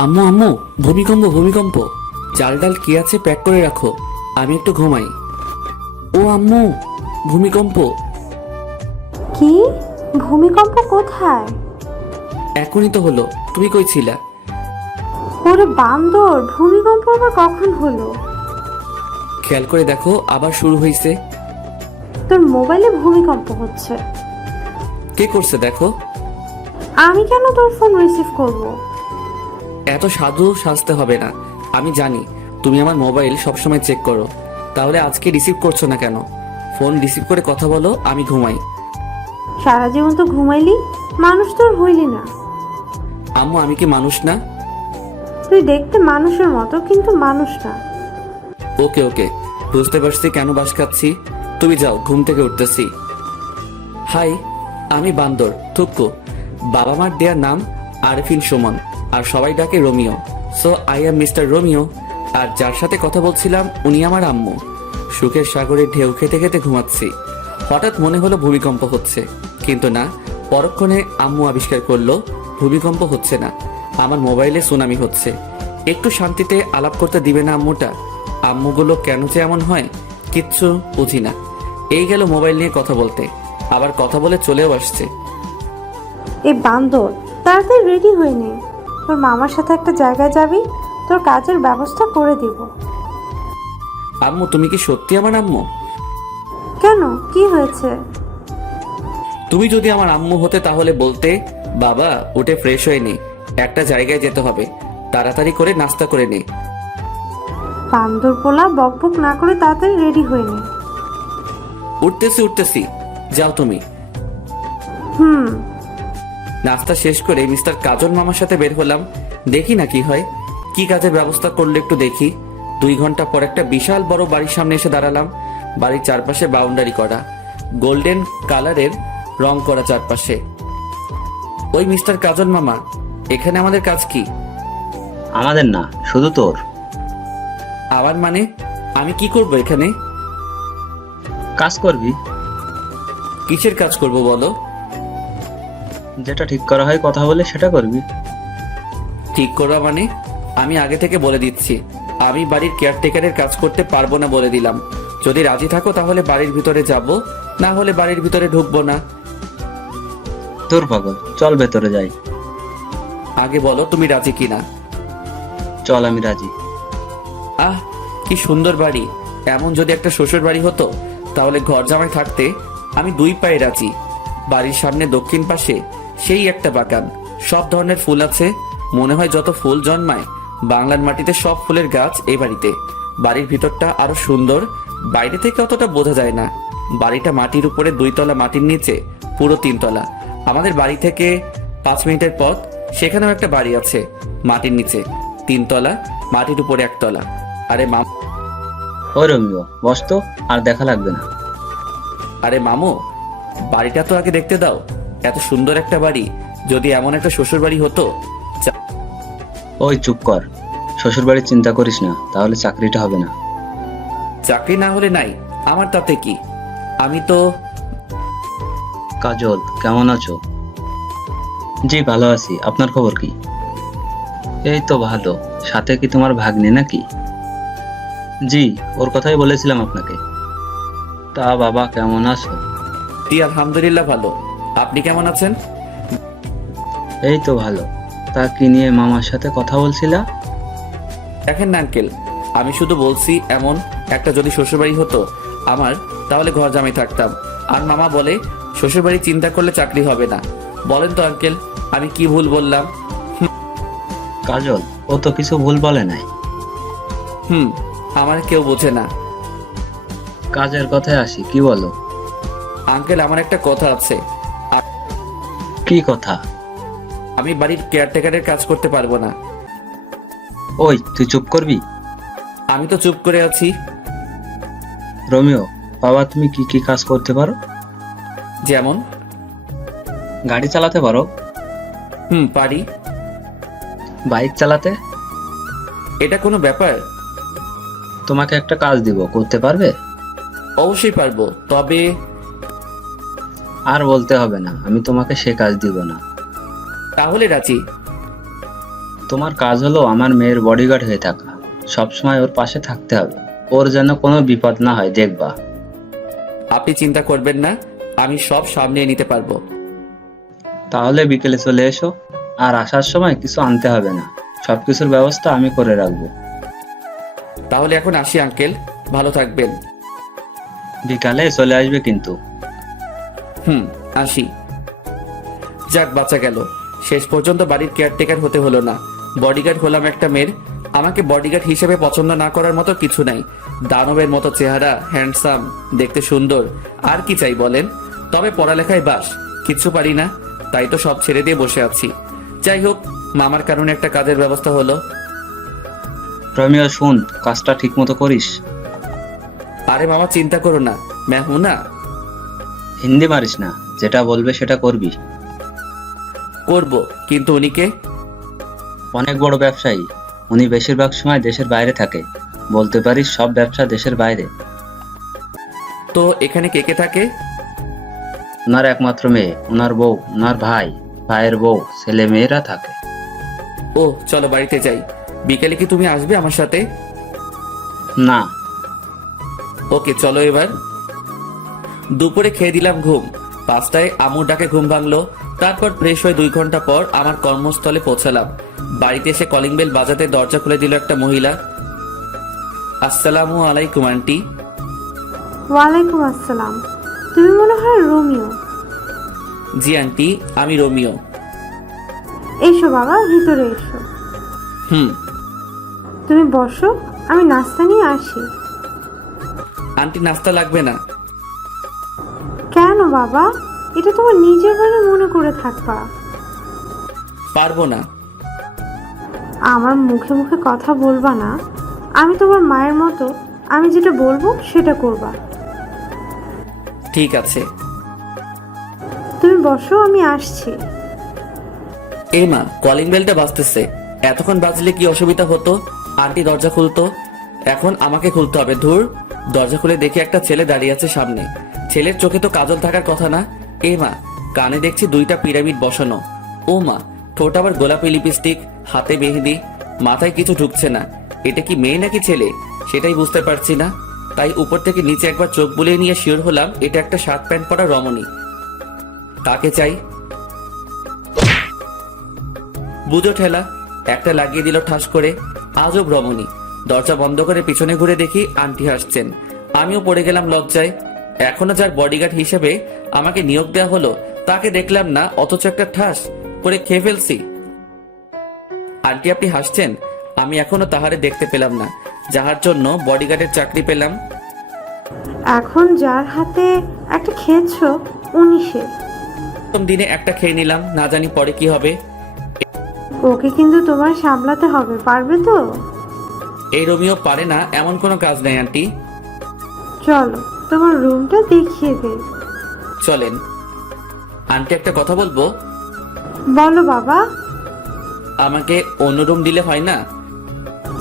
আম্মু আম্মু, ভূমিকম্প ভূমিকম্প। চাল ডাল কি আছে প্যাক করে রাখো, আমি একটু ঘুমাই। ও আম্মু, ভূমিকম্প। কি? ভূমিকম্প কোথায়? এখনই তো হলো, তুমি কই ছিলা? ওরে বান্দর, ভূমিকম্প আবার কখন হলো? খেয়াল করে দেখো, আবার শুরু হয়েছে। তোর মোবাইলে ভূমিকম্প হচ্ছে। কে করছে দেখো। আমি কেন তোর ফোন রিসিভ করব? এত সাধু সাজতে হবে না, আমি জানি তুমি আমার মোবাইল সবসময় চেক করো। তাহলে আজকে রিসিভ করছো না কেন? ফোন রিসিভ করে কথা বলো, আমি ঘুমাই। সারা জীবন তো ঘুমাইলি, মানুষ তোর হইলি না। আম্মু, আমি কি মানুষ না? তুই দেখতে মানুষের মতো, কিন্তু মানুষ না। ওকে ওকে, বুঝতে পারছি কেন বাস খাচ্ছি। তুমি যাও, ঘুম থেকে উঠতেছি। হাই, আমি বান্দর থুক্কু। বাবা মার দেয়ার নাম আরফিন সুমন, আর সবাই ডাকে Romeo. So I am mister Romeo. আর যার সাথে কথা বলছিলাম উনি আমার আম্মু। সুখের সাগরে ঢেউ খেতে খেতে ঘুমাচ্ছি। হঠাৎ মনে হলো ভূমিকম্প হচ্ছে, কিন্তু না। পরক্ষণে আম্মু আবিষ্কার করলো ভূমিকম্প হচ্ছে না, আমার মোবাইলে সুনামি হচ্ছে। একটু শান্তিতে আলাপ করতে দিবে না আম্মুটা? আম্মুগুলো কেন যে এমন হয়, কিচ্ছু বুঝি না। এই গেল মোবাইল নিয়ে কথা বলতে, আবার কথা বলে চলেও আসছে। এই বান্দর, তাড়াতাড়ি রেডি হয়ে নে। তোর মামার সাথে একটা জায়গায় যাবি, তোর কাজের ব্যবস্থা করে দিব। আম্মু, তুমি কি সত্যি আমার আম্মু? কেন, কি হয়েছে? তুমি যদি আমার আম্মু হতে তাহলে বলতে, বাবা উঠে ফ্রেশ হয়ে নে, একটা জায়গায় যেতে হবে, তাড়াতাড়ি করে নাস্তা করে নে। বান্দর পোলা, বকবক না করে তাড়াতাড়ি রেডি হয়ে নে। উঠতেছি উঠতেছি, যাও তুমি। হুম। নাস্তা শেষ করে মিস্টার কাজল মামার সাথে বের হলাম, দেখি না কি হয়। কি কাজের ব্যবস্থা করলে একটু দেখি। 2 ঘন্টা পর একটা বিশাল বড় বাড়ির সামনে এসে দাঁড়ালাম। বাড়ির চারপাশে বাউন্ডারি করা, গোল্ডেন কালারের রং করা চারপাশে। ওই মিস্টার কাজল মামা, এখানে আমাদের কাজ কি? আমাদের না, শুধু তোর। আবার মানে? আমি কি করব এখানে? কাজ করবি, কিসের কাজ করব বলো? যেটা ঠিক করা হয় কথা বলে সেটা করবি। ঠিক করা মানে? আমি আগে থেকে বলে দিচ্ছি, আমি বাড়ির কেয়ারটেকারের কাজ করতে পারবো না বলে দিলাম। যদি রাজি থাকো তাহলে বাড়ির ভিতরে যাব, না হলে বাড়ির ভিতরে ঢুকবো না। তোর পাগল, চল ভেতরে যাই। আগে বলো তুমি রাজি কিনা। চল, আমি রাজি। আহ, কি সুন্দর বাড়ি। এমন যদি একটা শ্বশুর বাড়ি হতো তাহলে ঘর জামাই থাকতে আমি 2 পায়ে রাজি। বাড়ির সামনে দক্ষিণ পাশে সেই একটা বাগান, সব ধরনের ফুল আছে। মনে হয় যত ফুল জন্মায় বাংলার মাটিতে সব ফুলের গাছ এই বাড়িতে। বাড়ির ভিতরটা আরো সুন্দর, বাইরে থেকে অতটা বোঝা যায় না। বাড়িটা মাটির উপরে 2 তলা, মাটির নিচে পুরো 3 তলা। আমাদের বাড়ি থেকে 5 মিনিটের পথ সেখানেও একটা বাড়ি আছে, মাটির নিচে 3 তলা, মাটির উপরে 1 তলা। আরে ও রোমিও, বস তো, আর দেখা লাগবে না। আরে মামু, বাড়িটা তো আগে দেখতে দাও। এত সুন্দর একটা বাড়ি, যদি এমন একটা শ্বশুর বাড়ি হতো। ওই চুপ কর, শ্বশুর বাড়ির চিন্তা করিস না, তাহলে চাকরিটা হবে না। চাকরি না হলে নাই, আমার তাতে কি? আমি তো। কাজল, কেমন আছো? জি ভালো আছি, আপনার খবর কি? এই তো ভালো। সাথে কি তোমার ভাগ্নে নাকি? জি, ওর কথাই বলেছিলাম আপনাকে। তা বাবা, কেমন আছো? জি আলহামদুলিল্লাহ ভালো। আপনি কেমন আছেন? এই তো ভালো। তা কি নিয়ে মামার সাথে কথা বলছিলা? দেখেন না আঙ্কেল, আমি শুধু বলছি এমন একটা যদি শ্বশুরবাড়ি হতো আমার, তাহলে ঘর জামাই থাকতাম। আর মামা বলে শ্বশুরবাড়ি চিন্তা করলে চাকরি হবে না। বলেন তো আঙ্কেল, আমি কি ভুল বললাম? কাজল, ও তো কিছু ভুল বলে নাই। আমার কেউ বোঝে না। কাজের কথায় আসি, কি বলো? আঙ্কেল, আমার একটা কথা আছে। কি কথা? আমি বাড়ির কেয়ারটেকারের কাজ করতে পারবো না। ওই, তুই চুপ করবি? আমি তো চুপ করে আছি। রোমিও, বাবা তুমি কি কি কাজ করতে পারো? যেমন? গাড়ি চালাতে পারো? পারি। বাইক চালাতে? এটা কোনো ব্যাপার? তোমাকে একটা কাজ দিব, করতে পারবে? অবশ্যই পারবো, তবে। আর বলতে হবে না, আমি তোমাকে সে কাজ দিব না। তাহলে রাজি। তোমার কাজ হলো আমার মেয়ের বডিগার্ড হয়ে থাকা, সবসময় ওর পাশে থাকতে হবে, ওর যেন কোনো বিপদ না হয়, দেখবা। আপনি চিন্তা করবেন না, আমি সব সামলিয়ে নিতে পারবো। তাহলে বিকেলে চলে এসো, আর আসার সময় কিছু আনতে হবে না, সবকিছুর ব্যবস্থা আমি করে রাখবো। তাহলে এখন আসি আঙ্কেল, ভালো থাকবেন। বিকালে চলে আসবে কিন্তু। আসি। যাক, বাঁচা গেল। শেষ পর্যন্ত বাড়ির কেয়ারটেকার হতে হলো না, বডিগার্ড হলাম একটা মেয়ের। আমাকে বডিগার্ড হিসেবে পছন্দ না করার মতো কিছু নাই। দানবের মতো চেহারা, হ্যান্ডসাম, দেখতে সুন্দর, আর কি চাই বলেন? তবে পড়ালেখায় বাস, কিচ্ছু পারি না, তাই তো সব ছেড়ে দিয়ে বসে আছি। যাই হোক, মামার কারণে একটা কাজের ব্যবস্থা হলো। রমিও শুন, কাজটা ঠিক মতো করিস। আরে মামা, চিন্তা করো না, मैं हूं না। হিন্দি মারিস না, যেটা বলবে সেটা করবি। করব, কিন্তু উনিকে? অনেক বড় ব্যবসায়ী উনি, বেশিরভাগ সময় দেশের বাইরে থাকে, বলতে পারিস সব ব্যবসা দেশের বাইরে। তো এখানে কে কে থাকে? ওনার একমাত্র মেয়ে, ওনার বউ, ওনার ভাই, ভাইয়ের বউ, ছেলে মেয়েরা থাকে। ও, চলো বাড়িতে যাই। বিকেলে কি তুমি আসবে আমার সাথে? না। ওকে, চলো এবার। দুপুরে খেয়ে দিলাম ঘুম। 5টায় আম্মুর ডাকে ঘুম ভাঙলো। তারপর ফ্রেশ হয়ে 2 ঘন্টা পর আমার কর্মস্থলে পৌঁছালাম। বাড়িতে এসে কলিং বেল বাজাতে দরজা খুলে দিল একটা মহিলা। আসসালামু আলাইকুম আন্টি। ওয়ালাইকুম আসসালাম। তুমি মনে হয় রোমিও? জি আন্টি, আমি রোমিও। এসো বাবা, ভিতরে এসো। হুম। তুমি বসো, আমি নাস্তা নিয়ে আসি। আন্টি, নাস্তা লাগবে না। কেন বাবা? এটা তোমার নিজের বাড়ি মনে করে থাকবা। পারবো না। আমার মুখে মুখে কথা বলবা না। আমি তোমার মায়ের মতো, আমি যেটা বলবো সেটা করবা। ঠিক আছে। তুমি বসো, আমি আসছি। এই মা, কলিং বেলটা বাজতেছে। এতক্ষণ বাজলে কি অসুবিধা হতো? আন্টি দরজা খুলতো। এখন আমাকে খুলতে হবে। ধুর। দরজা খুলে দেখি একটা ছেলে দাঁড়িয়ে আছে সামনে। ছেলের চোখে তো কাজল থাকার কথা না। এই মা, কানে দেখছি 2টা পিরামিড বসানো। ও মা, ঠোঁট আবার গোলাপি লিপস্টিক, হাতে মেহেদি, মাথায় কিছু ঢুকছে না। এটা কি মেয়ে নাকি ছেলে সেটাই বুঝতে পারছি না। তাই উপর থেকে নিচে একবার চোখ বুলিয়ে নিয়ে শিওর হলাম এটা একটা শার্ট প্যান্ট পরা রমণী। কাকে চাই? বুঝো ঠেলা, একটা লাগিয়ে দিল ঠাস করে। আজব রমণী। দরজা বন্ধ করে পিছনে ঘুরে দেখি আন্টি হাসছেন। আমিও পড়ে গেলাম লজ্জায়। এখনো যার বডিগার্ড হিসেবে আমাকে নিয়োগ দেওয়া হলো তাকে দেখলাম না, অথচ একটা ঠাস করে খেয়ে ফেলছি। আন্টি, আপনি হাসছেন? আমি এখনো তাহারে দেখতে পেলাম না, যাহার জন্য বডিগার্ডের চাকরি পেলাম। এখন যার হাতে একটা খেয়েছো উনি সে। প্রথম দিনে একটা খেয়ে নিলাম, না জানি পরে কি হবে। ওকে কিন্তু তোমার সামলাতে হবে, পারবে তো? এই রোমিও পারে না এমন কোনো কাজ নেই আন্টি। চলো তোমার রুমটা দেখিয়ে দে। চলেন। আন্টি, একটা কথা বলবো? বলো বাবা। আমাকে অন্য রুম দিলে হয় না?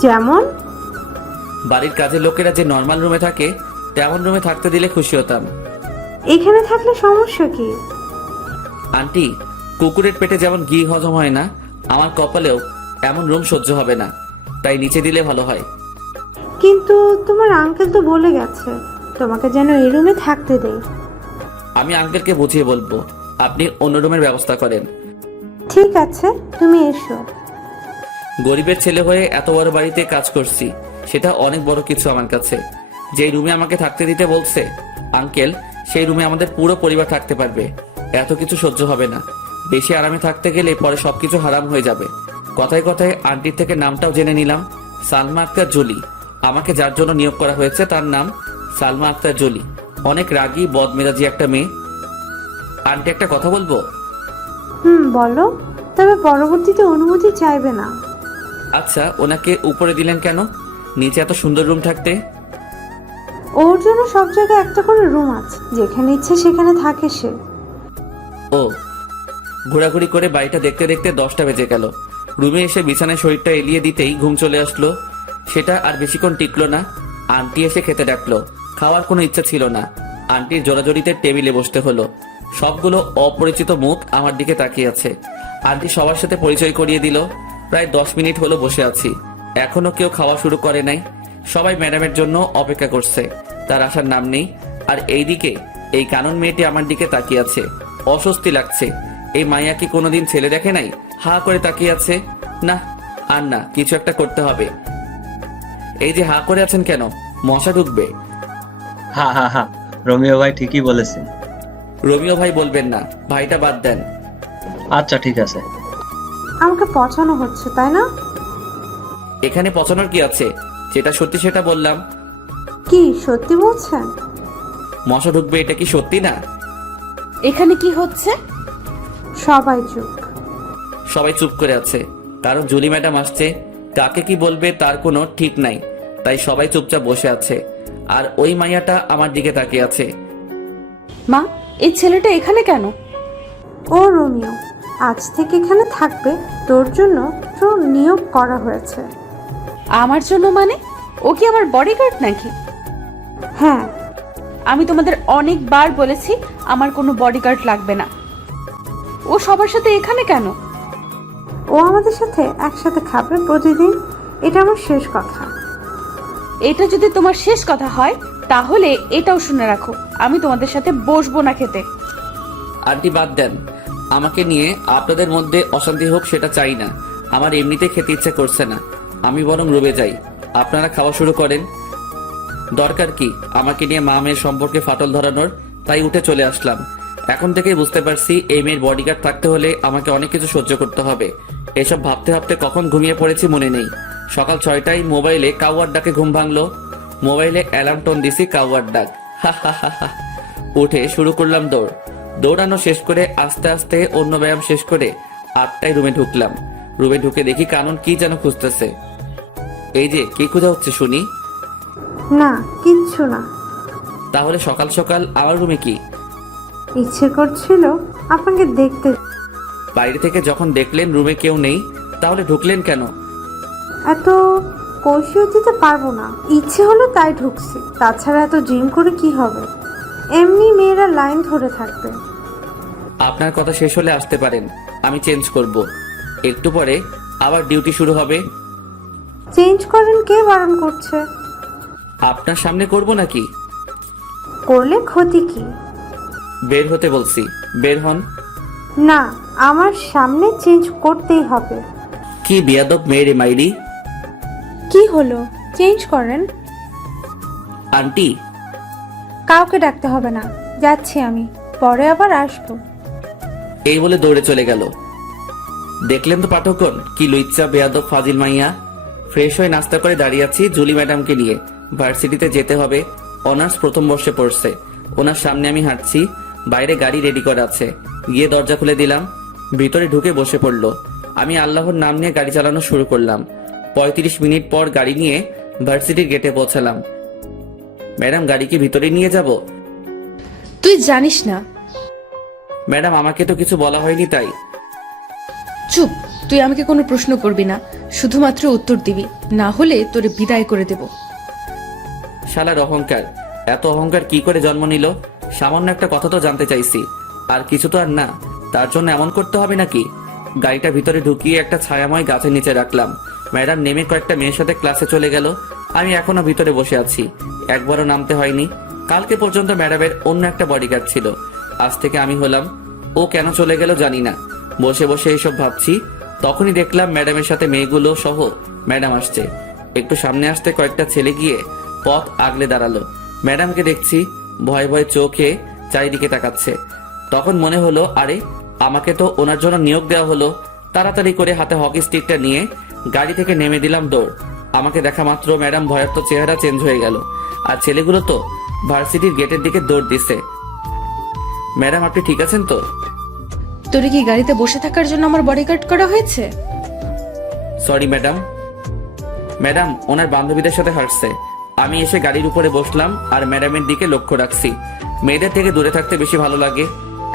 যেমন? বাড়ির কাজের লোকেরা যে নর্মাল রুমে থাকে তেমন রুমে থাকতে দিলে খুশি হতাম। এখানে থাকলে সমস্যা কি? আন্টি, কুকুরের পেটে যেমন ঘি হজম হয় না, আমার কপালেও এমন রুম সহ্য হবে না, তাই নিচে দিলে ভালো হয়। কিন্তু তোমার আঙ্কেল তো বলে গেছে তোমাকে যেন এই রুমে থাকতে দেয়। আমি আঙ্কেলকে বুঝিয়ে বলবো, আপনি অন্য রুমের ব্যবস্থা করেন। ঠিক আছে, তুমি এসো। গরিবের ছেলে হয়ে এত বড় বাড়িতে কাজ করছি, সেটা অনেক বড় কিছু আমার কাছে। যেই রুমে আমাকে থাকতে দিতে বলছে আঙ্কেল, সেই রুমে আমাদের পুরো পরিবার থাকতে পারবে। এত কিছু সহ্য হবে না। বেশি আরামে থাকতে গেলে পরে সবকিছু হারাম হয়ে যাবে। কথায় কথায় আন্টির থেকে নামটাও জেনে নিলাম, সালমা আক্তার জলি। আমাকে যার জন্য নিয়োগ করা হয়েছে তার নাম সালমা আক্তার জলি। অনেক রাগী বদমেজাজি একটা মেয়ে। আন্টি, একটা কথা বলবো? বলো, তবে পরবর্তীতে অনুমতি চাইবে না। আচ্ছা, ওনাকে উপরে দিলেন কেন? নিচে এত সুন্দর রুম থাকতে। ওর জন্য সব জায়গায় একটা করে রুম আছে, যেখানে ইচ্ছে সেখানে থাকে সে। ও। ঘোরাঘুরি করে বাড়িটা দেখতে দেখতে 10টা বেজে গেল। রুমে এসে বিছানায় শরীরটা এলিয়ে দিতেই ঘুম চলে আসলো। সেটা আর বেশিক্ষণ টিকলো না। আন্টি এসে খেতে ডাকলো। খাওয়ার কোনো ইচ্ছা ছিল না। আন্টির জোরাজোরিতে টেবিলে বসতে হলো। সবগুলো অপরিচিত মুখ আমার দিকে তাকিয়ে আছে। আন্টি সবার সাথে পরিচয় করিয়ে দিল। প্রায় 10 মিনিট হলো বসে আছি, এখনো কেউ খাওয়া শুরু করে নাই। সবাই ম্যাডামের জন্য অপেক্ষা করছে, তার আসার নাম নেই। আর এইদিকে এই কানন মেয়েটি আমার দিকে তাকিয়ে আছে, অস্বস্তি লাগছে। এই মাইয়া কি কোনোদিন ছেলে দেখে নাই? হা করে তাকিয়ে আছে। না, আর না, কিছু একটা করতে হবে। এই যে হা করে আছেন কেন? মশা ঢুকবে। হা হা হা, রোমিও ভাই ঠিকই বলেছেন। রোমিও ভাই বলবেন না, ভাইটা বাদ দেন। আচ্ছা ঠিক আছে। আমাকে পচানো হচ্ছে তাই না? এখানে পচানোর কি আছে? যেটা সত্যি সেটা বললাম। কি সত্যি বলছেন? মশা ঢুকবে, এটা কি সত্যি না? এখানে কি হচ্ছে? সবাই চুপ। সবাই চুপ করে আছে, কারণ জুলি ম্যাডাম আসছে। কাকে কি বলবে তার কোনো ঠিক নাই, তাই সবাই চুপচাপ বসে আছে। আর ওই মাইয়াটা আমার দিকে তাকিয়ে আছে। মা, এই ছেলেটা এখানে কেন? ও রোমিও, আজ থেকে এখানে থাকবে। তোর জন্য তোর নিয়োগ করা হয়েছে। আমার জন্য মানে? ও কি আমার বডিগার্ড নাকি? হ্যাঁ। আমি তোমাদের অনেকবার বলেছি আমার কোনো বডিগার্ড লাগবে না। ও সবার সাথে এখানে কেন? ও আমাদের সাথে একসাথে খাবে প্রতিদিন। এটা আমার শেষ কথা। এটা যদি তোমার শেষ কথা হয় তাহলে এটাও শুনে রাখো, আমি তোমাদের সাথে বসবো না খেতে। আন্টি বাদ দেন, আমাকে নিয়ে আপনাদের মধ্যে অশান্তি হোক সেটা চাই না। আমার এমনিতে খেতে ইচ্ছে করছে না, আমি বরং রুমে যাই। আপনারা খাওয়া শুরু করেন। দরকার কি আমাকে নিয়ে মা মেয়ের সম্পর্কে ফাটল ধরানোর? তাই উঠে চলে আসলাম। এখন থেকেই বুঝতে পারছি এই মেয়ের বডিগার্ড থাকতে হলে আমাকে অনেক কিছু সহ্য করতে হবে। এসব ভাবতে ভাবতে কখন ঘুমিয়ে পড়েছি মনে নেই। সকাল 6টায় মোবাইলে কাউয়ার ডাকে ঘুম ভাঙলো। মোবাইলে অ্যালার্ম টোন দিছি, কাউয়ার ডাক। হা হা হা হা। উঠে শুরু করলাম দৌড়। দৌড়ানো শেষ করে আস্তে আস্তে অন্য ব্যায়াম শেষ করে 8টায় রুমে ঢুকলাম। রুমে ঢুকে দেখি কানন কি যেন খুঁজতেছে। এই যে কি খোঁজা হচ্ছে শুনি? না, কিচ্ছু না। তাহলে সকাল সকাল আমার রুমে কি? ইচ্ছে করছিল আপনাকে দেখতে। বাইরে থেকে যখন দেখলেন রুমে কেউ নেই, তাহলে ঢুকলেন কেন? এত কৈফিয়ত দিতে পারবো না, ইচ্ছে হলো তাই ঢুকছি। তাছাড়া এত জিম করে কি হবে? এমনি মেয়েরা লাইন ধরে থাকবে। আপনার কথা শেষ হলে আসতে পারেন, আমি চেঞ্জ করব। একটু পরে আবার ডিউটি শুরু হবে। চেঞ্জ করেন, কে বারণ করছে? আপনার সামনে করব নাকি? করলে ক্ষতি কি? বের হতে বলছি, বের হন। না, আমার সামনে চেঞ্জ করতেই হবে। কি বিয়াদব মেয়েরে মাইরি! কি হলো? চেঞ্জ করেন। আন্টি, কাউকে ডাকতে হবে না, যাচ্ছি আমি, পরে আবার আসবো। এই বলে দৌড়ে চলে গেল। দেখলেন তো পাঠকগণ, কি লুইচ্চা বেয়াদব ফাজিল মাইয়া। ফ্রেশ হয়ে নাস্তা করে দাঁড়িয়ে আছি জুলি ম্যাডামকে নিয়ে। ভার্সিটিতে যেতে হবে, অনার্স প্রথম বর্ষে পড়ছে। ওনার সামনে আমি হাঁটছি, বাইরে গাড়ি রেডি করা আছে। গিয়ে দরজা খুলে দিলাম, ভিতরে ঢুকে বসে পড়লো। আমি আল্লাহর নাম নিয়ে গাড়ি চালানো শুরু করলাম। 35 মিনিট পর গাড়ি নিয়ে ভার্সিটির গেটে পৌঁছালাম। ম্যাডাম, গাড়ি কি ভিতরে নিয়ে যাব? তুই জানিস না। ম্যাডাম, আমাকে তো কিছু বলা হয়নি তাই। চুপ, তুই আমাকে কোনো প্রশ্ন করবি না, শুধুমাত্র উত্তর দিবি, না হলে তোরে বিদায় করে দেব। শালার অহংকার, এত অহংকার কি করে জন্ম নিল? সামান্য একটা কথা তো জানতে চাইছি, আর কিছু তো আর না, তার জন্য এমন করতে হবে নাকি? গাড়িটা ভিতরে ঢুকিয়ে একটা ছায়াময় গাছের নিচে রাখলাম। ম্যাডাম নেমে কয়েকটা মেয়ের সাথে ক্লাসে চলে গেল। আমি এখনো ভিতরে বসে আছি, একবারও নামতে হয়নি। কালকে পর্যন্ত ম্যাডামের অন্য একটা বডিগার্ড ছিল, আজ থেকে আমি হলাম। ও কেন চলে গেল জানি না। বসে বসে এইসব ভাবছি, তখনই দেখলাম ম্যাডামের সাথে মেয়েগুলো সহ ম্যাডাম আসছে। একটু সামনে আসতে কয়েকটা ছেলে গিয়ে পথ আগলে দাঁড়ালো। ম্যাডামকে দেখছি ভয় ভয় চোখে চারিদিকে তাকাচ্ছে। তখন মনে হলো, আরে আমাকে তো ওনার জন্য নিয়োগ দেওয়া হলো। তাড়াতাড়ি করে হাতে হকি স্টিকটা নিয়ে গাড়ি থেকে নেমে দিলাম দৌড়। আমাকে দেখা মাত্র ম্যাডাম ভয়ার্ত চেহারা চেঞ্জ হয়ে গেল, আর ছেলেগুলো তো ভার্সিটির গেটের দিকে দৌড় দিছে। ম্যাডাম, আপনি ঠিক আছেন তো? তোরে কি গাড়িতে বসে থাকার জন্য আমার বডিগার্ড করা হয়েছে? Sorry madam. ম্যাডাম ওনার বান্ধবীদের সাথে হাঁটছে। আমি এসে গাড়ির উপরে বসলাম আর ম্যাডামের দিকে লক্ষ্য রাখছি। মেয়েদের থেকে দূরে থাকতে বেশি ভালো লাগে।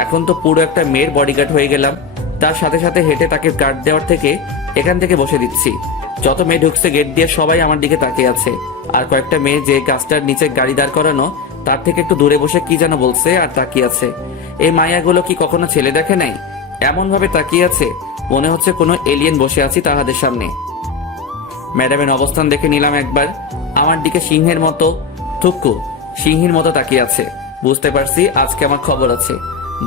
এখন তো পুরো একটা মেয়ের বডিগার্ড হয়ে গেলাম। তার সাথে সাথে হেঁটে তাকে গার্ড দেওয়ার থেকে এখান থেকে বসে দিচ্ছি। যত মেয়ে ঢুকছে গেট দিয়ে সবাই আমার দিকে তাকিয়ে আছে। আর কয়েকটা মেয়ে যে গাছটার নিচে গাড়ি দাঁড় করানো তার থেকে একটু দূরে বসে কি যেন বলছে আর তাকিয়ে আছে। এই মায়াগুলো কি কখনো ছেলে দেখে নাই? এমন ভাবে তাকিয়ে আছে মনে হচ্ছে কোনো এলিয়েন বসে আছি তাহাদের সামনে। ম্যাডামের অবস্থান দেখে নিলাম একবার। আমার দিকে সিংহের মতো, থুক্কু সিংহের মতো তাকিয়ে আছে। বুঝতে পারছি আজকে আমার খবর আছে।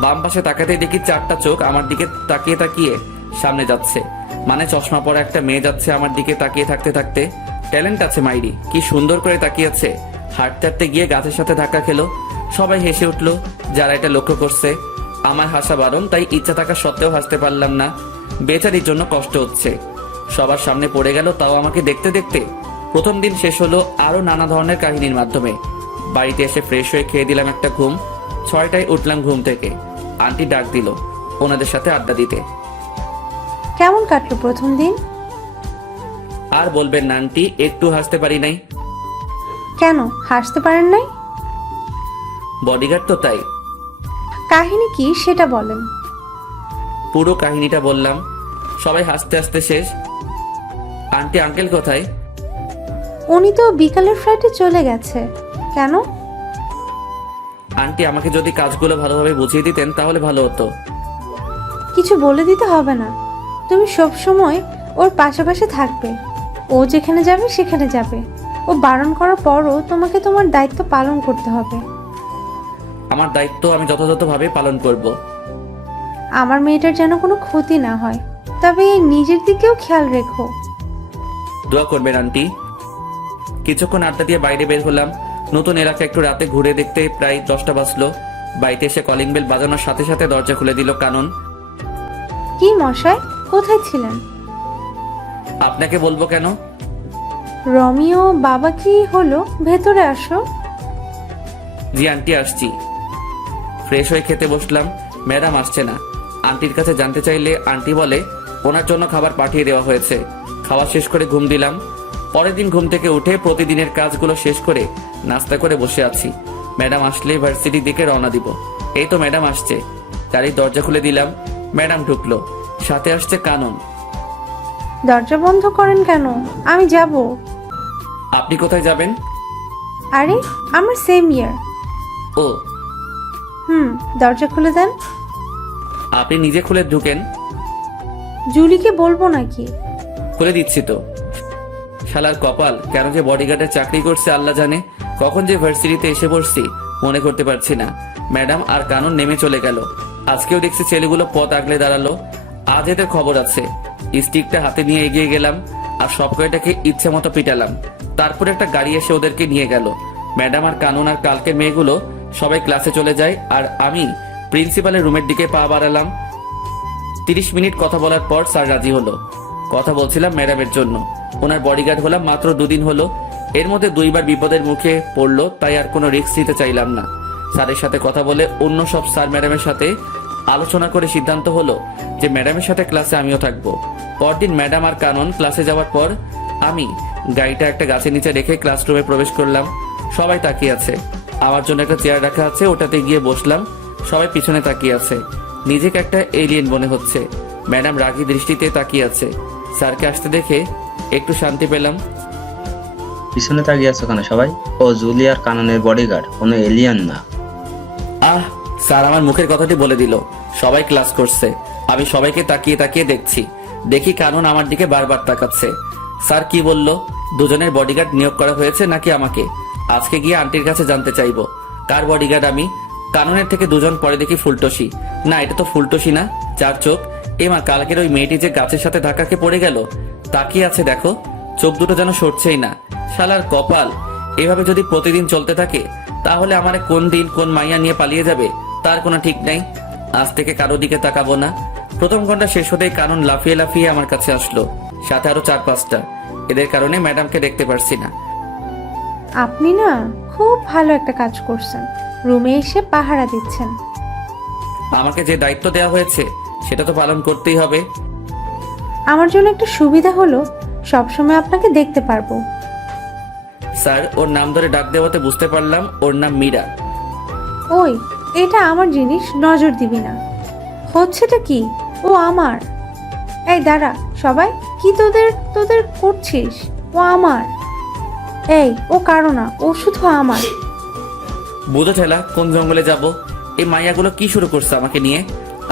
বাম পাশে তাকাতেই দেখি 4টা চোখ আমার দিকে তাকিয়ে তাকিয়ে সামনে যাচ্ছে। মানে চশমা পরা একটা মেয়ে যাচ্ছে আমার দিকে তাকিয়ে থাকতে থাকতে। ট্যালেন্ট আছে মাইরি, কি সুন্দর করে তাকিয়েছে। হাঁটতে হাঁটতে গিয়ে গাছের সাথে ধাক্কা খেলো। সবাই হেসে উঠলো যারা এটা লক্ষ্য করছে। আমার হাসা বারণ, তাই ইচ্ছা থাকা সত্ত্বেও হাসতে পারলাম না। বেচারির জন্য কষ্ট হচ্ছে। সবার সামনে পড়ে গেল, তাও আমাকে দেখতে দেখতে। প্রথম দিন শেষ হলো আরো নানা ধরনের কাহিনীর মাধ্যমে। বাড়িতে এসে ফ্রেশ হয়ে খেয়ে দিলাম একটা ঘুম। 6টায় উঠলাম ঘুম থেকে। আন্টি ডাক দিল ওনাদের সাথে আড্ডা দিতে। কেমন কাটলো প্রথম দিন? আর বলবেন না আন্টি, একটু হাসতে পারি নাই। কেন হাসতে পারেন নাই? বডিগার্ড তো তাই। কাহিনী কি সেটা বলেন। পুরো কাহিনীটা বললাম। সবাই হাসতে হাসতে শেষ। আন্টি আঙ্কেল কোথায়? উনি তো বিকালের ফ্লাইটে চলে গেছে। কেন? আন্টি আমাকে যদি কাজগুলো ভালোভাবে বুঝিয়ে দিতেন তাহলে ভালো হতো। কিছু বলে দিতে হবে না, তুমি সব সময় ওর পাশাপাশি থাকবে। ও যেখানে যাবে সেখানে যাবে। ও বারণ করার পরও তোমাকে তোমার দায়িত্ব পালন করতে হবে। আমার দায়িত্ব আমি যথাযথভাবে পালন করব। আমার মেয়েটার যেন কোনো ক্ষতি না হয়, তবে নিজের দিকেও খেয়াল রেখো। দোয়া করবেন আন্টি। কিছুক্ষণ আড্ডা দিয়ে বাইরে বের হলাম। নতুন এলাকা একটু রাতে ঘুরে দেখতে প্রায় 10টা বাজলো। বাড়িতে এসে কলিং বেল বাজানোর সাথে সাথে দরজা খুলে দিল কানন। কি মশাই, কোথায় ছিলেন? আপনাকে বলবো কেন? রমিও বাবা কি হলো, ভেতরে আসো। জি আন্টি আসছি। ফ্রেশ হয়ে খেতে বসলাম। ম্যাডাম আসছে না। আন্টির কাছে জানতে চাইলে আন্টি বলে ওনার জন্য খাবার পাঠিয়ে দেওয়া হয়েছে। খাওয়া শেষ করে ঘুম দিলাম। পরের দিন ঘুম থেকে উঠে প্রতিদিনের কাজগুলো শেষ করে নাস্তা করে বসে আছি। ম্যাডাম আসলে ভার্সিটির দিকে রওনা দিব। এই তো ম্যাডাম আসছে। গাড়ির দরজা খুলে দিলাম। ম্যাডাম ঢুকলো, সাথে আসছে কানন। দরজা বন্ধ করেন কেন? আমি যাব। আপনি কোথায় যাবেন? আরে আমার সেম ইয়ার। ও, দরজা খুলে দেন। আপনি নিজে খুলে ঢুকেন। জুলিকে বলবো নাকি? খুলে দিচ্ছি তো। শালার কপাল, কেন যে বডিগার্ডের চাকরি করছে আল্লাহ জানে। কখন যে ভার্সিটিতে এসে পড়ছি মনে করতে পারছি না। ম্যাডাম আর কানন নেমে চলে গেল। আজকেও দেখছি ছেলেগুলো পথ আগলে দাঁড়ালো। আজ এদের খবর আছে। স্টিকটা হাতে নিয়ে এগিয়ে গেলাম আর সব কয়টাকে ইচ্ছে মতো পিটালাম। তারপর একটা গাড়ি এসে ওদেরকে নিয়ে গেল। ম্যাডাম আর কানন আর কালকের মেয়েগুলো সবাই ক্লাসে চলে যায় আর আমি প্রিন্সিপালের রুমের দিকে পা বাড়ালাম। 30 মিনিট কথা বলার পর স্যার রাজি হলো। কথা বলছিলাম ম্যাডামের জন্য। ওনার বডিগার্ড হলাম মাত্র 2 দিন হলো। এর মধ্যে 2বার বিপদের মুখে পড়লো, তাই আর কোনো রিস্ক নিতে চাইলাম না। স্যারের সাথে কথা বলে অন্য সব স্যার ম্যাডামের সাথে আলোচনা করে সিদ্ধান্ত হলো যে ম্যাডামের সাথে ক্লাসে আমিও থাকবো। পরদিন ম্যাডাম আর কানন ক্লাসে যাওয়ার পর আমি গাড়িটা একটা গাছের নিচে রেখে ক্লাসরুমে প্রবেশ করলাম। সবাই তাকিয়ে আছে। আমার জন্য একটা চেয়ার রাখা আছে, ওটাতে গিয়ে বসলাম। সবাই পিছনে তাকিয়ে আছে। নিজেকে একটা এলিয়েন মনে হচ্ছে। ম্যাডাম রাগী দৃষ্টিতে তাকিয়ে আছে। স্যারকে আসতে দেখে একটু শান্তি পেলাম। পিছনে তাকিয়ে আছো কেন সবাই? ও জুলি আর কাননের বডিগার্ড, কোনো এলিয়ান না। আহ, স্যার আমার মুখের কথাটি বলে দিল। সবাই ক্লাস করছে। আমি সবাইকে তাকিয়ে তাকিয়ে দেখছি। দেখি কানন আমার দিকে বারবার তাকাচ্ছে। স্যার কি বলল? দুজনের বডিগার্ড নিয়োগ করা হয়েছে নাকি আমাকে? আজকে গিয়ে আন্টির কাছে জানতে চাইবো কার বডিগার্ড আমি। কাননের থেকে 2 জন পরে দেখি ফুলটসি। না, এটা তো ফুলটসি না, 4 চোখ। এমা, কালকের ওই মেয়েটি যে গাছের সাথে ধাক্কাকে পড়ে গেল, তাকিয়ে আছে দেখো। চোখ দুটো যেন সরছেই না। শালার কপাল, এভাবে যদি প্রতিদিন চলতে থাকে তাহলে আমারে কোন দিন কোন মাইয়া নিয়ে পালিয়ে যাবে তার কোনো ঠিক নাই। আজ থেকে কারো দিকে তাকাবো না। প্রথম ঘন্টা শেষ হতেই কানন লাফিয়ে লাফিয়ে আমার কাছে আসলো, সাথে আরো 4-5টা। এদের কারণে ম্যাডামকে দেখতে পারছি না। আপনি না খুব ভালো একটা কাজ করছেন, রুমে এসে পাহারা দিচ্ছেন। আমাকে যে দায়িত্ব দেওয়া হয়েছে সেটা তো পালন করতেই হবে। আমার জন্য একটা সুবিধা হলো সবসময় আপনাকে দেখতে পারবো। স্যার, ওর নাম ধরে ডাক দেওয়াতে বুঝতে পারলাম ওর নাম মীরা। ওই, এটা আমার জিনিস, নজর দিবি না। হচ্ছেটা কি? ও আমার। এই দাঁড়া সবাই, কি তোদের তোদের করছিস? ও আমার। এই, ও কারো না, ও শুধু আমার। বুঝো ঠেলা, কোন জঙ্গলে যাব? এই মাইয়াগুলো কি শুরু করছে আমাকে নিয়ে?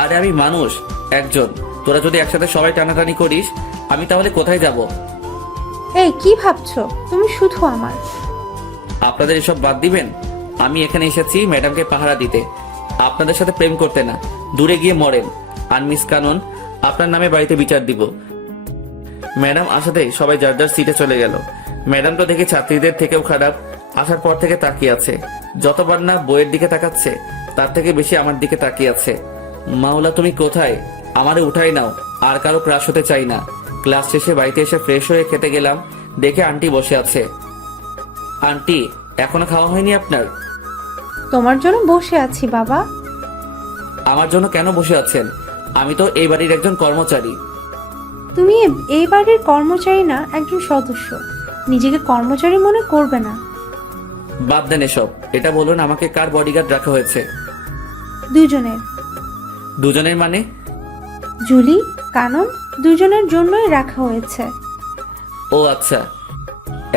আরে আমি মানুষ একজন, তোরা যদি একসাথে সবাই টানাটানি করিস আমি তাহলে কোথায় যাব? এই কি ভাবছো? তুমি শুধু আমার। আপনাদের এসব বাদ দিবেন। আমি এখানে এসেছি ম্যাডামকে পাহারা দিতে, আপনাদের সাথে প্রেম করতে না। দূরে গিয়ে মরেন। আর মিস কানন, আপনার নামে বাড়িতে বিচার দিব। ম্যাডাম আসাতেই সবাই যার যার সিটে চলে গেল। ম্যাডাম তো দেখে ছাত্রীদের থেকেও খারাপ, আসার পর থেকে তাকিয়ে আছে। যতবার না বইয়ের দিকে তাকাচ্ছে তার থেকে বেশি আমার দিকে তাকিয়ে আছে। মাওলা তুমি কোথায়? আমারে উঠাই নাও, আর কারো ক্রাশ হতে চাই না। ক্লাস শেষে বাড়িতে এসে ফ্রেশ হয়ে খেতে গেলাম, দেখে আন্টি বসে আছে। আন্টি, এখনো খাওয়া হয়নি আপনার? তোমার জন্য বসে আছি বাবা। আমার জন্য কেন বসে আছেন? আমি তো এই বাড়ির একজন কর্মচারী। তুমি এই বাড়ির কর্মচারী না, একজন সদস্য। নিজেকে কর্মচারী মনে করবে না। বাদ দেন এসব। এটা বলুন, আমাকে কার বডিগার্ড রাখা হয়েছে? দুজনের। দুজনের মানে? জুলি, কানন, দুজনের জন্যই রাখা হয়েছে। ও আচ্ছা।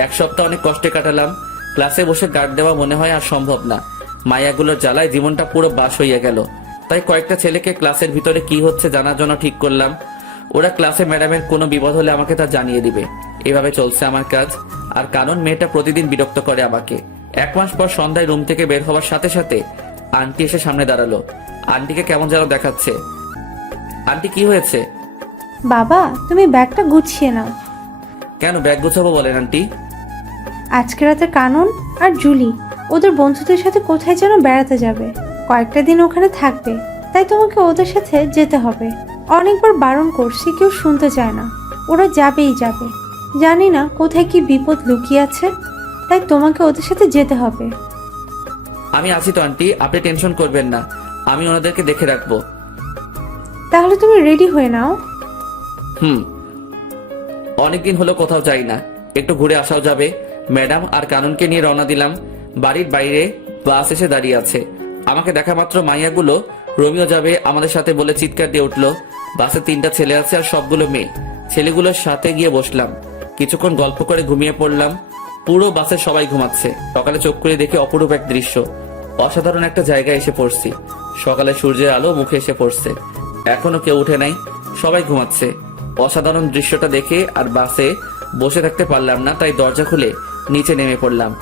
এক সপ্তাহ অনেক কষ্টে কাটালাম। ক্লাসে বসে গার্ড দেওয়া মনে হয় আর সম্ভব না। মায়াগুলোর জ্বালায় জীবনটা পুরো বাস হইয়া গেল। তাই কয়েকটা ছেলেকে ক্লাসের ভিতরে কি হচ্ছে জানার জন্য ঠিক করলাম। ওরা ক্লাসে ম্যাডামের কোনো বিপদ হলে আমাকে তা জানিয়ে দিবে। এভাবে চলছে আমার কাজ। আর কানন মেয়েটা প্রতিদিন বিরক্ত করে আমাকে। 1 মাস পর সন্ধ্যায় রুম থেকে বের হওয়ার সাথে সাথে আন্টি এসে সামনে দাঁড়ালো। আন্টিকে কেমন যেন দেখাচ্ছে। আন্টি, কি হয়েছে? বাবা, তুমি ব্যাগটা গুছিয়ে নাও। কেন ব্যাগ গুছাবো বলেন আন্টি? আজকে রাতে কানন আর জুলি ওদের বন্ধুদের সাথে কোথায় যেন বেড়াতে যাবে। কয়েকটা দিন ওখানে থাকবে, তাই তোমাকে ওদের সাথে যেতে হবে। অনেকবার বারণ করছি, কেউ শুনতে চায় না। ওরা যাবেই যাবে। জানি না কোথায় কি বিপদ লুকিয়ে আছে, তাই তোমাকে ওদের সাথে যেতে হবে। আমি আছি তো আন্টি, আপনি টেনশন করবেন না। আমি ওনাদেরকে দেখে রাখবো। তাহলে তুমি রেডি হয়ে নাও। অনেকদিন হলো কোথাও যাই না, একটু ঘুরে আসাও যাবে। ম্যাডাম আর কাননকে নিয়ে রওনা দিলাম। বাড়ির বাইরে বাস এসে দাঁড়িয়ে আছে। আমাকে দেখা মাত্র মাইয়াগুলো রোমিও যাবে আমাদের সাথে বলে চিৎকার দিয়ে উঠলো। বাসে 3টা ছেলে আছে আর সবগুলো মেয়ে। ছেলেগুলোর সাথে গিয়ে বসলাম। কিছুক্ষণ গল্প করে ঘুমিয়ে পড়লাম। পুরো বাসে সবাই ঘুমাচ্ছে। সকালে চোখ করে দেখে অপরূপ এক দৃশ্য। অসাধারণ একটা জায়গায় এসে পড়ছি। সকালে সূর্যের আলো মুখে এসে পড়ছে। এখনো কেউ উঠে নাই, সবাই ঘুমাচ্ছে। অসাধারণ দৃশ্যটা দেখে আর বাসে বসে থাকতে পারলাম না, তাই দরজা খুলে নিচে নেমে পড়লাম।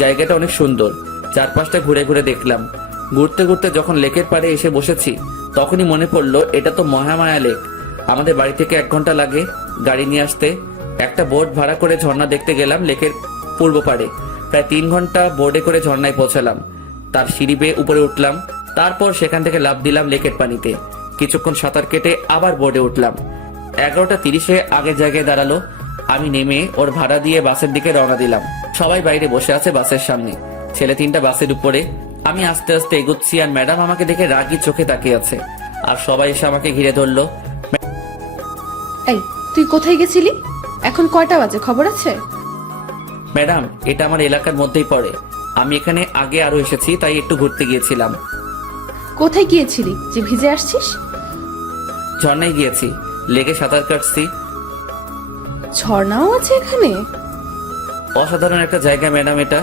জায়গাটা অনেক সুন্দর। চারপাশটা ঘুরে ঘুরে দেখলাম। ঘুরতে ঘুরতে যখন লেকের পাড়ে এসে বসেছি তখনই মনে পড়লো এটা তো মহামায়া লেক। আমাদের বাড়ি থেকে 1 ঘন্টা লাগে গাড়ি নিয়ে আসতে। একটা বোট ভাড়া করে ঝর্ণা দেখতে গেলাম লেকের পূর্ব পাড়ে। প্রায় 3 ঘন্টা বোর্ডে করে ঝর্ণায় পৌঁছালাম। তার সিঁড়ি বেয়ে উপরে উঠলাম। তারপর সেখান থেকে লাফ দিলাম লেকের পানিতে। কিছুক্ষণ সাঁতার কেটে আবার বোর্ডে উঠলাম। 11:30 আগের জায়গায় দাঁড়ালো। আমি নেমে ওর ভাড়া দিয়ে বাসের দিকে রওনা দিলাম। সবাই বাইরে বসে আছে বাসের সামনে। ছেলে 3টা বাসের উপরে। আমি আস্তে আস্তে এগোচ্ছি আর ম্যাডাম আমাকে দেখে রাগী চোখে তাকিয়ে আছে। আর সবাই এসে আমাকে ঘিরে ধরলো। এই, তুই কোথায় গেছিলি? এখন কয়টা বাজে খবর আছে? ম্যাডাম, এটা আমার এলাকার মধ্যেই পড়ে। আমি এখানে আগে আরো এসেছি, তাই একটু ঘুরতে গিয়েছিলাম। কোথায় গিয়েছিলি যে ভিজে আসছিস? ঝর্ণায় গিয়েছি, লেকে সাঁতার কাটছি। ঝর্ণাও আছে এখানে? অসাধারণ একটা জায়গা ম্যাডাম এটা।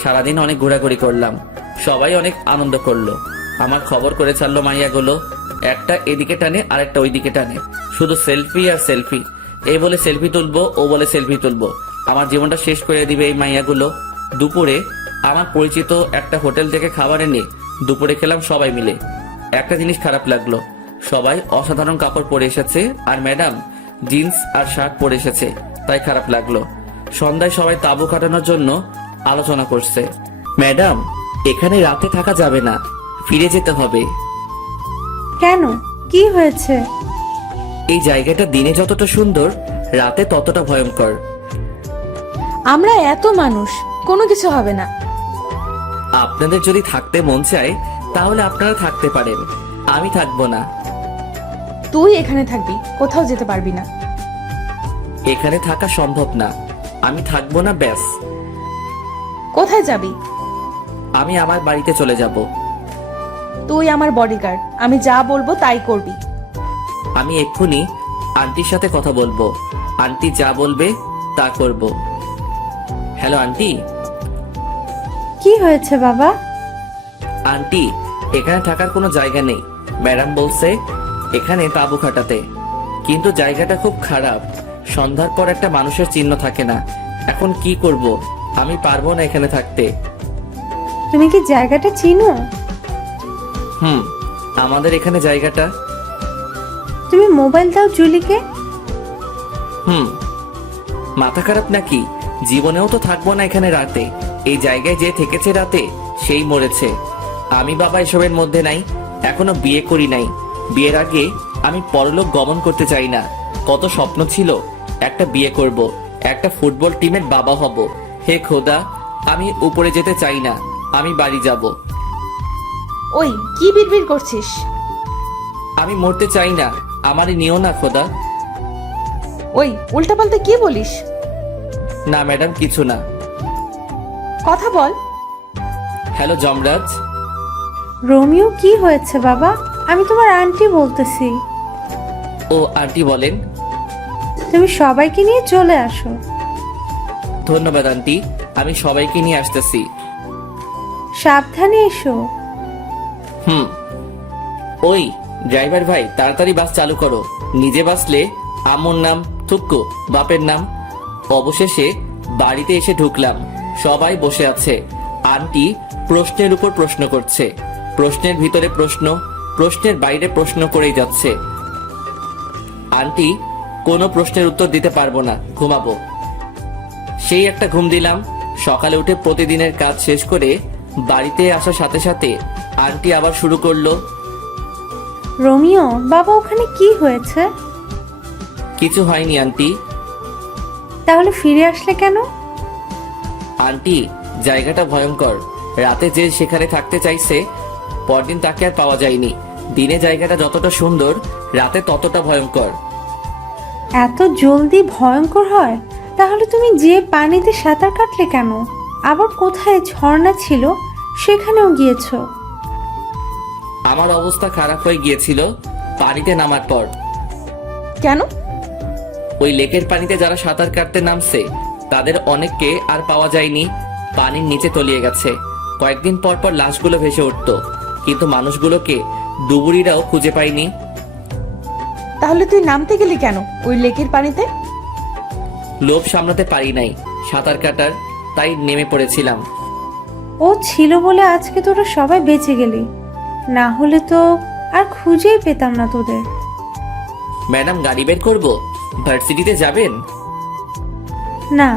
সারাদিন অনেক ঘোরাঘুরি করলাম। সবাই অনেক আনন্দ করলো। আমার খবর করে ছাড়লো মাইয়াগুলো। একটা এদিকে টানে আর একটা ওইদিকে টানে। শুধু সেলফি আর সেলফি। এই বলে সেলফি তুলবো, ও বলে সেলফি তুলবো। আমার জীবনটা শেষ করে দিবে এই মাইয়াগুলো। দুপুরে আমার পরিচিত একটা হোটেল থেকে খাবার এনে দুপুরে খেলাম সবাই মিলে। একটা জিনিস খারাপ লাগলো, সবাই অসাধারণ কাপড় পরে এসেছে আর ম্যাডাম জিন্স আর শার্ট পরে এসেছে, তাই খারাপ লাগলো। সন্ধ্যায় সবাই তাঁবু কাটানোর জন্য আলোচনা করছে। ম্যাডাম, এখানে রাতে থাকা যাবে না, ফিরে যেতে হবে। কেন, কি হয়েছে? এই জায়গাটা দিনে যতটা সুন্দর রাতে ততটা ভয়ঙ্কর। আমরা এত মানুষ, কোনো কিছু হবে না। আপনাদের যদি থাকতে মন চায় তাহলে আপনারা থাকতে পারেন, আমি থাকবো না। তুই এখানে থাকবি, কোথাও যেতে পারবি না। এখানে থাকা সম্ভব না, আমি থাকবো না, ব্যাস। কোথায় যাবি? আমি আমার বাড়িতে চলে যাব। তুই আমার বডিগার্ড, আমি যা বলবো তাই করবি। আমি এক্ষুনি আন্টির সাথে কথা বলবো। আন্টি যা বলবে তা করব। Hello aunty. কি হয়েছে বাবা? আন্টি, এখানে থাকার কোনো জায়গা নেই। ম্যাডাম বলছে এখানে তাঁবু খাটাতে, কিন্তু জায়গাটা খুব খারাপ। সন্ধ্যার পর একটা মানুষের চিহ্ন থাকে না। এখন কি করব? আমি পারবো না এখানে থাকতে। তুমি কি জায়গাটা চিনো? হুম, আমাদের এখানে জায়গাটা। তুমি মোবাইল দাও জুলিকে। হুম, মাথা খারাপ নাকি? জীবনেও তো থাকবো না এখানে রাতে। এই জায়গায় যে থেকেছে রাতে সেই মরেছে। আমি বাবা এসবের মধ্যে নাই। এখনো বিয়ে করি নাই। বিয়ের আগে আমি পরলোক গমন করতে চাই না। কত স্বপ্ন ছিল, একটা বিয়ে করব, একটা ফুটবল টিমের বাবা হব। হে খোদা, আমি উপরে যেতে চাই না। আমি বাড়ি যাব। ওই কি বিড়বিড় করছিস? আমি মরতে চাই না। আমারই নিও না খোদা। ওই উল্টাপাল্টা কি বলিস? না ম্যাডাম, কিছু না। কথা বল। হ্যালো যমরাজ। রোমিও, কি হয়েছে বাবা? আমি তোমার আন্টি বলতেছি। ও আন্টি বলেন। তুমি সবাইকে নিয়ে চলে আসো। ধন্যবাদ আন্টি, আমি সবাইকে নিয়ে আসতেছি। সাবধানে এসো। হুম। ওই ড্রাইভার ভাই, তাড়াতাড়ি বাস চালু করো। নিজে বাসলে আম্মুর নাম থুক্কু, বাপের নাম। অবশেষে বাড়িতে এসে ঢুকলাম। সবাই বসে আছে। আন্টি প্রশ্নের উপর প্রশ্ন করছে, প্রশ্নের ভিতরে প্রশ্ন, প্রশ্নের বাইরে প্রশ্ন করেই যাচ্ছে। আন্টি কোনো প্রশ্নের উত্তর দিতে পারবো না, ঘুমাবো। সেই একটা ঘুম দিলাম। সকালে উঠে প্রতিদিনের কাজ শেষ করে বাড়িতে আসার সাথে সাথে আন্টি আবার শুরু করলো। রোমিও বাবা, ওখানে কি হয়েছে? কিছু হয়নি আন্টি। তাহলে ফিরে আসলে কেন? আন্টি, জায়গাটা ভয়ঙ্কর। রাতে যে সেখানে থাকতে চাইছে, পরদিন তাকে আর পাওয়া যায়নি। দিনে জায়গাটা যতটা সুন্দর, রাতে ততটা ভয়ঙ্কর। এত জলদি ভয়ঙ্কর হয়? তাহলে তুমি যে পানিতে সাঁতার কাটলে কেন? আবার কোথায় ঝর্ণা ছিল সেখানেও গিয়েছো? আমার অবস্থা খারাপ হয়ে গিয়েছিল পানিতে নামার পর। কেন? ওই লেকের পানিতে যারা সাঁতার কাটতে নামছে তাদের অনেককে আর পাওয়া যায়নি। পানির নিচে তলিয়ে গেছে। কয়েকদিন পর পর লাশগুলো ভেসে উঠতো, কিন্তু মানুষগুলোকে ডুবুরিরাও খুঁজে পায়নি। তাহলে তুই নামতে গেলি কেন ওই লেকের পানিতে? লোভ সামলাতে পারি নাই সাঁতার কাটার, তাই নেমে পড়েছিলাম। ও ছিল বলে আজকে তোরা সবাই বেঁচে গেলি, না হলে তো আর খুঁজেই পেতাম না তোদের। ম্যাডাম, গাড়ি বের করবো? ভার্সিটিতে যাবেন? না,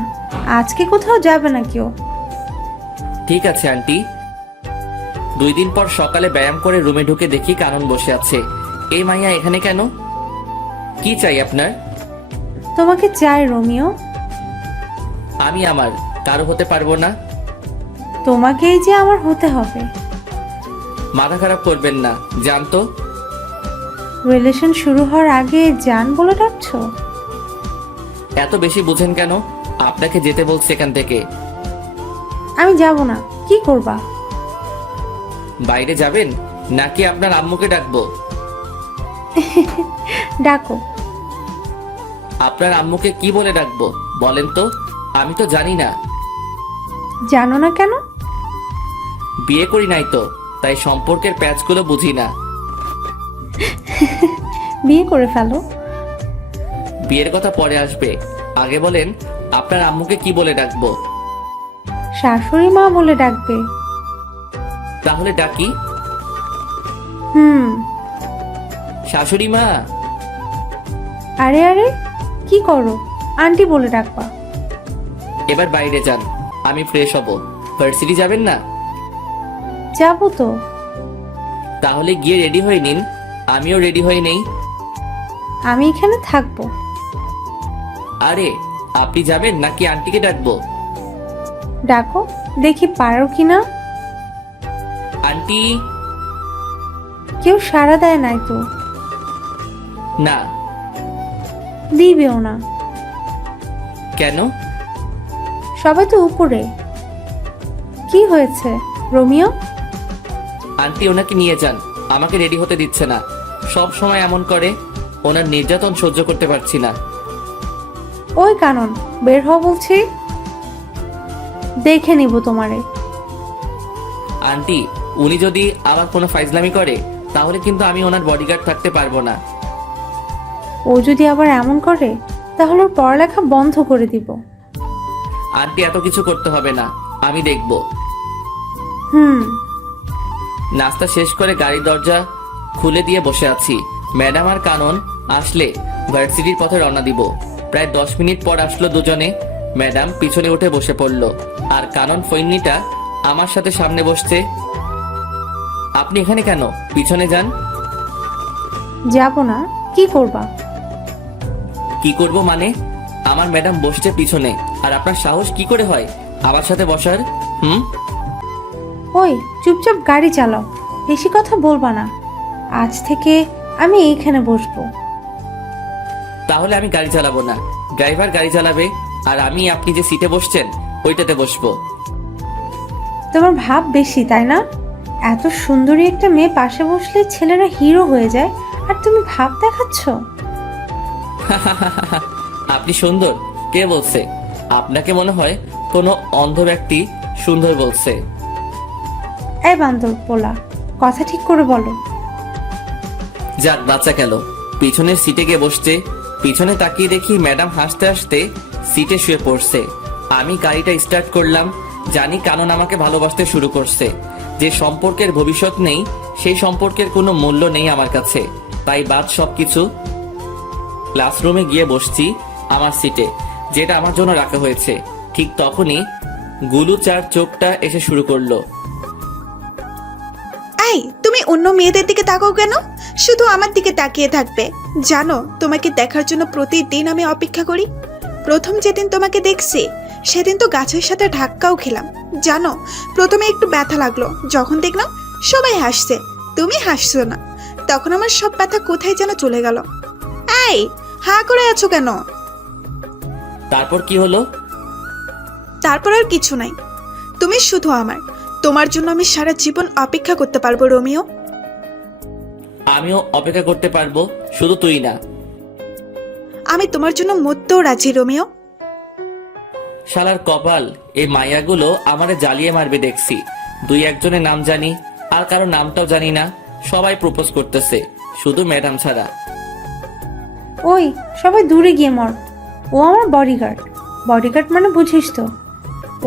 আজকে কোথাও যাবে না কেউ। ঠিক আছে আন্টি। 2 দিন পর সকালে ব্যায়াম করে রুমে ঢুকে দেখি কানন বসে আছে। এই মাইয়া এখানে কেন? কি চাই আপনার? তোমাকে চাই রোমিও। আমি আমার কারো হতে পারবো না। তোমাকেই যে আমার হতে হবে। মাথা খারাপ করবেন না, জানতো। রিলেশন শুরু হওয়ার আগে জান বলে ডাকছো? এত বেশি বুঝেন কেন? আপনাকে যেতে বলছি এখান থেকে। আমি যাব না। কি করবা? বাইরে যাবেন নাকি আপনার আম্মুকে ডাকবো? ডাকো। আপনার আম্মুকে কি বলে ডাকবো বলেন তো? আমি তো জানি না। জানো না কেন? বিয়ে করি নাই তো, তাই সম্পর্কের প্যাচগুলো বুঝি না। বিয়ে করে ফেলো। বিয়ের কথা পরে আসবে, আগে বলেন আপনার আম্মুকে কি বলে ডাকবো? শাশুড়ি মা বলে ডাকবে। তাহলে ডাকি। হুম। শাশুড়ি মা। আরে আরে, কি করো? আন্টি বলে ডাকবা। এবার বাইরে যান, আমি ফ্রেশ হব। ভার্সিটি যাবেন না? যাবো তো। তাহলে গিয়ে রেডি হয়ে নিন, আমিও রেডি হয়ে নেই। আমি এখানে থাকবো। আরে, আপনি যাবেন নাকি আন্টিকে ডাকবো? ডাকো, দেখি পারো কিনা। আন্টি। কেউ সাড়া দেয় নাই তো। না। দিবেও না। কেন? সবাই তো উপরে। কি হয়েছে রোমিও? আন্টি ওনাকে নিয়ে যান, আমাকে রেডি হতে দিচ্ছে না। সব সময় এমন করে, ওনার নির্যাতন সহ্য করতে পারছি না। ওই কানন, বের হও বলছি। দেখে নিব তোমারে। আন্টি, উনি যদি আবার কোনো ফাইজলামি করে তাহলে কিন্তু আমি ওনার বডিগার্ড থাকতে পারবো না। ও যদি আবার এমন করে তাহলে ওর পড়ালেখা বন্ধ করে দিব। আন্টি এত কিছু করতে হবে না, আমি দেখবো। হুম। নাস্তা শেষ করে গাড়ির দরজা খুলে দিয়ে বসে আছি। ম্যাডাম আর কানন আসলে ভার্সিটির পথে রওনা দিব। প্রায় 10 মিনিট পর আসলো দুজনে। ম্যাডাম পিছনে উঠে বসে পড়লো, আর কানন ফৈন্নিটা আমার সাথে সামনে বসছে। আপনি এখানে কেন? পিছনে যান। যাব না, কি করবা? কি করব মানে? আমার ম্যাডাম বসছে পিছনে, আর আপনার সাহস কি করে হয় আমার সাথে বসার? ওই চুপচাপ গাড়ি চালাও, বেশি কথা বলবা না। আজ থেকে আমি এইখানে বসবো। তাহলে আমি গাড়ি চালাবো না, ড্রাইভার গাড়ি চালাবে, আর আমি আপনি যে সিটে বসছেন ওইটাতে বসবো। তোমার ভাব বেশি, তাই না? এত সুন্দরী একটা মেয়ে পাশে বসলে ছেলেরা হিরো হয়ে যায়, আর তুমি ভাব দেখাচ্ছ। আপনি সুন্দর? কে বলছে? আপনাকে মনে হয় কোনো অন্ধ ব্যক্তি সুন্দর বলছে। এই বান্দর পোলা, কথা ঠিক করে বলো। যাক বাচ্চা গেল। পিছনের সিটে গিয়ে বসছে। পিছনে তাকিয়ে দেখি ম্যাডাম হাসতে হাসতে সিটে শুয়ে পড়ছে। আমি গাড়িটা স্টার্ট করলাম। জানি কানন আমাকে ভালোবাসতে শুরু করছে। যে সম্পর্কের ভবিষ্যৎ নেই, সেই সম্পর্কের কোনো মূল্য নেই আমার কাছে। তাই বাদ সবকিছু। ক্লাসরুমে গিয়ে বসছি আমার সিটে, যেটা আমার জন্য রাখা হয়েছে। ঠিক তখনই গুলু চার চোখটা এসে শুরু করলো। এই, তুমি অন্য মেয়েদের দিকে তাকাও কেন? শুধু আমার দিকে তাকিয়ে থাকবে। জানো, তোমাকে দেখার জন্য প্রতিদিন আমি অপেক্ষা করি। প্রথম যেদিন তোমাকে দেখছি সেদিন তো গাছের সাথে ধাক্কাও খেলাম। জানো, প্রথমে একটু ব্যথা লাগলো, যখন দেখলাম সবাই হাসছে, তুমি হাসছো না, তখন আমার সব ব্যথা কোথায় যেন চলে গেল। এই, হাঁ করে আছো কেন? তারপর কি হলো? তারপর আর কিছু নাই। তুমি শুধু আমার। তোমার জন্য আমি সারা জীবন অপেক্ষা করতে পারবো রোমিও। আমিও অপেক্ষা করতে পারবো, শুধু তুই না। আমি তোমার জন্য মরতেও রাজি রোমিও। শালার কপাল, এই মাইয়াগুলো আমারে জ্বালিয়ে মারবে দেখছি। দুই একজনের নাম জানি, আর কারো নামটাও জানি না। সবাই প্রপোজ করতেছে, শুধু ম্যাডাম ছাড়া। ওই সবাই দূরে গিয়ে মর। ও আমার বডিগার্ড। বডিগার্ড মানে বুঝিস তো,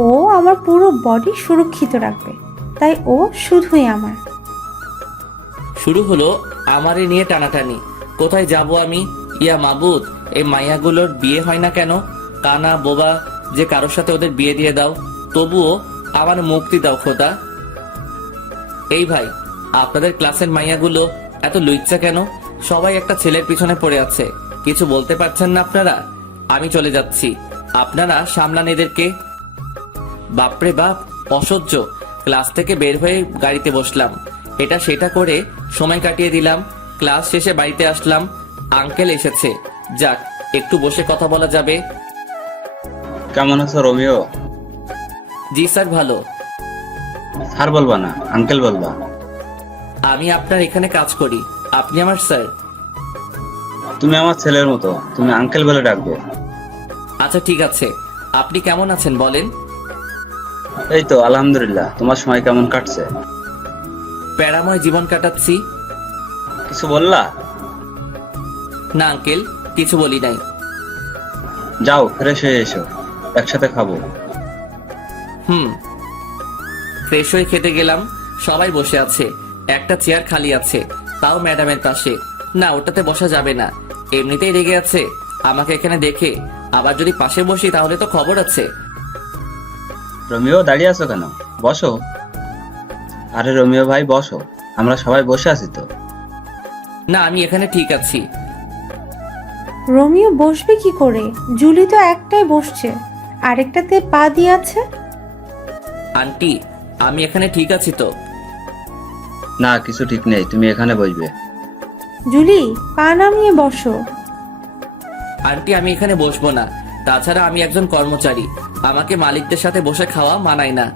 ও আমার পুরো বডি সুরক্ষিত রাখবে, তাই ও শুধুই আমার। শুরু হলো আমারে নিয়ে টানাটানি। কোথায় যাব আমি? ইয়া মাবুদ, এই মাইয়াগুলোর বিয়ে হয় না কেন? কানা বোবা যে কারোর সাথে ওদের বিয়ে দিয়ে দাও, তবুও আমার মুক্তি দাও খোদা। এই ভাই, আপনাদের ক্লাসের মাইয়াগুলো এত লুইচ্ছা কেন? সবাই একটা ছেলের পিছনে পড়ে আছে, কিছু বলতে পারছেন না আপনারা? আমি চলে যাচ্ছি, আপনারা সামলান এদেরকে। বাপরে বাপ, অসহ্য। ক্লাস থেকে বের হয়ে গাড়িতে বসলাম। এটা সেটা করে সময় কাটিয়ে দিলাম। ক্লাস শেষে বাড়িতে আসলাম। আঙ্কেল এসেছে, যাক একটু বসে কথা বলা যাবে। কেমন আছো রোমিও? জি স্যার, ভালো। স্যার বলবা না, আঙ্কেল বলবা। আমি আপনার এখানে কাজ করি, আপনি আমার স্যার। তুমি আমার ছেলের মতো, তুমি আঙ্কেল বলে ডাকবে। আচ্ছা ঠিক আছে। আপনি কেমন আছেন বলেন? এই তো আলহামদুলিল্লাহ। তোমার সময় কেমন কাটছে? প্যারাময় জীবন কাটাচ্ছি। কিছু বললা? না আঙ্কেল, কিছু বলি নাই। যাও ফ্রেশ হয়ে এসো, একসাথে খাবো। ফ্রেশ হয়ে খেতে গেলাম। সবাই বসে আছে, একটা চেয়ার খালি আছে, তাও ম্যাডামের পাশে। না, ওটাতে বসা যাবে না, এমনিতেই রেগে আছে আমাকে এখানে দেখে। আবার যদি পাশে বসি তাহলে তো খবর আছে। রোমিও দাঁড়িয়ে আছো কেন? বসো। আরে রোমিও ভাই বসো, আমরা সবাই বসে আছি তো। না, আমি এখানে ঠিক আছি। রোমিও বসবে কি করে? জুলি তো একটাই বসছে, আরেকটাতে পা দিয়ে আছে। আন্টি, আমি এখানে ঠিক আছি তো? না, কিছু ঠিক নেই, তুমি এখানে বসবে। জুলি, পা নামিয়ে বসো। আন্টি, আমি এখানে বসবো না। তাছাড়া আমি একজন কর্মচারী, আমাকে মালিকদের সাথে বসে খাওয়া মানায় না।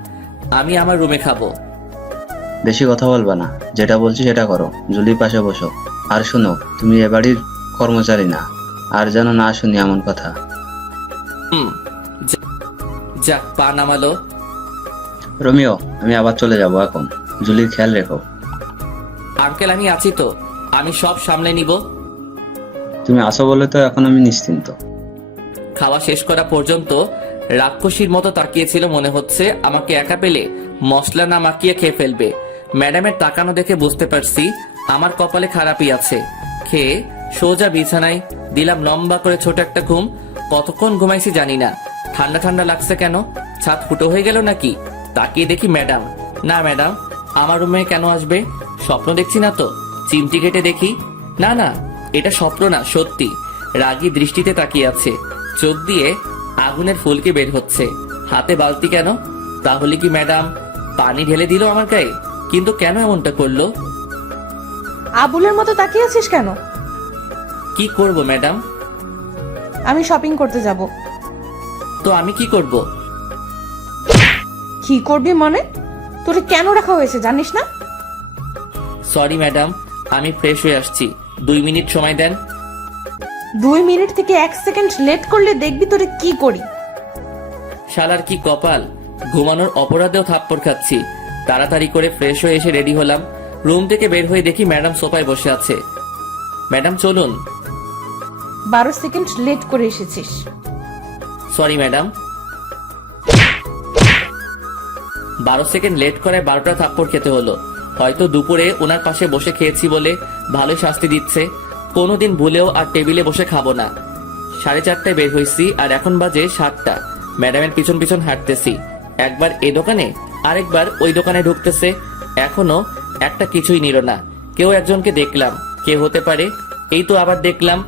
আমি আমার রুমে খাবো। বেশি কথা বলবা না, যেটা বলছি সেটা করো। জুলির পাশে বসো। আর শোনো, তুমি এ বাড়ির কর্মচারী না, আর যেন না শুনি এমন কথা। যাক, পা নামালো। রোমিও, আমি আবার চলে যাব এখন। জুলির খেয়াল রেখো। আঙ্কেল আমি আছি তো, আমি সব সামলে নিব। তুমি আসো বলে তো এখন আমি নিশ্চিন্ত। খাওয়া শেষ করা পর্যন্ত রাক্ষসীর মতো তাকিয়েছিল, মনে হচ্ছে আমাকে একা পেলে মশলা না মাখিয়ে খেয়ে ফেলবে। ম্যাডামের তাকানো দেখে বুঝতে পারছি আমার কপালে খারাপই আছে। খেয়ে সোজা বিছানায় দিলাম লম্বা করে ছোট একটা ঘুম। কতক্ষণ ঘুমাইছি জানি না। ঠান্ডা ঠান্ডা লাগছে কেন? ছাদ ফুটো হয়ে গেল নাকি? তাকিয়ে দেখি ম্যাডাম। না ম্যাডাম আমার রুমে কেন আসবে? স্বপ্ন দেখছি না তো? চিমটি কেটে দেখি, না না এটা স্বপ্ন না, সত্যি। রাগী দৃষ্টিতে তাকিয়ে আছে, চোখ দিয়ে আগুনের ফুলকি বের হচ্ছে। হাতে বালতি কেন? তাহলে কি ম্যাডাম পানি ঢেলে দিল আমার গায়ে? কিন্তু কেন এমনটা করলো? আবুলের মতো তাকিয়ে আছিস কেন? কি করব ম্যাডাম? আমি শপিং করতে যাব। তো আমি কি করব? কি করবি মানে? তোরে কেন রাখা হয়েছে জানিস না? সরি ম্যাডাম, আমি ফ্রেশ হয়ে আসছি, 2 মিনিট সময় দেন। 2 মিনিট থেকে 1 সেকেন্ড লেট করলে দেখবি তোরে কি করি। শালার কি কপাল, ঘুমানোর অপরাধেও থাপ্পড় খাচ্ছি। তাড়াতাড়ি করে ফ্রেশ হয়ে এসে রেডি হলাম। রুম থেকে বের হয়ে দেখি ম্যাডাম সোফায় বসে আছে। ম্যাডাম চলুন। 12 সেকেন্ড লেট করে এসেছিস। Sorry madam. 12 সেকেন্ড লেট করে 12টা থাপ্পড় খেতে হলো। হয়তো দুপুরে ওনার পাশে বসে খেয়েছি বলে ভালোই শাস্তি দিচ্ছে। কোনোদিন ভুলেও আর টেবিলে বসে খাবো না। 4:30টায় বের হয়েছি আর এখন বাজে 7টা। ম্যাডামের পিছন পিছন হাঁটতেছি, একবার এই দোকানে আরেকবার ওই দোকানে ঢুকতেছে। এখনো একটা কিছুই নিল না। কেউ একজনকে দেখলাম, কে হতে পারে? এই তো আবার দেখলাম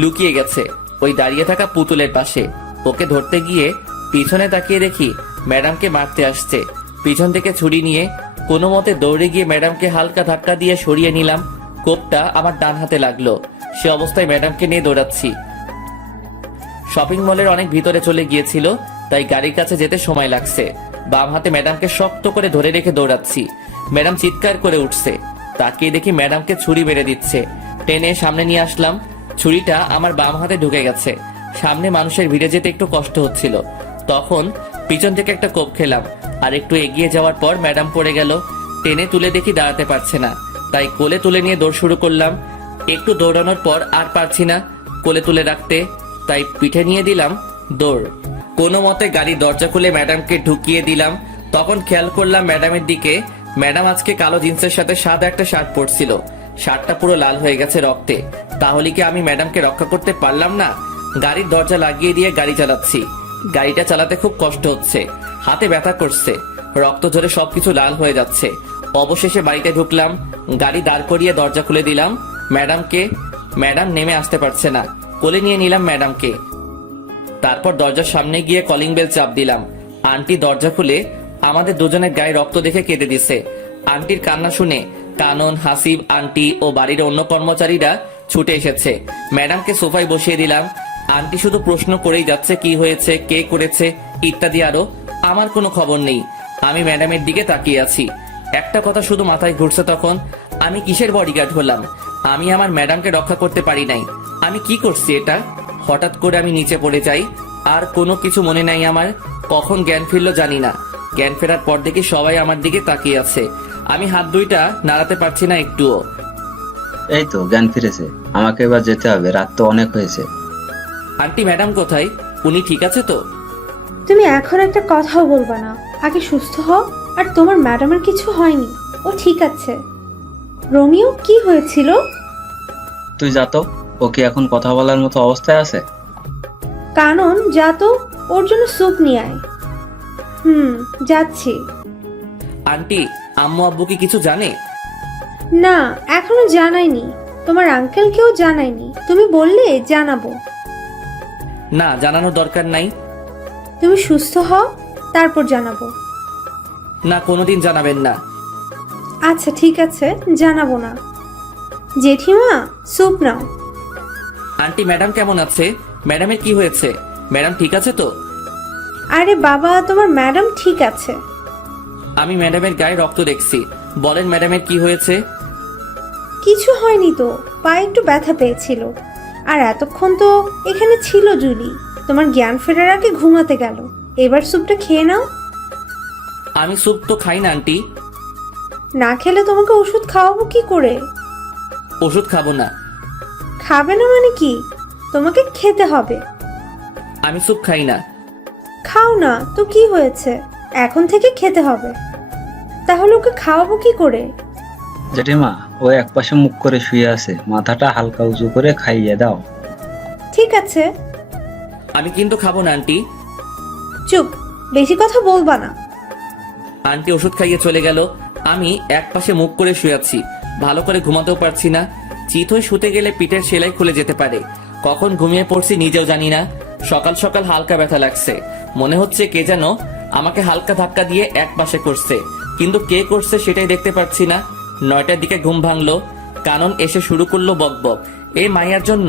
লুকিয়ে গেছে ওই দাঁড়িয়ে থাকা পুতুলের পাশে। ওকে ধরতে গিয়ে পিছনে তাকিয়ে দেখি ম্যাডামকে মারতে আসছে। পিছন থেকে ছুরি নিয়ে কোনো মতে দৌড়ে গিয়ে ম্যাডামকে হালকা ধাক্কা দিয়ে সরিয়ে নিলাম। কোপটা আমার ডান হাতে লাগলো। সে অবস্থায় ম্যাডামকে নিয়ে দৌড়াচ্ছি। শপিং মলের অনেক ভিতরে চলে গিয়েছিল, তাই গাড়ির কাছে যেতে সময় লাগছে। বাম হাতে ম্যাডামকে শক্ত করে ধরে রেখে দৌড়াচ্ছি। ম্যাডাম চিৎকার করে উঠছে। তাকিয়ে দেখি ম্যাডামকে ছুরি মেরে দিচ্ছে। টেনে সামনে নিয়ে আসলাম। ছুরিটা আমার বাম হাতে ঢুকে গেছে। সামনে মানুষের ভিড়ে যেতে একটু কষ্ট হচ্ছিল। তখন পিছন থেকে একটা কোপ খেলাম। আর একটু এগিয়ে যাওয়ার পর ম্যাডাম পড়ে গেল। টেনে তুলে দেখি দাঁড়াতে পারছে না, তাই কোলে তুলে নিয়ে দৌড় শুরু করলাম। একটু দৌড়ানোর পর আর পারছি না কোলে তুলে রাখতে, তাই পিঠে নিয়ে দিলাম দৌড়। কোনো মতে গাড়ির দরজা খুলে ম্যাডামকে ঢুকিয়ে দিলাম। তখন খেয়াল করলাম ম্যাডামের দিকে। ম্যাডাম আজকে কালো জিন্সের সাথে সাদা একটা শার্ট পরছিল। শার্টটা পুরো লাল হয়ে গেছে রক্তে। তাহলে কি আমি ম্যাডামকে রক্ষা করতে পারলাম না? গাড়ির দরজা লাগিয়ে দিয়ে গাড়ি চালাচ্ছি। গাড়িটা চালাতে খুব কষ্ট হচ্ছে, হাতে ব্যথা করছে, রক্ত ঝরে সবকিছু লাল হয়ে যাচ্ছে। অবশেষে বাড়িতে ঢুকলাম, গাড়ি দাঁড় করিয়ে দরজা খুলে দিলাম ম্যাডামকে। ম্যাডাম নেমে আসতে পারছে না, কোলে নিয়ে নিলাম ম্যাডামকে। তারপর দরজার সামনে গিয়ে কলিং বেল চাপ দিলাম। আন্টি দরজা খুলে আমাদের দুজনের গায়ে রক্ত দেখে কেঁদে দিছে। আন্টির কান্না শুনে কানন, হাসিব, আন্টি ও বাড়ির অন্য কর্মচারীরা ছুটে এসেছে। ম্যাডামকে সোফায় বসিয়ে দিলাম। আন্টি শুধু প্রশ্ন করেই যাচ্ছে, কি হয়েছে, কে করেছে ইত্যাদি আরো। আমার কোনো খবর নেই। আমি ম্যাডামের দিকে তাকিয়ে আছি। একটা কথা শুধু মাথায় ঘুরছে, তখন আমি কিসের বডিগার্ড হলাম? আমি আমার ম্যাডামকে রক্ষা করতে পারি নাই। আমি কি করছি এটা? হঠাৎ করে আমি নিচে পড়ে যাই, আর কোনো কিছু মনে নাই আমার। কখন জ্ঞান ফিরলো জানি না। জ্ঞান ফেরার পর দেখি সবাই আমার দিকে তাকিয়ে আছে। আমি হাত দুইটা নাড়াতে পারছি না একটুও। এই তো জ্ঞান ফিরেছে, আমাকে এবার যেতে হবে, রাত তো অনেক হয়েছে। আন্টি ম্যাডাম কোথায়? উনি ঠিক আছে তো? তুমি এখন একটা কথাও বলবা না, আগে সুস্থ হও। আর তোমার ম্যাডামের কিছু হয়নি, ও ঠিক আছে। রোমিও কি হয়েছিল? তুই যা তো, ও কি এখন কথা বলার মতো অবস্থায় আছে? কানন যা তো, ওর জন্য স্যুপ নিয়ে আয়। যাচ্ছি। আন্টি আম্মু আব্বু কি কিছু জানে? না, এখনো জানাইনি। তোমার আঙ্কেলকেও জানাইনি। তুমি বললে জানাবো। না, জানানোর দরকার নাই। তুমি সুস্থ হও, তারপর জানাবো। না, কোনোদিন জানাবেন না। আচ্ছা ঠিক আছে, জানাবো না। জেঠিমা স্যুপ নাও। আন্টি ম্যাডাম কেমন আছে? ম্যাডামের কি হয়েছে? ম্যাডাম ঠিক আছে তো? আরে বাবা, তোমার ম্যাডাম ঠিক আছে। আমি ম্যাডামের গায়ে রক্ত দেখছি। বলেন ম্যাডামের কি হয়েছে? কিছু হয়নি তো, পায়ে একটু ব্যথা পেয়েছিল। আর এতক্ষণ তো এখানে ছিল জুলি। তোমার জ্ঞান ফেরার আগে ঘুমাতে গেল। এবার স্যুপটা খেয়ে নাও। আমি স্যুপ তো খাই না আন্টি। না খেলে তোমাকে ওষুধ খাওয়াবো কি করে? ওষুধ খাবো না। খাবে না মানে কি? তোমাকে খেতে হবে। আমি স্যুপ খাই না। খাও না তো কি হয়েছে, এখন থেকে খেতে হবে। তাহলে ওকে খাওয়াবো কি করে? জেঠিমা, ও একপাশে মুখ করে শুয়ে আছে, মাথাটা হালকা উঁচু করে খাইয়ে দাও। ঠিক আছে। আমি কিন্তু খাবো না আন্টি। চুপ, বেশি কথা বলবা না। আন্টি ওষুধ খাইয়ে চলে গেল। আমি এক পাশে মুখ করে শুয়ে আছি, ভালো করে ঘুমাতেও পারছি না। চিত হয়ে শুতে গেলে পিঠের সেলাই খুলে যেতে পারে। কখন ঘুমিয়ে পড়ছি নিজেও জানি না। সকাল সকাল হালকা ব্যথা লাগছে, মনে হচ্ছে কে যেন আমাকে হালকা ধাক্কা দিয়ে এক পাশে করছে, কিন্তু কে করছে সেটাই দেখতে পাচ্ছি না। 9টার দিকে ঘুম ভাঙলো, কানন এসে শুরু করলো বকবক। এই মাইয়ার জন্য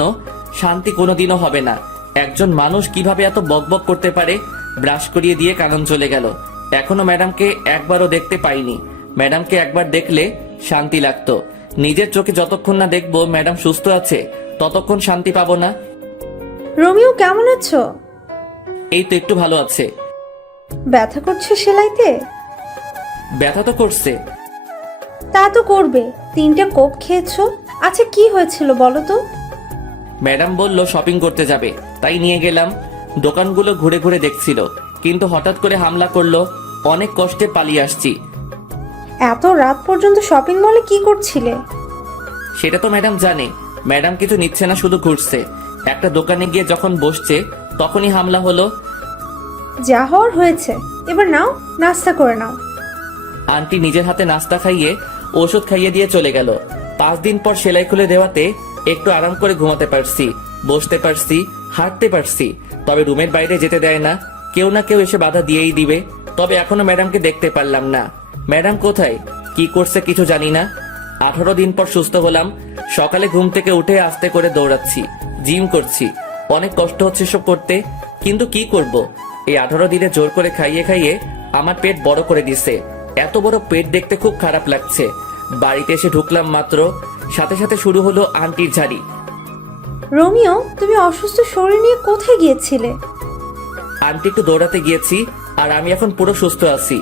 শান্তি কোনোদিনও হবে না। একজন মানুষ কিভাবে এত বকবক করতে পারে? ব্রাশ করিয়ে দিয়ে কানন চলে গেল। এখনো ম্যাডামকে একবারও দেখতে পাইনি। ম্যাডামকে একবার দেখলে শান্তি লাগতো। নিজের চোখে যতক্ষণ না দেখবো ম্যাডাম সুস্থ আছে, ততক্ষণ শান্তি পাবো না। রোমিও কেমন আছো? এই তো একটু ভালো আছে। ব্যথা করছে সেলাইতে? ব্যথা তো করছে। তা তো করবে, 3টে কোক খেয়েছো। আচ্ছা কি হয়েছিল বলো তো? ম্যাডাম বলল শপিং করতে যাবে, তাই নিয়ে গেলাম। দোকানগুলো ঘুরে ঘুরে দেখছিল, কিন্তু হঠাৎ করে হামলা করলো। অনেক কষ্টে পালিয়ে আসছি। এত রাত পর্যন্ত শপিং মলে কি করছিলে? সেটা তো ম্যাডাম জানে। ম্যাডাম কিছু নিচ্ছে না, শুধু ঘুরছে। একটা দোকানে গিয়ে যখন বসছে তখনই হামলা হলো। যা হওয়ার হয়েছে, এবার নাও, নাস্তা করে নাও। আন্টি নিজের হাতে নাস্তা খাইয়ে ওষুধ খাইয়ে দিয়ে চলে গেল। 5 দিন পর সেলাই খুলে দেওয়াতে একটু আরাম করে ঘুমাতে পারছি, বসতে পারছি, হাঁটতে পারছি। তবে রুমের বাইরে যেতে দেয় না, কেউ না কেউ এসে বাধা দিয়েই দিবে। তবে এখনো ম্যাডামকে দেখতে পারলাম না। ম্যাডাম কোথায়, কি করছে কিছু জানি না। 18 দিন পর সুস্থ হলাম। সকালে ঘুম থেকে উঠে আস্তে করে দৌড়াচ্ছি, জিম করছি। অনেক কষ্ট হচ্ছে সব করতে, কিন্তু কি করব? এই 18 দিনে জোর করে খাইয়ে খাইয়ে আমার পেট বড় করে দিছে। এত বড় পেট দেখতে খুব খারাপ লাগছে। বাড়িতে এসে ঢুকলাম মাত্র, সাথে সাথে শুরু হলো আন্টির ঝাড়ি। রোমিও, তুমি অসুস্থ শরীর নিয়ে কোথায় গিয়েছিলে? আন্টি একটু দৌড়াতে গিয়েছি, আর আমি এখন পুরো সুস্থ আছি।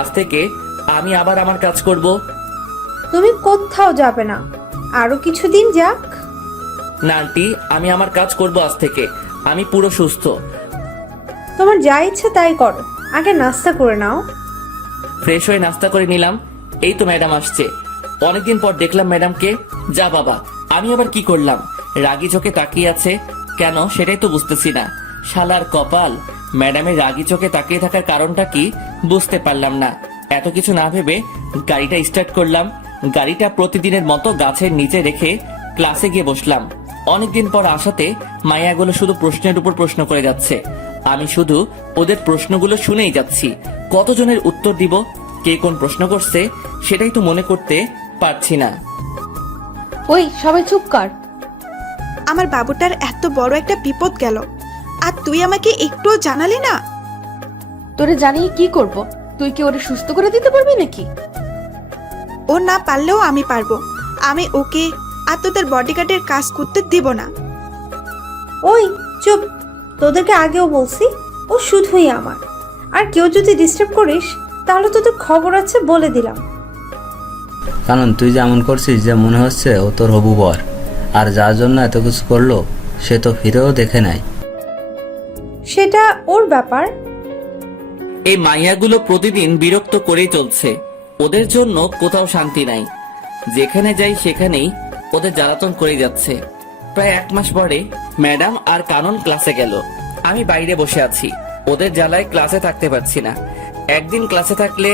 আজ থেকে আমি আবার আমার কাজ করব। তুমি কোথাও যাবে না, আরো কিছুদিন যাক। না আন্টি, আমি আমার কাজ করব আজ থেকে। আমি পুরো সুস্থ। তোমার যা ইচ্ছে তাই করো, আগে নাস্তা করে নাও। ফ্রেশ হয়ে নাস্তা করে নিলাম। এই তো ম্যাডাম আসছে। অনেকদিন পর দেখলাম ম্যাডামকে। যা বাবা, আমি আবার কি করলাম? রাগী চোখে তাকিয়ে আছে কেন সেটাই তো বুঝতেছি না। শালার কপাল, ম্যাডামের রাগী চোখে তাকিয়ে থাকার কারণটা কি বুঝতে পারলাম না। এত কিছু না ভেবে গাড়িটা স্টার্ট করলাম। গাড়িটা প্রতিদিনের মতো গাছের নিচে রেখে ক্লাসে গিয়ে বসলাম। অনেকদিন পর আসাতে মায়াগুলো শুধু প্রশ্নের উপর প্রশ্ন করে যাচ্ছে। আমি শুধু ওদের প্রশ্নগুলো শুনেই যাচ্ছি। কতজনের উত্তর দিব, কে কোন প্রশ্ন করছে সেটাই তো মনে করতে পারছি না। ওই সবাই চুপ কর। আমার বাবুটার এত বড় একটা বিপদ গেল, আর তুই আমাকে একটুও জানালি না। তোরে জানিয়ে কি করব? তুই কি ওরে সুস্থ করে দিতে পারবি নাকি? ও না পারলেও আমি পারবো। আমি ওকে আর তোদের বডিগার্ডের কাজ করতে দিব না। ওই চুপ, তোদেরকে আগেও বলছি ও শুধুই আমার। আর কেউ যদি ডিস্টার্ব করিস তাহলে তোদের খবর আছে, বলে দিলাম। কারণ তুই যেমন করছিস যে মনে হচ্ছে ও তোর হবু বর, আর যার জন্য এত কিছু করলো সে তো ফিরেও দেখে নাই। সেটা ওর ব্যাপার। এই মাইয়াগুলো প্রতিদিন বিরক্ত করেই চলছে। ওদের জন্য কোথাও শান্তি নাই। যেখানে যাই সেখানেই ওদের জ্বালাতন করে যাচ্ছে। প্রায় 1 মাস পরে ম্যাডাম আর কানন ক্লাসে গেল। আমি বাইরে বসে আছি। ওদের জ্বালায় ক্লাসে থাকতে পারছি না। একদিন ক্লাসে থাকলে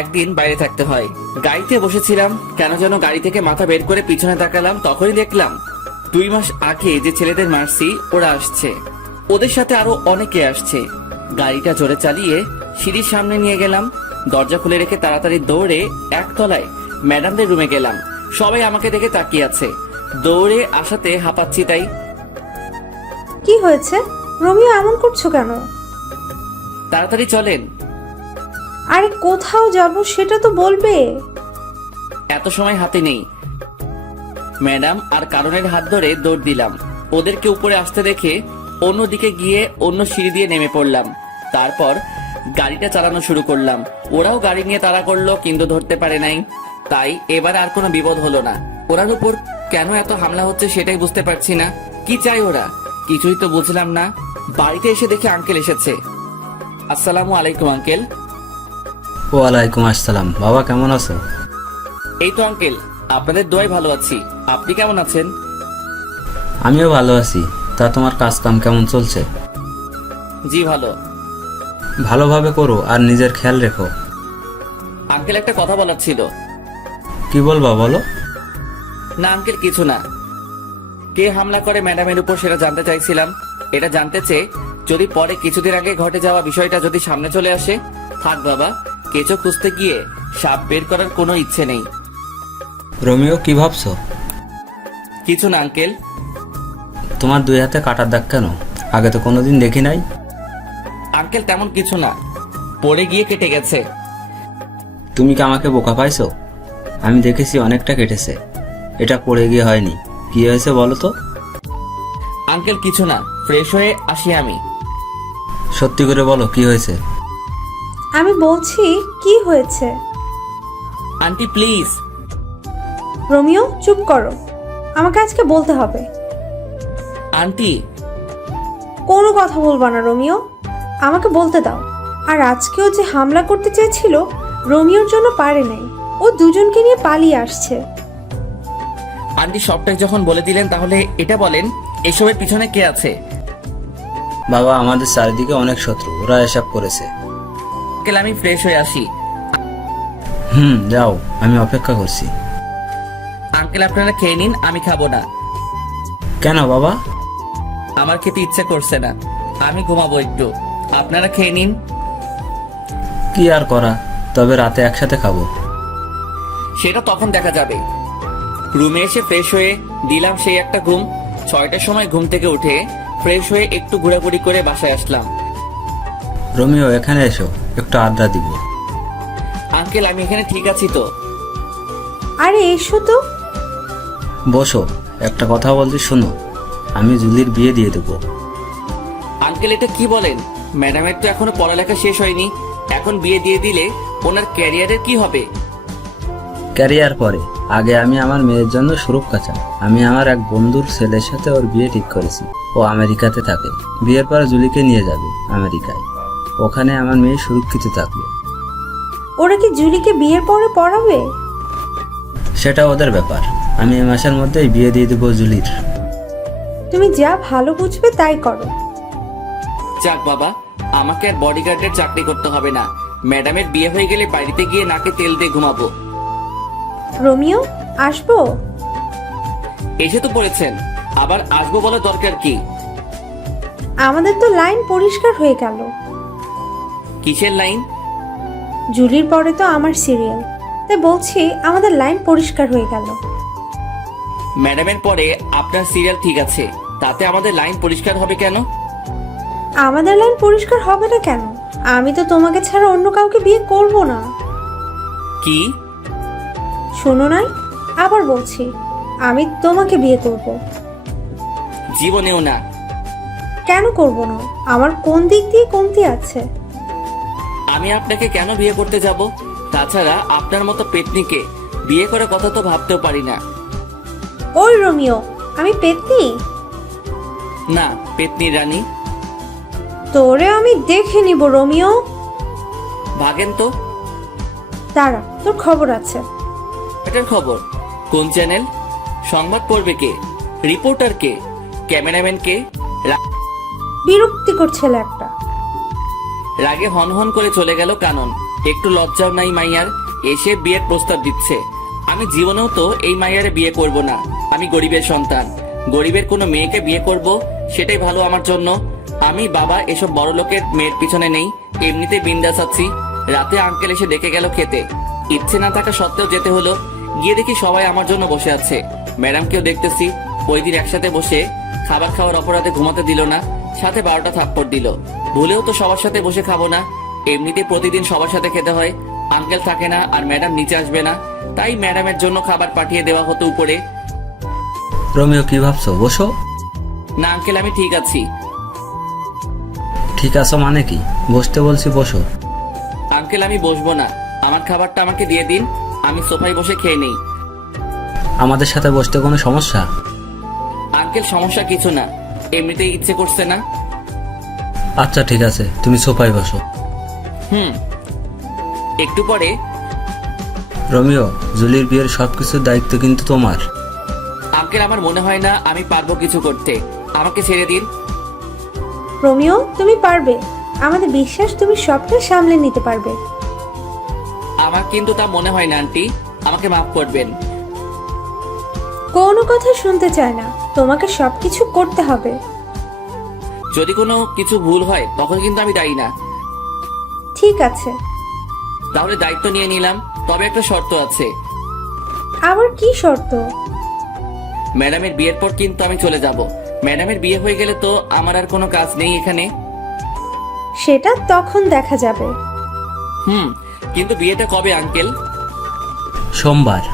একদিন বাইরে থাকতে হয়। গাড়িতে বসেছিলাম, কেন যেন গাড়ি থেকে মাথা বের করে পিছনে তাকালাম। তখনই দেখলাম 2 মাস আগে যে ছেলেদের মারছি ওরা আসছে। ওদের সাথে আরো অনেকে আসছে। গাড়িটা জোরে চালিয়ে সিঁড়ির সামনে নিয়ে গেলাম। দরজা খুলে রেখে তাড়াতাড়ি দৌড়ে একতলায় ম্যাডামদের রুমে গেলাম। সবাই আমাকে দেখে তাকিয়ে আছে। দৌড়ে আসাতে হাঁপাচ্ছি তাই। কি হয়েছে রোমিও, এমন করছো কেন? তাড়াতাড়ি চলেন। আরে কোথাও যাব সেটা তো বলবে। এত সময় হাতে নেই। ম্যাডাম আর কারণের হাত ধরে দৌড় দিলাম। ওদেরকে উপরে আসতে দেখে অন্যদিকে গিয়ে অন্য সিঁড়ি দিয়ে নেমে পড়লাম। তারপর গাড়িটা চালানো শুরু করলাম। ওরাও গাড়ি নিয়ে তাড়া করলো, কিন্তু ধরতে পারে নাই। তাই এবার আর কোনো বিপদ হলো না। ওরার উপর কেন এত হামলা হচ্ছে সেটাই বুঝতে পারছি না। কি চাই ওরা, কিছুই তো বুঝলাম না। বাড়িতে এসে দেখে আঙ্কেল এসেছে। আসসালামু আলাইকুম আঙ্কেল। ওয়ালাইকুম আসসালাম। বাবা কেমন আছো? এই তো আঙ্কেল, আপনাদের দোয়ায় ভালো আছি। আপনি কেমন আছেন? আমিও ভালো আছি। তা তোমার কাজ কাম কেমন চলছে? জি ভালো। ভালোভাবে করো আর নিজের খেয়াল রেখো। আঙ্কেল একটা কথা বলার ছিল। কি বলবা বলো। না আঙ্কেল কিছু না। কে হামলা করে ম্যাডামের উপর সেটা জানতে চাইছিলাম। এটা জানতে চেয়ে যদি পরে কিছুদিন আগে ঘটে যাওয়া বিষয়টা যদি সামনে চলে আসে, থাক বাবা, কেঁচো খুঁজতে গিয়ে সাপ বের করার কোনো ইচ্ছে নেই। রোমিও কি ভাবছো? কিছু না আঙ্কেল। তোমার দুই হাতে কাটার দাগ কেন? আগে তো কোনোদিন দেখি নাই। আঙ্কেল তেমন কিছু না, পড়ে গিয়ে কেটে গেছে। তুমি কি আমাকে বোকা পাইছো? আমি দেখেছি অনেকটা কেটেছে। এটা পড়ে গিয়ে হয়নি। কি হয়েছে বলো তো। আঙ্কেল কিছু না, ফ্রেশ হয়ে আসি আমি। সত্যি করে বলো কি হয়েছে। আমি বলছি কি হয়েছে। Aunty please. রোমিও চুপ করো, আমাকে আজকে বলতে হবে। আন্টি কোনো কথা বলবা না রোমিও, আমাকে বলতে দাও। আর আজকেও যে হামলা করতে চেয়েছিল রোমিওর জন্য পারে নাই, ও দুজনকে নিয়ে পালিয়ে আসছে। আন্টি সবটাই যখন বলে দিলেন তাহলে এটা বলেন এসবের পিছনে কে আছে। বাবা, আমাদের চারিদিকে অনেক শত্রু, ওরা এসব করেছে। আঙ্কেল আমি ফ্রেশ হয়ে আসি। যাও, আমি অপেক্ষা করছি। আঙ্কেল আপনারা খেয়ে নিন, আমি খাবো না। কেন বাবা? আমার খেতে ইচ্ছে করছে না, আমি ঘুমাবো একটু। আপনারা খেয়ে নিন। কি আর করা, তবে রাতে একসাথে খাবো। সেটা তখন দেখা যাবে। রুমে এসে ফ্রেশ হয়ে দিলাম সেই একটা ঘুম। 6টার সময় ঘুম থেকে উঠে ফ্রেশ হয়ে একটু ঘোরাঘুরি করে বাসায় আসলাম। রোমিও এখানে এসো, একটু আড্ডা দিব। আঙ্কেল আমি এখানে ঠিক আছি তো। আরে এসো তো। বসো, একটা কথা বলছি শোনো। আমি জুলির বিয়ে দিয়ে দেবো। আঙ্কেল এটা কি বলেন? ম্যাডামের তো এখনো পড়ালেখা শেষ হয়নি, এখন বিয়ে দিয়ে দিলে ওনার ক্যারিয়ারের কি হবে? ক্যারিয়ার পরে, আগে আমি আমার মেয়ের জন্য সুরক্ষা চাই। আমি আমার এক বন্ধুর ছেলের সাথে ওর বিয়ে ঠিক করেছি। ও আমেরিকাতে থাকে। বিয়ের পর জুলিকে নিয়ে যাবে আমেরিকায়। ওখানে আমার মেয়ে সুরক্ষিত থাকবে। ওরা কি জুলিকে বিয়ের পরে পড়াবে? সেটা ওদের ব্যাপার। আমি এই মাসের মধ্যেই বিয়ে দিয়ে দেবো জুলির। তুমি যা ভালো বুঝবে তাই করো। যাক বাবা, আমাকে আর বডিগার্ডের চাকরি করতে হবে না। ম্যাডামের বিয়ে হয়ে গেলে বাড়িতে গিয়ে নাকে তেল দিয়ে ঘুমাবো। রোমিও আসবো? এসে তো পড়েছেন, আবার আসবো বলার দরকার কি? আমাদের তো লাইন পরিষ্কার হয়ে গেল। কিসের লাইন? জুলির পরে তো আমার সিরিয়াল, তাই বলছি আমাদের লাইন পরিষ্কার হয়ে গেল। ম্যাডামের পরে আপনার সিরিয়াল ঠিক আছে, তাতে আমাদের লাইন পরিষ্কার হবে কেন? আমাদের লাইন পরিষ্কার হবে না কেন? আমি তো তোমাকে ছাড়া অন্য কাউকে বিয়ে করব না। কি? শোনো নাই, আবার বলছি, আমি তোমাকে বিয়ে করব। জীবনেও না। কেন করব না? আমার কোন দিক দিয়ে কমতি আছে? আমি আপনাকে কেন বিয়ে করতে যাব? তাছাড়া আপনার মতো পেতনিকে বিয়ে করার কথা তো ভাবতেও পারি না। ওই রোমিও, আমি পেতনি? না, পেতনি রানী। তোরে আমি দেখে নিব রোমিও। ভাগেন তো। দাঁড়া, তোর খবর আছে। এটার খবর? কোন চ্যানেল? সংবাদ পড়বে কে? রিপোর্টার কে? ক্যামেরাম্যান কে? বিরক্তিকর ছেলে একটা। রাগে হনহন করে চলে গেল কানন। একটু লজ্জাও নাই মাইয়ার, এসে বিয়ের প্রস্তাব দিচ্ছে। আমি জীবনেও তো এই মাইয়ারে বিয়ে করব না। আমি গরিবের সন্তান, গরিবের কোনো মেয়েকে বিয়ে করব সেটাই ভালো আমার জন্য। আমি বাবা এসব বড় লোকের মেয়ের পিছনে নেই, এমনিতে বিন্দাস আছি। রাতে আঙ্কেল এসে ডেকে গেল খেতে, ইচ্ছে না থাকা সত্ত্বেও যেতে হলো। গিয়ে দেখি সবাই আমার জন্য বসে আছে, ম্যাডামকেও দেখতেছি। ওই দিন একসাথে বসে খাবার খাওয়ার অপরাধে ঘুমাতে দিল না, সাথে 12টা থাপ্পড় দিল। ভুলেও তো সবার সাথে বসে খাবো না, এমনিতে প্রতিদিন সবার সাথে খেতে হয়। আঙ্কেল থাকে না আর ম্যাডাম নিচে আসবে না, তাই ম্যাডামের জন্য খাবার পাঠিয়ে দেওয়া হতো উপরে। রোমিও কি ভাবছো? বসো। না আঙ্কেল আমি ঠিক আছি। ঠিক আছো মানে কি? বসতে বলছি বসো। আঙ্কেল আমি বসবো না, আমার খাবারটা আমাকে দিয়ে দিন, আমি সোফায় বসে খেয়ে নেই। আমাদের সাথে বসতে কোনো সমস্যা? আঙ্কেল সমস্যা কিছু না, এমনিতেই ইচ্ছে করছে না। আচ্ছা ঠিক আছে, তুমি সোফায় বসো। একটু পরে রোমিও, জুলির বিয়ের সবকিছুর দায়িত্ব কিন্তু তোমার। আঙ্কেল আমার মনে হয় না আমি পারবো কিছু করতে, আমাকে ছেড়ে দিন। রোমিও, তুমি পারবে। আমাদের বিশ্বাস তুমি সবটা সামলে নিতে পারবে। আমার কিন্তু তা মনে হয় না আন্টি, আমাকে মাফ করবেন। কোনো কথা শুনতে চায় না, তোমাকে সবকিছু করতে হবে। যদি কোনো কিছু ভুল হয় তখন কিন্তু আমি দায়ী না। ঠিক আছে। তাহলে দায়িত্ব নিয়ে নিলাম, তবে একটা শর্ত আছে। আবার কি শর্ত? ম্যাডামের বিয়ের পর কিন্তু আমি চলে যাব। ম্যাডামের বিয়ে হয়ে গেলে তো আমার আর কোনো কাজ নেই এখানে। সেটা তখন দেখা যাবে। কিন্তু বিয়েটা কবে আঙ্কেল? সোমবার।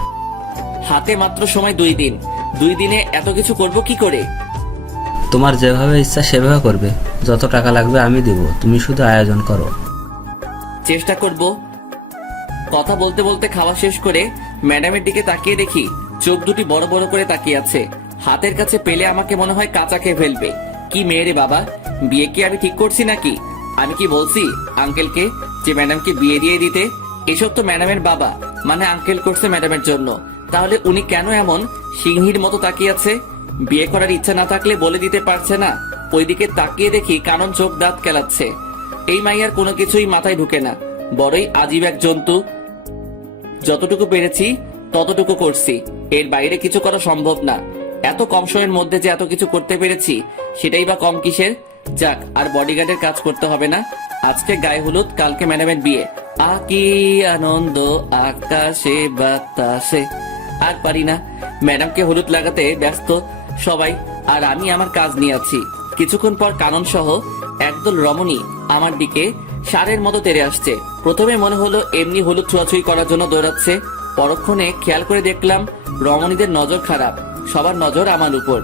হাতে মাত্র সময় 2 দিন। 2 দিনে এত কিছু করব কি করে? তোমার যেভাবে ইচ্ছা সেভাবে করবে। যত টাকা লাগবে আমি দিব, তুমি শুধু আয়োজন করো। চেষ্টা করব। কথা বলতে বলতে খাওয়া শেষ করে ম্যাডামের দিকে তাকিয়ে দেখি চোখ দুটি বড় বড় করে তাকিয়ে আছে। হাতের কাছে পেলে আমাকে মনে হয় কাঁচা খেয়ে ফেলবে। কি মেয়ে রে বাবা, বিয়ে কি আমি ঠিক করছি নাকি? আমি কি বলছি আঙ্কেলকে যে ম্যাডামকে বিয়ে দিয়ে দিতে? এসব তো ম্যাডামের বাবা মানে আঙ্কেল করছে ম্যাডামের জন্য। তাহলে উনি কেন এমন সিংহীর মতো তাকিয়ে আছে? বিয়ে করার ইচ্ছা না থাকলে বলে দিতে পারছে না? ওইদিকে তাকিয়ে দেখি কানন চোখ দাঁত কেলাচ্ছে। এই মাইয়ার কোনো কিছুই মাথায় ঢুকে না, বড়ই আজীব এক জন্তু। যতটুকু পেরেছি ততটুকু করছি, এর বাইরে কিছু করা সম্ভব না। এত কম সময়ের মধ্যে যে এত কিছু করতে পেরেছি সেটাই বা কম কিসের? যাক, আর বডিগার্ডের কাজ করতে হবে না। আজকে গায়ে হলুদ, কালকে ম্যাডামের বিয়ে। কি আনন্দ আকাশে বাতাসে। আর পারি না, ম্যাডামকে হলুদ লাগাতে ব্যস্ত সবাই, আর আমি আমার কাজ নিয়ে আছি। কিছুক্ষণ পর কানন সহ একদল রমণী আমার দিকে সারের মতো তেড়ে আসছে। প্রথমে মনে হলো এমনি হলুদ ছোঁয়াছুঁই করার জন্য দৌড়াচ্ছে। পরক্ষণে খেয়াল করে দেখলাম রমণীদের নজর খারাপ, সবার নজর আমার উপর।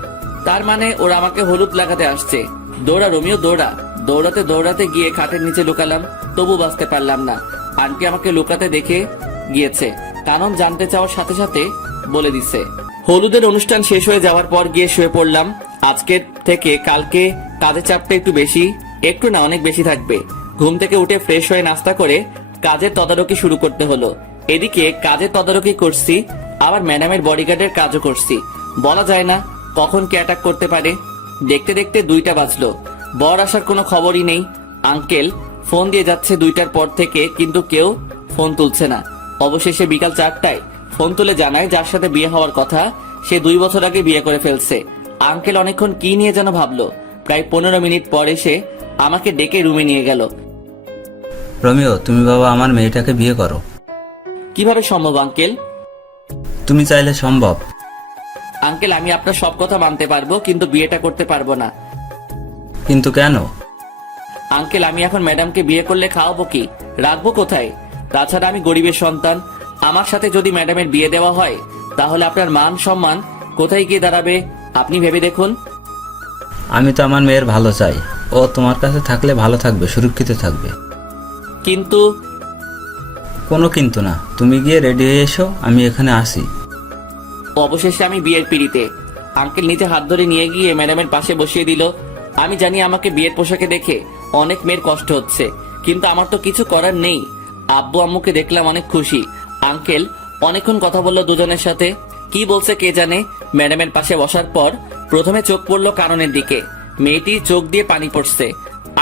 তার মানে ওরা আমাকে হলুদ লাগাতে আসছে। দৌড়া রোমিও দৌড়া। দৌড়াতে দৌড়াতে গিয়ে খাটের নিচে লুকালাম, তবু বাঁচতে পারলাম না। আন্টি আমাকে লুকাতে দেখে গিয়েছে। কানন জানতে চাওয়ার সাথে সাথে বলে দিছে। হলুদের অনুষ্ঠান শেষ হয়ে যাওয়ার পর গিয়ে শুয়ে পড়লাম। আজকের থেকে কালকে কাজের চাপটা একটু বেশি, একটু না অনেক বেশি থাকবে। ঘুম থেকে উঠে ফ্রেশ হয়ে নাস্তা করে কাজের তদারকি শুরু করতে হলো। এদিকে কাজের তদারকি করছি, আবার ম্যাডামের বডিগার্ডের কাজও করছি। বলা যায় না কখন কে অ্যাটাক করতে পারে। দেখতে দেখতে 2টা বাজলো। বর আসার কোনো খবরই নেই। আঙ্কেল ফোন দিয়ে যাচ্ছে 2টার পর থেকে, কিন্তু কেউ ফোন তুলছে না। অবশেষে বিকাল 4টায় ফোন তুলে জানায় যার সাথে বিয়ে হওয়ার কথা সে 2 বছর আগে বিয়ে করে ফেলছে। আঙ্কেল অনেকক্ষণ কি নিয়ে যেন ভাবলো। প্রায় 15 মিনিট পর এসে আমাকে ডেকে রুমে নিয়ে গেল। রোমিও, তুমি বাবা আমার মেয়েটাকে বিয়ে করো। কিভাবে সম্ভব আঙ্কেল? তুমি চাইলে সম্ভব। আঙ্কেল আমি আপনার সব কথা মানতে পারবো, কিন্তু বিয়েটা করতে পারবো না। কিন্তু কেন? আঙ্কেল আমি এখন ম্যাডামকে বিয়ে করলে খাওয়াবো কি, রাখবো কোথায়? তাছাড়া আমি গরিবের সন্তান। আমার সাথে যদি ম্যাডামের বিয়ে দেওয়া হয় তাহলে আপনার মান সম্মান কোথায় গিয়ে দাঁড়াবে আপনি ভেবে দেখুন। আমি তো আমার মেয়ের ভালো চাই। ও তোমার কাছে থাকলে ভালো থাকবে, সুরক্ষিত থাকবে। কিন্তু কোনো কিন্তু না, তুমি গিয়ে রেডি হয়ে এসো, আমি এখানে আসি। অবশেষে আমি বিয়ের পিড়িতে। আঙ্কেল নিজে হাত ধরে নিয়ে গিয়ে ম্যাডামের পাশে বসিয়ে দিল। আমি জানি আমাকে বিয়ের পোশাকে দেখে অনেক মেয়ের কষ্ট হচ্ছে, কিন্তু আমার তো কিছু করার নেই। আব্বু আম্মুকে দেখলাম অনেক খুশি। আঙ্কেল অনেকক্ষণ কথা বললো দুজনের সাথে, কি বলছে কে জানে। ম্যাডামের পাশে বসার পর প্রথমে চোখ পড়লো কাননের দিকে। মেয়েটির চোখ দিয়ে পানি পড়ছে।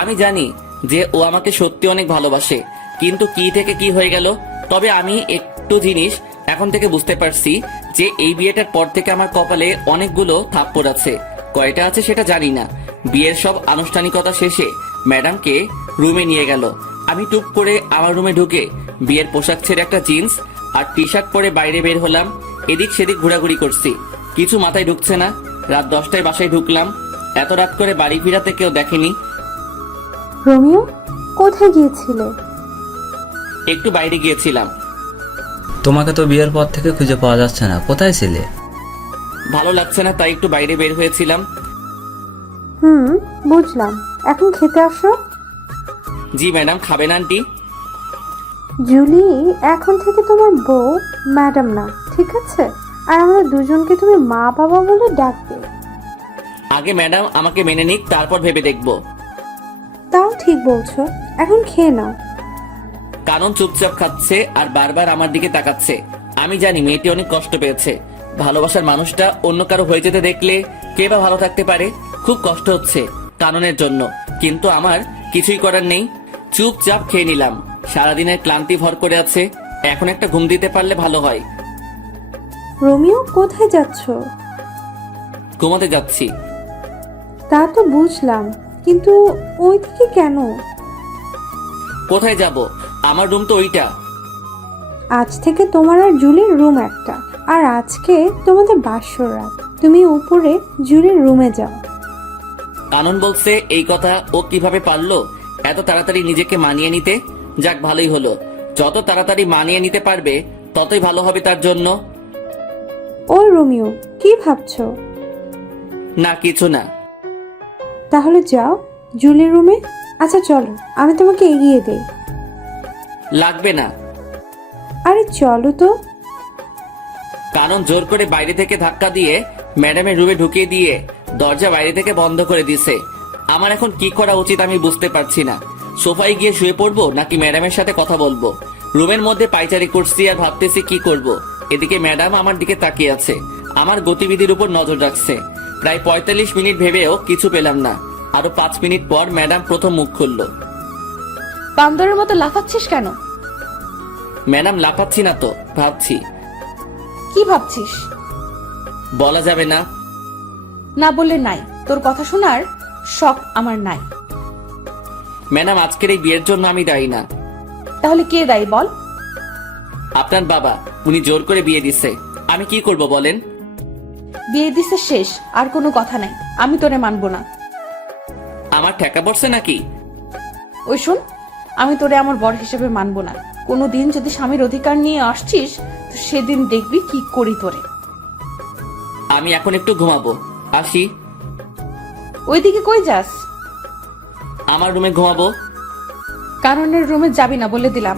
আমি জানি যে ও আমাকে সত্যি অনেক ভালোবাসে, কিন্তু কি থেকে কি হয়ে গেল। তবে আমি একটু জিনিস এখন থেকে বুঝতে পারছি যে এই বিয়েটার পর থেকে আমার কপালে অনেকগুলো থাপ্পড় আছে। কয়টা আছে সেটা জানি না। বিয়ের সব আনুষ্ঠানিকতা শেষে ম্যাডামকে রুমে নিয়ে গেল। আমি টুপ করে আমার রুমে ঢুকে বিয়ের পোশাক ছেড়ে একটা জিন্স আর টি শার্ট পরে বাইরে বের হলাম। এদিক সেদিক ঘোরাঘুরি করছি, কিছু মাথায় ঢুকছে না। রাত 10টায় বাসায় ঢুকলাম। এত রাত করে বাড়ি ফিরাতে কেউ দেখেনি। রোমিও, কোথায় গিয়েছিলে? একটু বাইরে গিয়েছিলাম। তোমাকে তো বিয়ের পর থেকে খুঁজে পাওয়া যাচ্ছে না, কোথায় ছিলে? ভালো লাগছে না তাই একটু বাইরে বের হয়েছিলাম। বুঝলাম। এখন খেতে আসো। জি ম্যাডাম, খাবেন আন্টি? জুলি, এখন থেকে তোমার বউ ম্যাডাম না, ঠিক আছে? আর আমরা দুজনকে তুমি মা বাবা বলে ডাকবে। আগে ম্যাডাম আমাকে মেনে নিক, তারপর ভেবে দেখব। তাও ঠিক বলছো, এখন খেয়ে নাও। কানন চুপচাপ খাচ্ছে আর বারবার আমার দিকে তাকাচ্ছে। আমি জানি মেয়েটি অনেক কষ্ট পেয়েছে। ভালোবাসার মানুষটা অন্য কারো হয়ে যেতে দেখলে কে বা ভালো থাকতে পারে। খুব কষ্ট হচ্ছে কাননের জন্য, কিন্তু আমার কিছুই করার নেই। চুপচাপ খেয়ে নিলাম। সারাদিনের ক্লান্তি ভর করে আছে, এখন একটা ঘুম দিতে পারলে ভালো হয়। রোমিও, কোথায় যাচ্ছ? ঘুমাতে যাচ্ছি। তা তো বুঝলাম, কিন্তু ওইদিকে কেন? কোথায় যাব? আমার রুম তো ওইটা। আজ থেকে তোমার আর জুলির রুম একটা, আর আজকে তোমাদের বাসর রাত। তুমি উপরে জুলির রুমে যাও। কানন বলছে এই কথা ও কিভাবে পারলো এত তাড়াতাড়ি নিজেকে মানিয়ে নিতে? যাক, ভালোই হলো। যত তাড়াতাড়ি মানিয়ে নিতে পারবে ততই ভালো হবে তার জন্য। ওই রোমিও, কি ভাবছো? না, কিছু না। তাহলে যাও জুলির রুমে। আচ্ছা চলো, আমি তোমাকে এগিয়ে দেই। লাগবে না। আরে চলো তো। কানন জোর করে বাইরে থেকে ধাক্কা দিয়ে ম্যাডামের রুমে ঢুকিয়ে দিয়ে দরজা বাইরে থেকে বন্ধ করে দিছে। আমার এখন কি করা উচিত আমি বুঝতে পারছি না। সোফায় গিয়ে শুয়ে পড়বো নাকি ম্যাডামের সাথে কথা বলবো? রুমের মধ্যে পায়চারি করছি আর ভাবতেছি কি করব। এদিকে ম্যাডাম আমার দিকে তাকিয়ে আছে, আমার গতিবিধির উপর নজর রাখছে। প্রায় 45 মিনিট ভেবেও কিছু পেলাম না। আরো 5 মিনিট পর ম্যাডাম প্রথম মুখ খুলল। বান্দরের মতো লাফাচ্ছিস কেন? ম্যাডাম, লাফাচ্ছি না তো, ভাবছি। কি ভাবছিস? বলা যাবে না। না বললে নাই, তোর কথা শোনার শখ আমার নাই। ম্যাডাম, আজকের এই বিয়ের জন্য আমি দায়ী না। তাহলে কে দায়ী বল? আপনার বাবা, উনি জোর করে বিয়ে দিচ্ছে। আমি কি করব বলেন? বিয়ে দিছে শেষ, আর কোনো কথা নাই। আমি তোরে মানবো না। আমার ঠেকা পড়ছে নাকি? ওই শোন, আমি তোরে আমার বর হিসেবে মানবো না। কোনো দিন যদি স্বামীর অধিকার নিয়ে আসছিস তো সেদিন দেখবি কি করি তোরে। আমি এখন একটু ঘুমাবো, আসি। ওইদিকে কই যাস? আমার রুমে ঘুমাবো। কারণের রুমে যাবি না বলে দিলাম।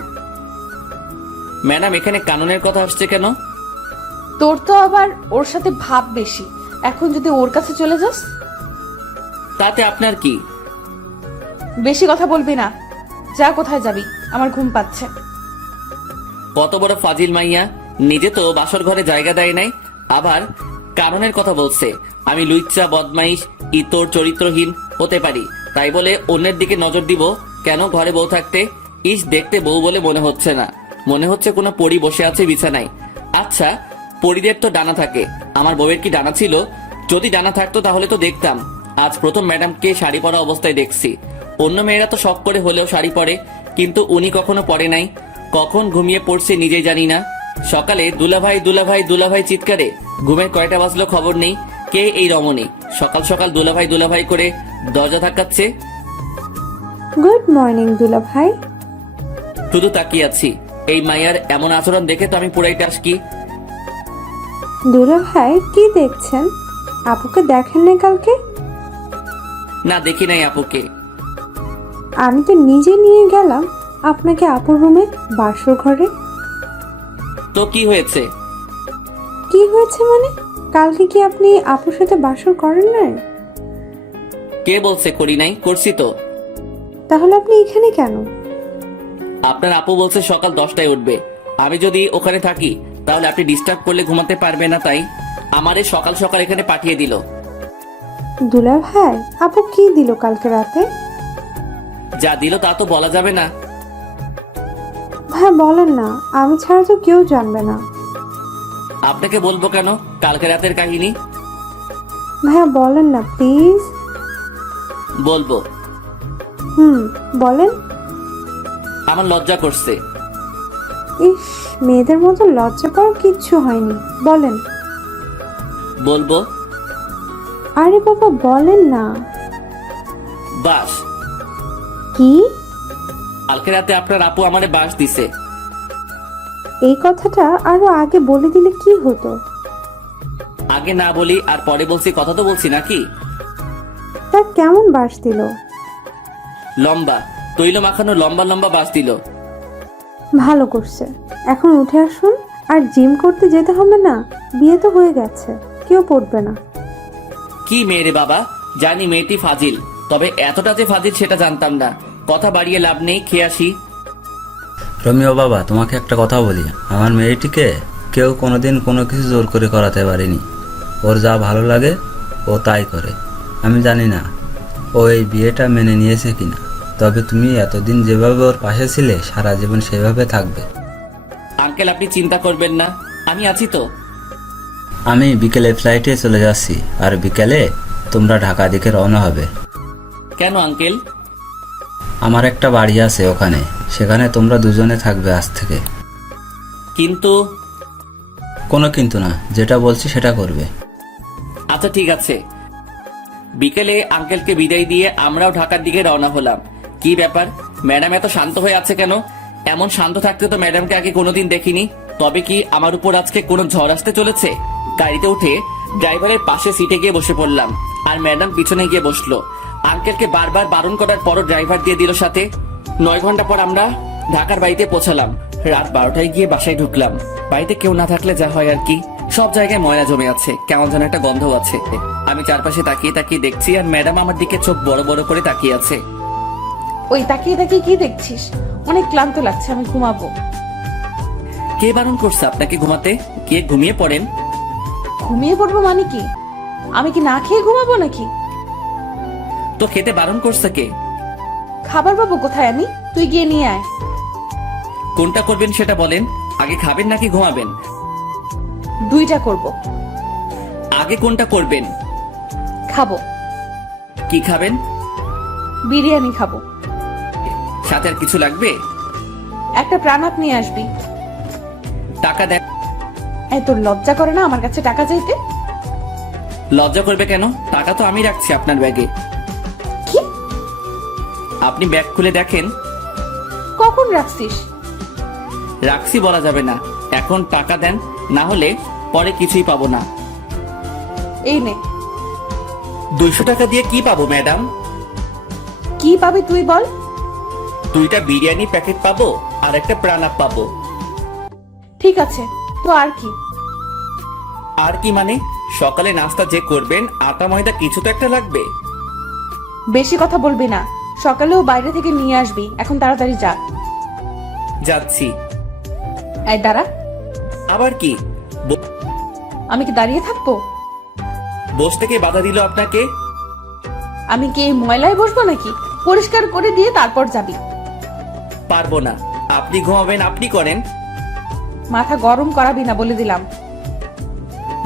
ম্যাডাম, এখানে কাননের কথা আসছে কেন? তোর তো আবার ওর সাথে ভাব বেশি। এখন যদি ওর কাছে চলে যাস? তাতে আপনার কি? বেশি কথা বলবি না। যা, কোথায় যাবি? আমার ঘুম পাচ্ছে। কত বড় ফাজিল মাইয়া, নিজে তো বাসর ঘরে জায়গা দেয় নাই, আবার কারণের কথা বলছে। আমি লুইচ্চা, বদমাইশ, ইতর, চরিত্রহীন হতে পারি, তাই বলে অন্যের দিকে নজর দিব কেন? ঘরে বউ থাকতে ইস, দেখতে বউ বলে মনে হচ্ছে না, মনে হচ্ছে কোনো পরী বসে আছে বিছানায়। আচ্ছা, পরীদের তো ডানা থাকে, আমার বউয়ের কি ডানা ছিল? যদি ডানা থাকতো তাহলে তো দেখতাম। আজ প্রথম ম্যাডামকে শাড়ি পরা অবস্থায় দেখছি। অন্য মেয়েরা তো শখ করে হলেও শাড়ি পরে, কিন্তু উনি কখনো পরে নাই। কখন ঘুমিয়ে পড়ছে নিজেই জানি না। সকালে দুলাভাই দুলাভাই দুলাভাই চিৎকারে ঘুমের কয়টা বাজলো খবর নেই। কে এই রমণী সকাল সকাল দুলাভাই দুলাভাই করে দরজা ধাক্কাচ্ছে? গুড মর্নিং দুলা ভাই। শুধু তাকিয়ে আছি। এই মাইয়ার এমন আচরণ দেখে তো আমি পুরাই টাসকি। দুলা ভাই, কি দেখছেন? আপুকে দেখেন না কালকে? না, দেখি নাই আপুকে। আমি তো নিজে নিয়ে গেলাম আপনাকে আপুর রুমে, বাসর ঘরে। তো কি হয়েছে? কি হয়েছে মানে? কালকে কি আপনি আপুর সাথে বাসর করেন নাই? কে বলছে করি নাই? করছি তো। তাহলে আপনি এখানে কেন? আপনার আপু বলছে সকাল 10টায় উঠবে। আমি যদি ওখানে থাকি তাহলে আপনি ডিস্টার্ব করলে ঘুমাতে পারবে না, তাই আমারে সকাল সকাল এখানে পাঠিয়ে দিল। দুলা ভাই, আপু কি দিল কালকে রাতে? যা দিল তা তো বলা যাবে না। ভাই বলেন না, আমি ছাড়া তো কেউ জানবে না। আপনাকে বলবো কেন কালকে রাতের কাহিনী? ভাইয়া বলেন না প্লিজ। বলবো। বলেন। আমার লজ্জা করছে। ইস, মেয়েদের মতো লজ্জা পাওয়ার কিচ্ছু হয়নি, বলেন। বলবো। আরে বাবা বলেন না। বাস। কি? কালকে রাতে আপনার আপু আমারে বাস দিছে। এই কথাটা আরো আগে বলে দিলে কি হতো? আগে না বলি আর পরে বলছি, কথা তো বলছি নাকি? তা কেমন বাস দিল? লম্বা, তৈল মাখানো লম্বা লম্বা বাস দিল। ভালো করছে। এখন উঠে আসুন। আর জিম করতে যেতে হবে না, বিয়ে তো হয়ে গেছে, কেউ পড়বে না। কি মেয়ে রে বাবা, জানি মেয়েটি ফাজিল, তবে এতটা যে ফাজিল সেটা জানতাম না। কথা বাড়িয়ে লাভ নেই, খেয়ে আসি। রমিও বাবা, তোমাকে একটা কথা বলি, আমার মেয়েটিকে কেউ কোনোদিন কোনো কিছু জোর করে করাতে পারেনি। ওর যা ভালো লাগে ও তাই করে। আমি জানি না ও এই বিয়েটা মেনে নিয়েছে কিনা, তবে তুমি এতদিন যেভাবে ওর পাশে ছিলে সারা জীবন সেভাবে থাকবে। আঙ্কেল আপনি চিন্তা করবেন না, আমি আছি তো। আমি বিকেলে ফ্লাইটে চলে যাচ্ছি, আর বিকেলে তোমরা ঢাকা দিকে রওনা হবে। কেন আঙ্কেল? আমার একটা বাড়ি আছে ওখানে, সেখানে তোমরা দুজনে থাকবে আজ থেকে। কিন্তু কোনো কিন্তু না, যেটা বলছি সেটা করবে। আচ্ছা ঠিক আছে। বিকেলে আঙ্কেলকে বিদায় দিয়ে আমরাও ঢাকার দিকে রওনা হলাম। কি ব্যাপার, ম্যাডাম এত শান্ত হয়ে আছে কেন? এমন শান্ত থাকতে তো ম্যাডামকে আগে কোনোদিন দেখিনি। তবে কি আমার উপর আজকে কোনো ঝড় আসতে চলেছে? গাড়িতে উঠে ড্রাইভারের পাশে সিটে গিয়ে বসে পড়লাম, আর ম্যাডাম পিছনে গিয়ে বসলো। আঙ্কেলকে বারবার বারণ করার পরও ড্রাইভার দিয়ে দিল সাথে। 9 ঘন্টা পর আমরা ঢাকার বাড়িতে পৌঁছালাম। রাত 12টায় গিয়ে বাসায় ঢুকলাম। বাড়িতে কেউ না থাকলে যা হয় আর কি, সব জায়গায় ময়লা জমে আছে, কেমন যেন একটা গন্ধ আছে। আমি চারপাশে তাকিয়ে তাকিয়ে দেখছি, আর ম্যাডাম আমার দিকে চোখ বড় বড় করে তাকিয়ে আছে। ওই তাকিয়ে তাকিয়ে কি দেখছিস? অনেক ক্লান্ত লাগছে, আমি ঘুমাবো। কে বারণ করছে আপনাকে ঘুমাতে? গিয়ে ঘুমিয়ে পড়েন। ঘুমিয়ে পড়বো মানে কি? আমি কি না খেয়ে ঘুমাবো নাকি? তো খেতে বারণ করছে কে? খাবার পাবো কোথায় আমি? তুই গিয়ে নিয়ে আয়। কোনটা করবেন সেটা বলেন। আগে খাবেন নাকি ঘুমাবেন? দুইটা করব। আগে কোনটা করবেন? খাবো। কি খাবেন? বিরিয়ানি খাবো। সাথে আর কিছু লাগবে? একটা প্রাণাপ নিয়ে আসবি। টাকা দেন। এই তোর লজ্জা করে না আমার কাছে টাকা চাইতে? লজ্জা করবে কেন? টাকা তো আমি রাখছি আপনার ব্যাগে। কি? আপনি ব্যাগ খুলে দেখেন। কখন রাখছিস? রাখছি বলা যাবে না। এখন টাকা দেন, না হলে পরে কিছুই পাবো না। এই নে। 200 টাকা দিয়ে কি পাবো ম্যাডাম? কি পাবি তুই বল? 2টা বিরিয়ানি প্যাকেট পাবো, আর একটা প্রাণাপ পাবো। ঠিক আছে, তো আর কি? আর কি মানে? সকালে নাস্তা যে করবেন, আটা ময়দা কিছু তো একটা লাগবে। বেশি কথা বলবি না। সকালেও বাইরে থেকে নিয়ে আসবি। এখন তাড়াতাড়ি যা। যাচ্ছি। এই দাঁড়া। আবার কি? আমি কি দাঁড়িয়ে থাকবো? বসতে কে বাধা দিল আপনাকে? আমি কি এই ময়লায় বসবো নাকি? পরিষ্কার করে দিয়ে তারপর যাবি। পারবো না। আপনি ঘুমাবেন, আপনি করেন। মাথা গরম করাবি না বলে দিলাম।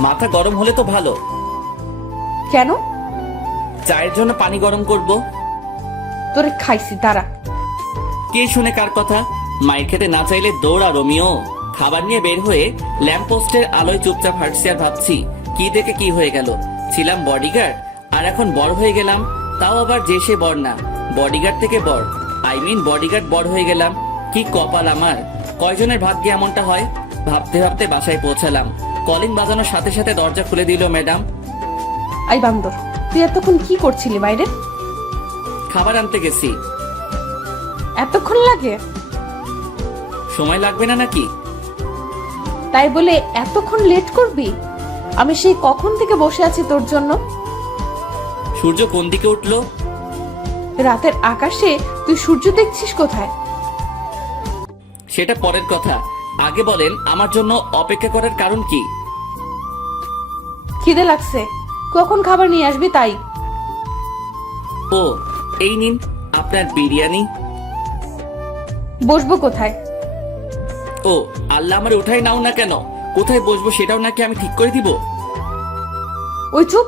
মাথা গরম হলে তো ভালো। কেন? চায়ের জন্য পানি গরম করব। তোরে খাইছি, দাঁড়া। কে শুনে কার কথা? মায়ের খেতে না চাইলে দৌড়া রোমিও। খাবার নিয়ে বের হয়ে ল্যাম্প পোস্টের আলোয় চুপচাপ হাঁটছি আর ভাবছি, কি দেখে কি হয়ে গেল। ছিলাম বডিগার্ড, আর এখন বড় হয়ে গেলাম। তাও আবার যে সে বড় না, বডিগার্ড থেকে বড়। বডিগার্ড বড় হয়ে গেলাম। কি কপাল আমার! কয়জনের ভাগ্যে এমনটা হয়? ভাবতে ভাবতে বাসায় পৌঁছালাম। কলিং বাজানোর সাথে সাথে দরজা খুলে দিল ম্যাডাম। আই বান্দর, তুই এতক্ষণ কি করছিলি বাইরে? খাবার আনতে গেছি। এতক্ষণ লাগে? সময় লাগবে না নাকি? তাই বলে এতক্ষণ লেট করবি? আমি সেই কখন থেকে বসে আছি তোর জন্য। সূর্য কোন দিকে উঠলো? রাতের আকাশে তুই সূর্য দেখছিস কোথায়? সেটা পরের কথা। আগে বলেন আমার জন্য অপেক্ষা করার কারণ কি? খিদে লাগছে। কখন খাবার নিয়ে আসবি তাই। ও, এই নিন আপনার বিরিয়ানি। বসবো কোথায়? ও আল্লাহ, আমার উঠাই নাও না কেন? কোথায় বসবো সেটাও নাকি আমি ঠিক করে দিব? ওই চুপ।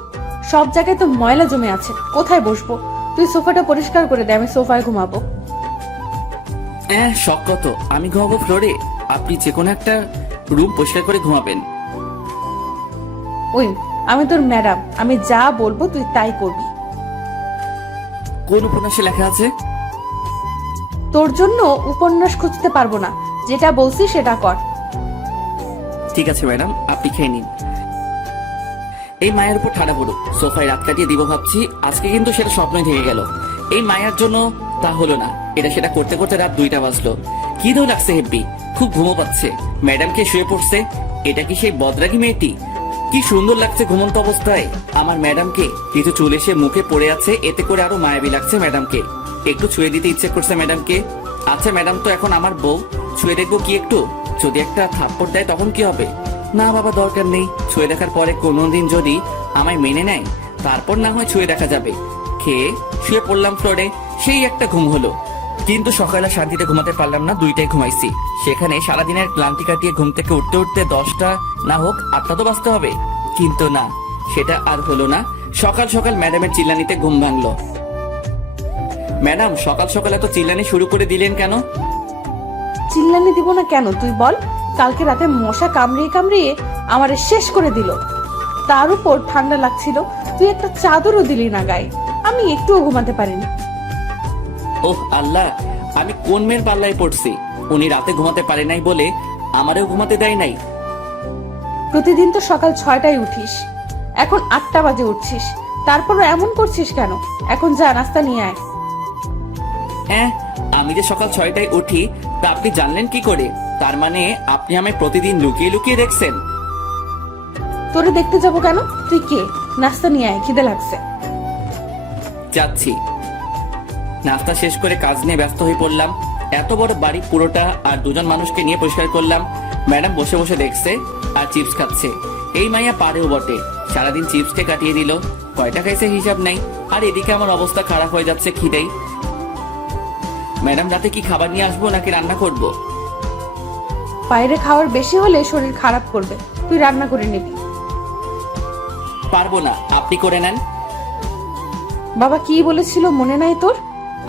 সব জায়গায় তো ময়লা জমে আছে, কোথায় বসবো? তুই সোফাটা পরিষ্কার করে দে, আমি সোফায় ঘুমাবো। শখ কত, আমি ঘুমাবো ফ্লোরে। আপনি যে কোনো একটা রুম পরিষ্কার করে ঘুমাবেন। ওই, আমি তোর ম্যাডাম, আমি যা বলবো তুই তাই করবি। কোন উপন্যাসে লেখা আছে? তোর জন্য উপন্যাস খুঁজতে পারবো না, যেটা বলছি সেটা কর। ঠিক আছে ম্যাডাম, আপনি খেয়ে নিন। এই মায়ের উপর ঠাড়া পড়ুক, সোফায় রাত কাটিয়ে দিব ভাবছি, আজকে কিন্তু সেটা স্বপ্নই থেকে গেল। এই মায়ের জন্য তা হলো না। এটা সেটা করতে করতে রাত 2টা বাজলো। খিদেও লাগছে হেব্বি, খুব ঘুমো পাচ্ছে। ম্যাডামকে শুয়ে পড়ছে। এটা কি সেই বদরাগী মেয়েটি? কি সুন্দর লাগছে ঘুমন্ত অবস্থায় আমার ম্যাডামকে। কিছু চুল এসে মুখে পড়ে আছে, এতে করে আরো মায়াবী লাগছে ম্যাডামকে। একটু ছুঁয়ে দিতে ইচ্ছে করছে ম্যাডামকে। আচ্ছা ম্যাডাম তো এখন আমার বউ, ছুঁয়ে দেখবো কি একটু? যদি একটা থাপ্পড় দেয় তখন কি হবে? না বাবা, দরকার নেই। ছুঁয়ে দেখার পরে কোনোদিন যদি আমায় মেনে নেয় তারপর না হয় ছুঁয়ে দেখা যাবে। খেয়ে শুয়ে পড়লাম ফ্লোরে, সেই একটা ঘুম হলো। কিন্তু সকালে শান্তিতে ঘুমাতে পারলাম না, 2টায় ঘুমাইছি। সেখানে সারাদিনের ক্লান্তি কাটিয়ে ঘুম থেকে উঠতে উঠতে 10টা না হোক 8টা তো বাজতে হবে। কিন্তু না, সেটা আর হলো না। সকাল সকাল ম্যাডামের চিল্লানিতে ঘুম ভাঙলো। ম্যাডাম সকাল সকাল এত চিল্লানি শুরু করে দিলেন কেন? চিল্লানি দিব না কেন তুই বল? কালকে রাতে মশা কামড়িয়ে কামড়িয়ে আমারে শেষ করে দিল। তার উপর ঠান্ডা লাগছিল, তুই একটা চাদরও দিলি না গায়ে। আমি একটুও ঘুমাতে পারিনি। ওহ আল্লাহ, আমি কোন মেয়ের পাল্লায় পড়ছি? উনি রাতে ঘুমাতে পারে নাই বলে আমারেও ঘুমাতে দেয় নাই। প্রতিদিন তো সকাল 6টায় উঠিস, এখন 8টা বাজে উঠছিস, তারপরও এমন করছিস কেন? এখন যা, নাস্তা নিয়ে আয়। হ্যাঁ, আমি যে সকাল 6টায় উঠি তা আপনি জানলেন কি করে? তার মানে আপনি আমায় প্রতিদিন লুকিয়ে লুকিয়ে দেখছেন? তোরে দেখতে যাব কেন? তুই কে? নাস্তা নিয়ে আয়, খিদে লাগছে। যাচ্ছি। নাস্তা শেষ করে কাজ নিয়ে ব্যস্ত হয়ে পড়লাম। এত বড় বাড়ি পুরোটা আর 2জন মানুষকে নিয়ে পরিষ্কার করলাম। ম্যাডাম বসে বসে দেখছে আর চিপস খাচ্ছে। এই মাইয়া পারেও বটে, সারাদিন চিপসকে কাটিয়ে দিল। কয়টা খাইছে হিসাব নাই। আর এদিকে আমার অবস্থা খারাপ হয়ে যাচ্ছে খিদেই। ম্যাডাম রাতে কি খাবার নিয়ে আসবো নাকি রান্না করব? বাইরে খাওয়ার বেশি হলে শরীর খারাপ করবে, তুই রান্না করে নিবি। পারবো না, আপনি করে নেন। বাবা কি বলেছিল মনে নাই তোর?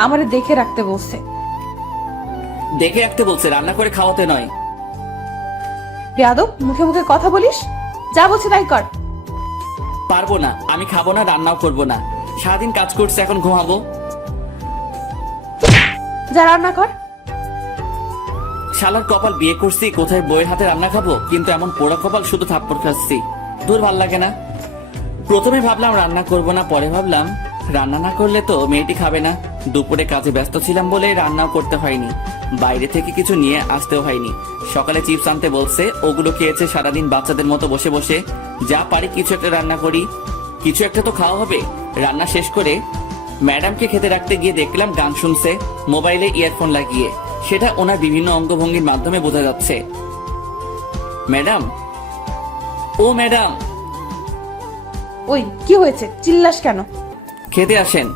আমারে দেখে রাখতে বলছে। দেখে রাখতে বলছে, রান্না করে খাওয়াতে নয়। বেয়াদব, মুখে মুখে কথা বলিস। যা বলছে তাই কর। পারবো না, আমি খাবো না, রান্নাও করবো না। সারাদিন কাজ করছে, এখন ঘুমাবো। যা রান্না কর। শালার কপাল, বিয়ে করছি কোথায় বইয়ের হাতে রান্না খাবো, কিন্তু এমন পোড়া কপাল, শুধু থাপ্পড় খাচ্ছি। তোর ভাল লাগে না? প্রথমে ভাবলাম রান্না করব না, পরে ভাবলাম রান্না না করলে তো মেয়েটি খাবে না। দুপুরে কাজে ব্যস্ত ছিলাম বলে রান্নাও করতে হয়নি, বাইরে থেকে কিছু নিয়ে আসতেও হয়নি। সকালে চিপস আনতে বলছে, ওগুলো খেয়েছে সারাদিন বাচ্চাদের মতো বসে বসে। যা পারি কিছু একটা রান্না করি, কিছু একটা তো খাওয়া হবে। রান্না শেষ করে ম্যাডামকে খেতে রাখতে গিয়ে দেখলাম গান শুনছে মোবাইলে ইয়ারফোন লাগিয়ে। সেটা ওনার বিভিন্ন অঙ্গভঙ্গির মাধ্যমে বোঝা যাচ্ছে। ম্যাডাম, ও ম্যাডাম। ওই কি হয়েছে? চিল্লাস কেন? খেতে আসেন।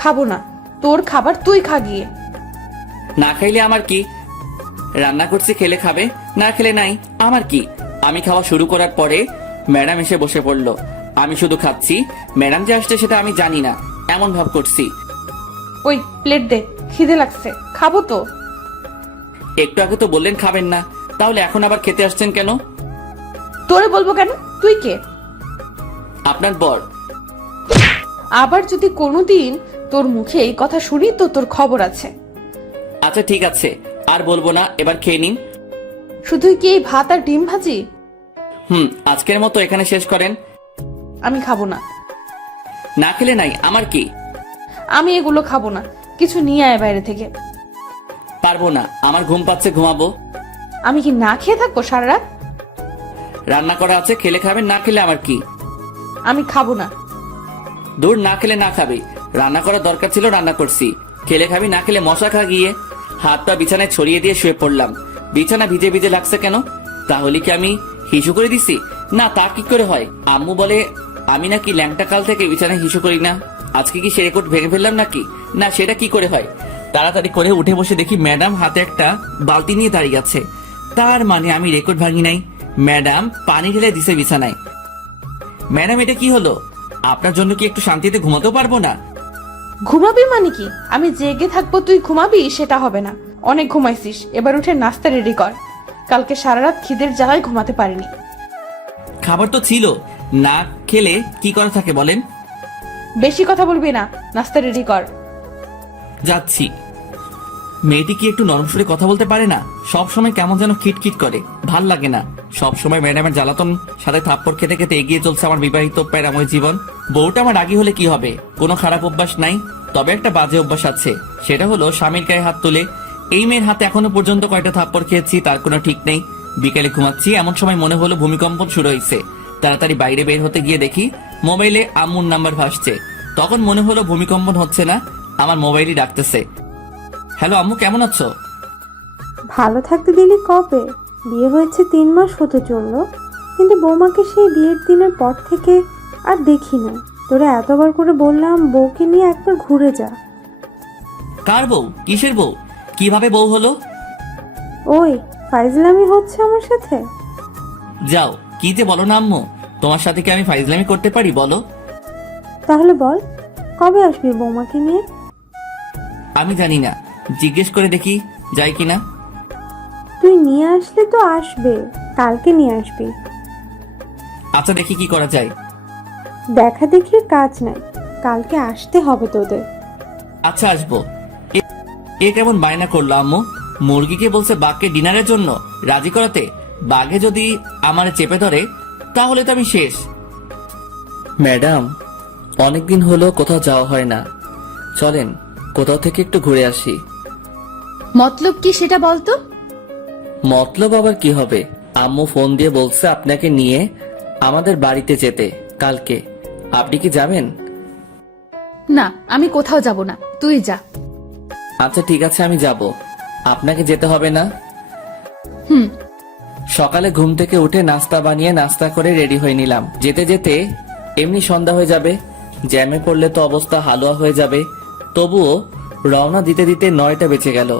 খাবো না, তোর খাবার তুই খা গিয়ে। না খাইলে আমার কি? রান্না করছি, খেলে খাবে, না খেলে নাই, আমার কি? আমি খাওয়া শুরু করার পরে ম্যাডাম এসে বসে পড়লো। আমি শুধু খাচ্ছি, ম্যাডাম যে আসছে সেটা আমি জানি না, এমন ভাব করছি। ওই প্লেট দে, খিদে লাগছে, খাবো তো। একটু আগে তো বললেন খাবেন না, তাহলে এখন আবার খেতে আসছেন কেন? তোরে বলবো কেন? তুই কে? আপনার বর। আবার যদি কোনোদিন তোর মুখে এই কথা শুনি তো তোর খবর আছে। আচ্ছা ঠিক আছে, আর বলবো না, এবার খেয়ে নিন। শুধুই কি এই ভাত আর ডিম ভাজি? আজকের মতো এখানে শেষ করেন। আমি খাবো না। না খেলে নাই, আমার কি? আমি এগুলো খাবো না, কিছু নিয়ে আয় বাইরে থেকে। পারবো না, আমার ঘুম পাচ্ছে, ঘুমাবো। আমি কি না খেয়ে থাকবো সারা রাত? রান্না করা আছে, খেলে খাবেন, না খেলে আমার কি? আমি খাবো না। দূর, না খেলে না খাবি। রান্না করার দরকার ছিল, রান্না করছি। খেলে খাবি, না খেলে মশা খা গিয়ে। হাত পা বিছানায় ছড়িয়ে দিয়ে শুয়ে পড়লাম। বিছানা ভিজে ভিজে লাগছে কেন? তাহলে কি আমি হিসু করে দিছি? না, তা কি করে হয়? আম্মু বলে আমি নাকি ল্যাংটা কাল থেকে বিছানায় হিসু করি না। আজকে কি সে রেকর্ড ভেঙে ফেললাম নাকি? না, সেটা কি করে হয়? তাড়াতাড়ি করে উঠে বসে দেখি ম্যাডাম হাতে একটা বালতি নিয়ে দাঁড়িয়ে আছে। তার মানে আমি রেকর্ড ভাঙি নাই। ম্যাডাম পানি ঢেলে দিছে বিছানায়। ম্যাডাম, এটা কি হলো? আপনার জন্য কি একটু শান্তিতে ঘুমাতেও পারবো না? ঘুমাবি মানে কি? আমি জেগে থাকবো, তুই ঘুমাবি? সেটা হবে না। অনেক ঘুমাইছিস, এবার উঠে নাস্তা রেডি কর। কালকে সারা রাত খিদের জ্বালায় ঘুমাতে পারিনি। খাবার তো ছিল, না খেলে কি করা থাকে বলেন? বেশি কথা বলবি না, নাস্তা রেডি কর। যাচ্ছি। মেয়েটি কি একটু নরম সুরে কথা বলতে পারে না? সব সময় কেমন যেন খিটখিট করে, ভাল লাগে না। সব সময় ম্যাডামের জ্বালাতন সাথে থাপ্পড় খেতে খেতে এগিয়ে চলছে আমার বিবাহিত প্যারাময় জীবন। বউটা আমার রাগী হলে কি হবে? কোনো খারাপ অভ্যাস নাই, তবে একটা বাজে অভ্যাস আছে। সেটা হলো স্বামীর গায়ে হাত তুলে এই মেয়ের হাতে এখনো পর্যন্ত কয়টা থাপ্পড় খেয়েছি তার কোনো ঠিক নেই। বিকেলে ঘুমাচ্ছি, এমন সময় মনে হলো ভূমিকম্পন শুরু হয়েছে। তাড়াতাড়ি বাইরে বের হতে গিয়ে দেখি মোবাইলে আম্মুর নাম্বার ভাসছে। তখন মনে হলো ভূমিকম্পন হচ্ছে না, আমার মোবাইলই ডাকতেছে। হ্যালো আম্মু, কেমন আছো? ভালো থাকতে দিলি কবে? বিয়ে হয়েছে 3 মাস হতে চললো, কিন্তু বৌমাকে সেই বিয়ের দিনের পর থেকে আর দেখি না। তোরা এতবার করে বললাম বউকে নিয়ে একবার ঘুরে যা। কার বউ? কিসের বউ? কিভাবে বউ হলো? ওই ফাইজলামি হচ্ছে আমার সাথে? যাও, কি যে বলো না আম্মু, তোমার সাথে কি আমি ফাইজলামি করতে পারি বলো? তাহলে বল, কবে আসবি বৌমাকে নিয়ে? আমি জানি না, জিজ্ঞেস করে দেখি যাই কিনা। তুই নিয়ে আসলে তো আসবে, কালকে নিয়ে আসবি। আচ্ছা, দেখি কি করা যায়। দেখা দেখির কাজ নাই, কালকে আসতে হবে তোদের। আচ্ছা, আসবো। এ কেমন বায়না করলো আম্মু? মুরগিকে বলছে বাঘকে ডিনারের জন্য রাজি করাতে, বাঘে যদি আমার চেপে ধরে তাহলে তো আমি শেষ। ম্যাডাম, অনেকদিন হলো কোথাও যাওয়া হয় না, চলেন কোথাও থেকে একটু ঘুরে আসি। মতলব কি সেটা বলতো? মতলব আবার কি হবে? আম্মু ফোন দিয়ে বলছে আপনাকে নিয়ে আমাদের বাড়িতে যেতে কালকে। আপনি কি যাবেন? না, আমি কোথাও যাব না, তুই যা। আচ্ছা ঠিক আছে, আমি যাব। আপনাকে যেতে হবে না? হুম। সকালে ঘুম থেকে উঠে নাস্তা বানিয়ে নাস্তা করে রেডি হয়ে নিলাম। যেতে যেতে এমনি সন্ধ্যা হয়ে যাবে, জ্যামে পড়লে তো অবস্থা হালুয়া হয়ে যাবে। তবুও রওনা দিতে দিতে 9টা বেঁচে গেল।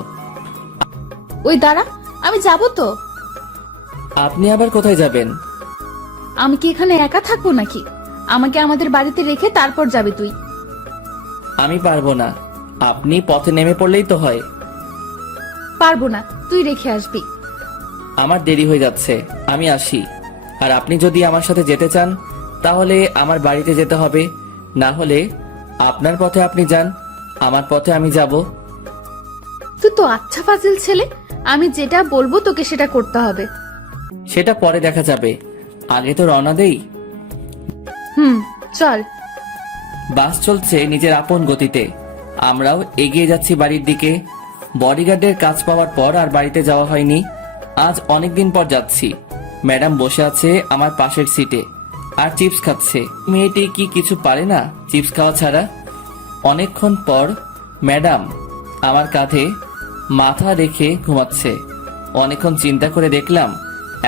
ওই দাঁড়া, আমি যাব তো। আপনি আবার কোথায় যাবেন? আমি কি এখানে একা থাকবো নাকি? আমাকে আমাদের বাড়িতে রেখে তারপর যাবি তুই। আমি পারবো না, আপনি পথে নেমে পড়লেই তো হয়। পারবো না, তুই রেখে আসবি। আমার দেরি হয়ে যাচ্ছে, আমি আসি। আর আপনি যদি আমার সাথে যেতে চান তাহলে আমার বাড়িতে যেতে হবে, না হলে আপনার পথে আপনি যান, আমার পথে আমি যাব। তুই তো আচ্ছা ফাজিল ছেলে, আমি যেটা বলবো তোকে সেটা করতে হবে। সেটা পরে দেখা যাবে, আগে তো রওনা দেই। হুম, চল। বাস চলছে নিজের আপন গতিতে, আমরাও এগিয়ে যাচ্ছি বাড়ির দিকে। বডিগার্ডের কাজ পাওয়ার পর আর বাড়িতে যাওয়া হয়নি। আজ অনেকদিন পর যাচ্ছি। ম্যাডাম বসে আছে আমার পাশের সিটে আর চিপস খাচ্ছে। মেয়েটি কি কিছু পারে না চিপস খাওয়া ছাড়া? অনেকক্ষণ পর ম্যাডাম আমার কাঁধে মাথা রেখে ঘুমাচ্ছে। অনেকক্ষণ চিন্তা করে দেখলাম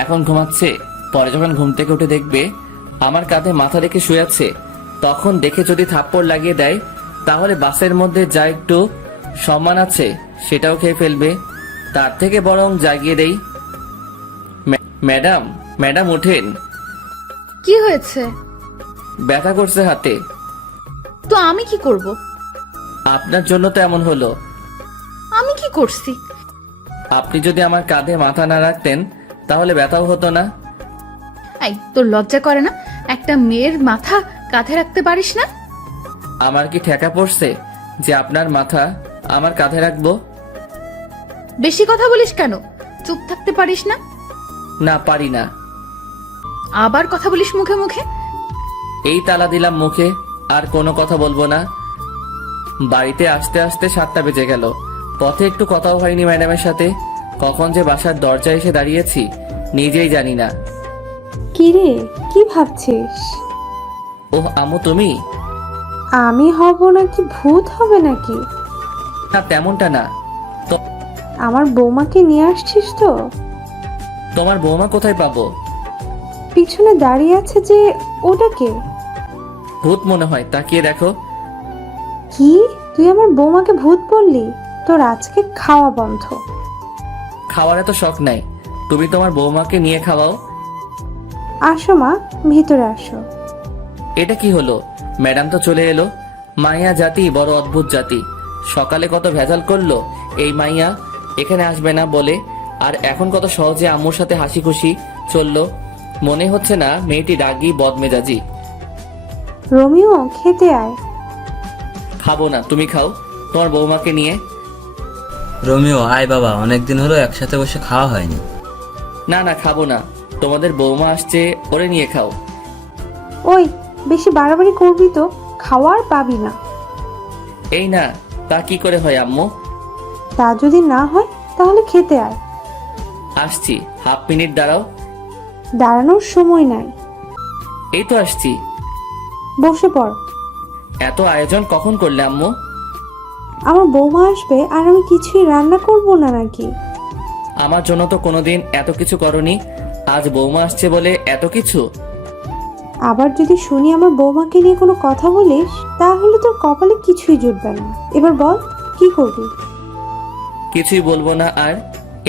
এখন ঘুমাচ্ছে, পরে যখন ঘুম থেকে উঠে দেখবে আমার কাঁধে মাথা রেখে শুয়ে আছে, তখন দেখে যদি থাপ্পড় লাগিয়ে দেয় তাহলে বাসের মধ্যে যা একটু সম্মান আছে সেটাও খেয়ে ফেলবে। তার থেকে বরং জাগিয়ে দেই। ম্যাডাম, ম্যাডাম উঠেন। কি হয়েছে? ব্যথা করছে হাতে। তো আমি কি করব? আপনার জন্য তো এমন হলো। আমি কি করছি? আপনি যদি আমার কাঁধে মাথা না রাখতেন তাহলে ব্যথাও হতো না। এই, তোর লজ্জা করে না? একটা মেয়ের মাথা কাঁধে রাখতে পারিস না? আমার কি ঠেকা পড়ছে যে আপনার মাথা আমার কাঁধে রাখবো? বেশি কথা বলিস কেন? চুপ থাকতে পারিস না? না, পারি না। আবার কথা বলিস মুখে মুখে। এই তালা দিলাম মুখে, আর কোনো কথা বলবো না। বাড়িতে আসতে আসতে 7টা বেজে গেল। পথে একটু কথাও হয়নি ম্যাডামের সাথে। কখন যে বাসার দরজায় এসে দাঁড়িয়েছি নিজেই জানি না। কি রে, কি ভাবছিস? ওহ আম্মু, তুমি? আমি হব নাকি ভূত হবে নাকি? না, তেমনটা না। তো আমার বৌমাকে নিয়ে আসছিস তো? তোমার বৌমা কোথায় পাবো? পিছনে দাঁড়িয়ে আছে যে, ওটাকে? ভূত মনে হয়, তাকিয়ে দেখো। কি, তুই আমার বৌমাকে ভূত বললি? তোর আজকে খাওয়া বন্ধ। খাওয়ার এত শখ নাই, তুমি তোমার বৌমাকে নিয়ে খাওয়াও। আসো মা, ভিতরে আসো। এটা কি হলো? ম্যাডাম তো চলে এলো। মাইয়া জাতি বড় অদ্ভুত জাতি। সকালে কত ভেজাল করলো এই মাইয়া এখানে আসবে না বলে, আর এখন কত সহজে আম্মুর সাথে হাসি খুশি চললো। মনে হচ্ছে না মেয়েটি রাগী বদমেজাজি। রোমিও, খেতে আয়। খাবো না, তুমি খাও তোমার বৌমাকে নিয়ে। রোমিও, আয় বাবা, অনেকদিন হলো একসাথে বসে খাওয়া হয়নি। না না, খাবো না, তোমাদের বৌমা আসছে, ওরে নিয়ে খাও। ওই, বেশি বাড়াবাড়ি করবি তো খাওয়ার পাবি না। এই না, তা কি করে হয় আম্মু? তা যদি না হয় তাহলে খেতে আয়। আসছি, হাফ মিনিট দাঁড়াও। দাঁড়ানোর সময় নাই, এই তো আসছি। বসে পড়। এত আয়োজন কখন করলে আম্মু? আমার বৌমা আসবে আর আমি কিছুই রান্না করব না নাকি? আমার জন্য তো কোনোদিন এত কিছু করনি, আজ বৌমা আসছে বলে এত কিছু? আবার যদি শুনি আমার বৌমাকে নিয়ে কোনো কথা বলিস তাহলে তোর কপালে কিছুই জুটবে না। এবার বল কি করবি? কিছুই বলবো না আর,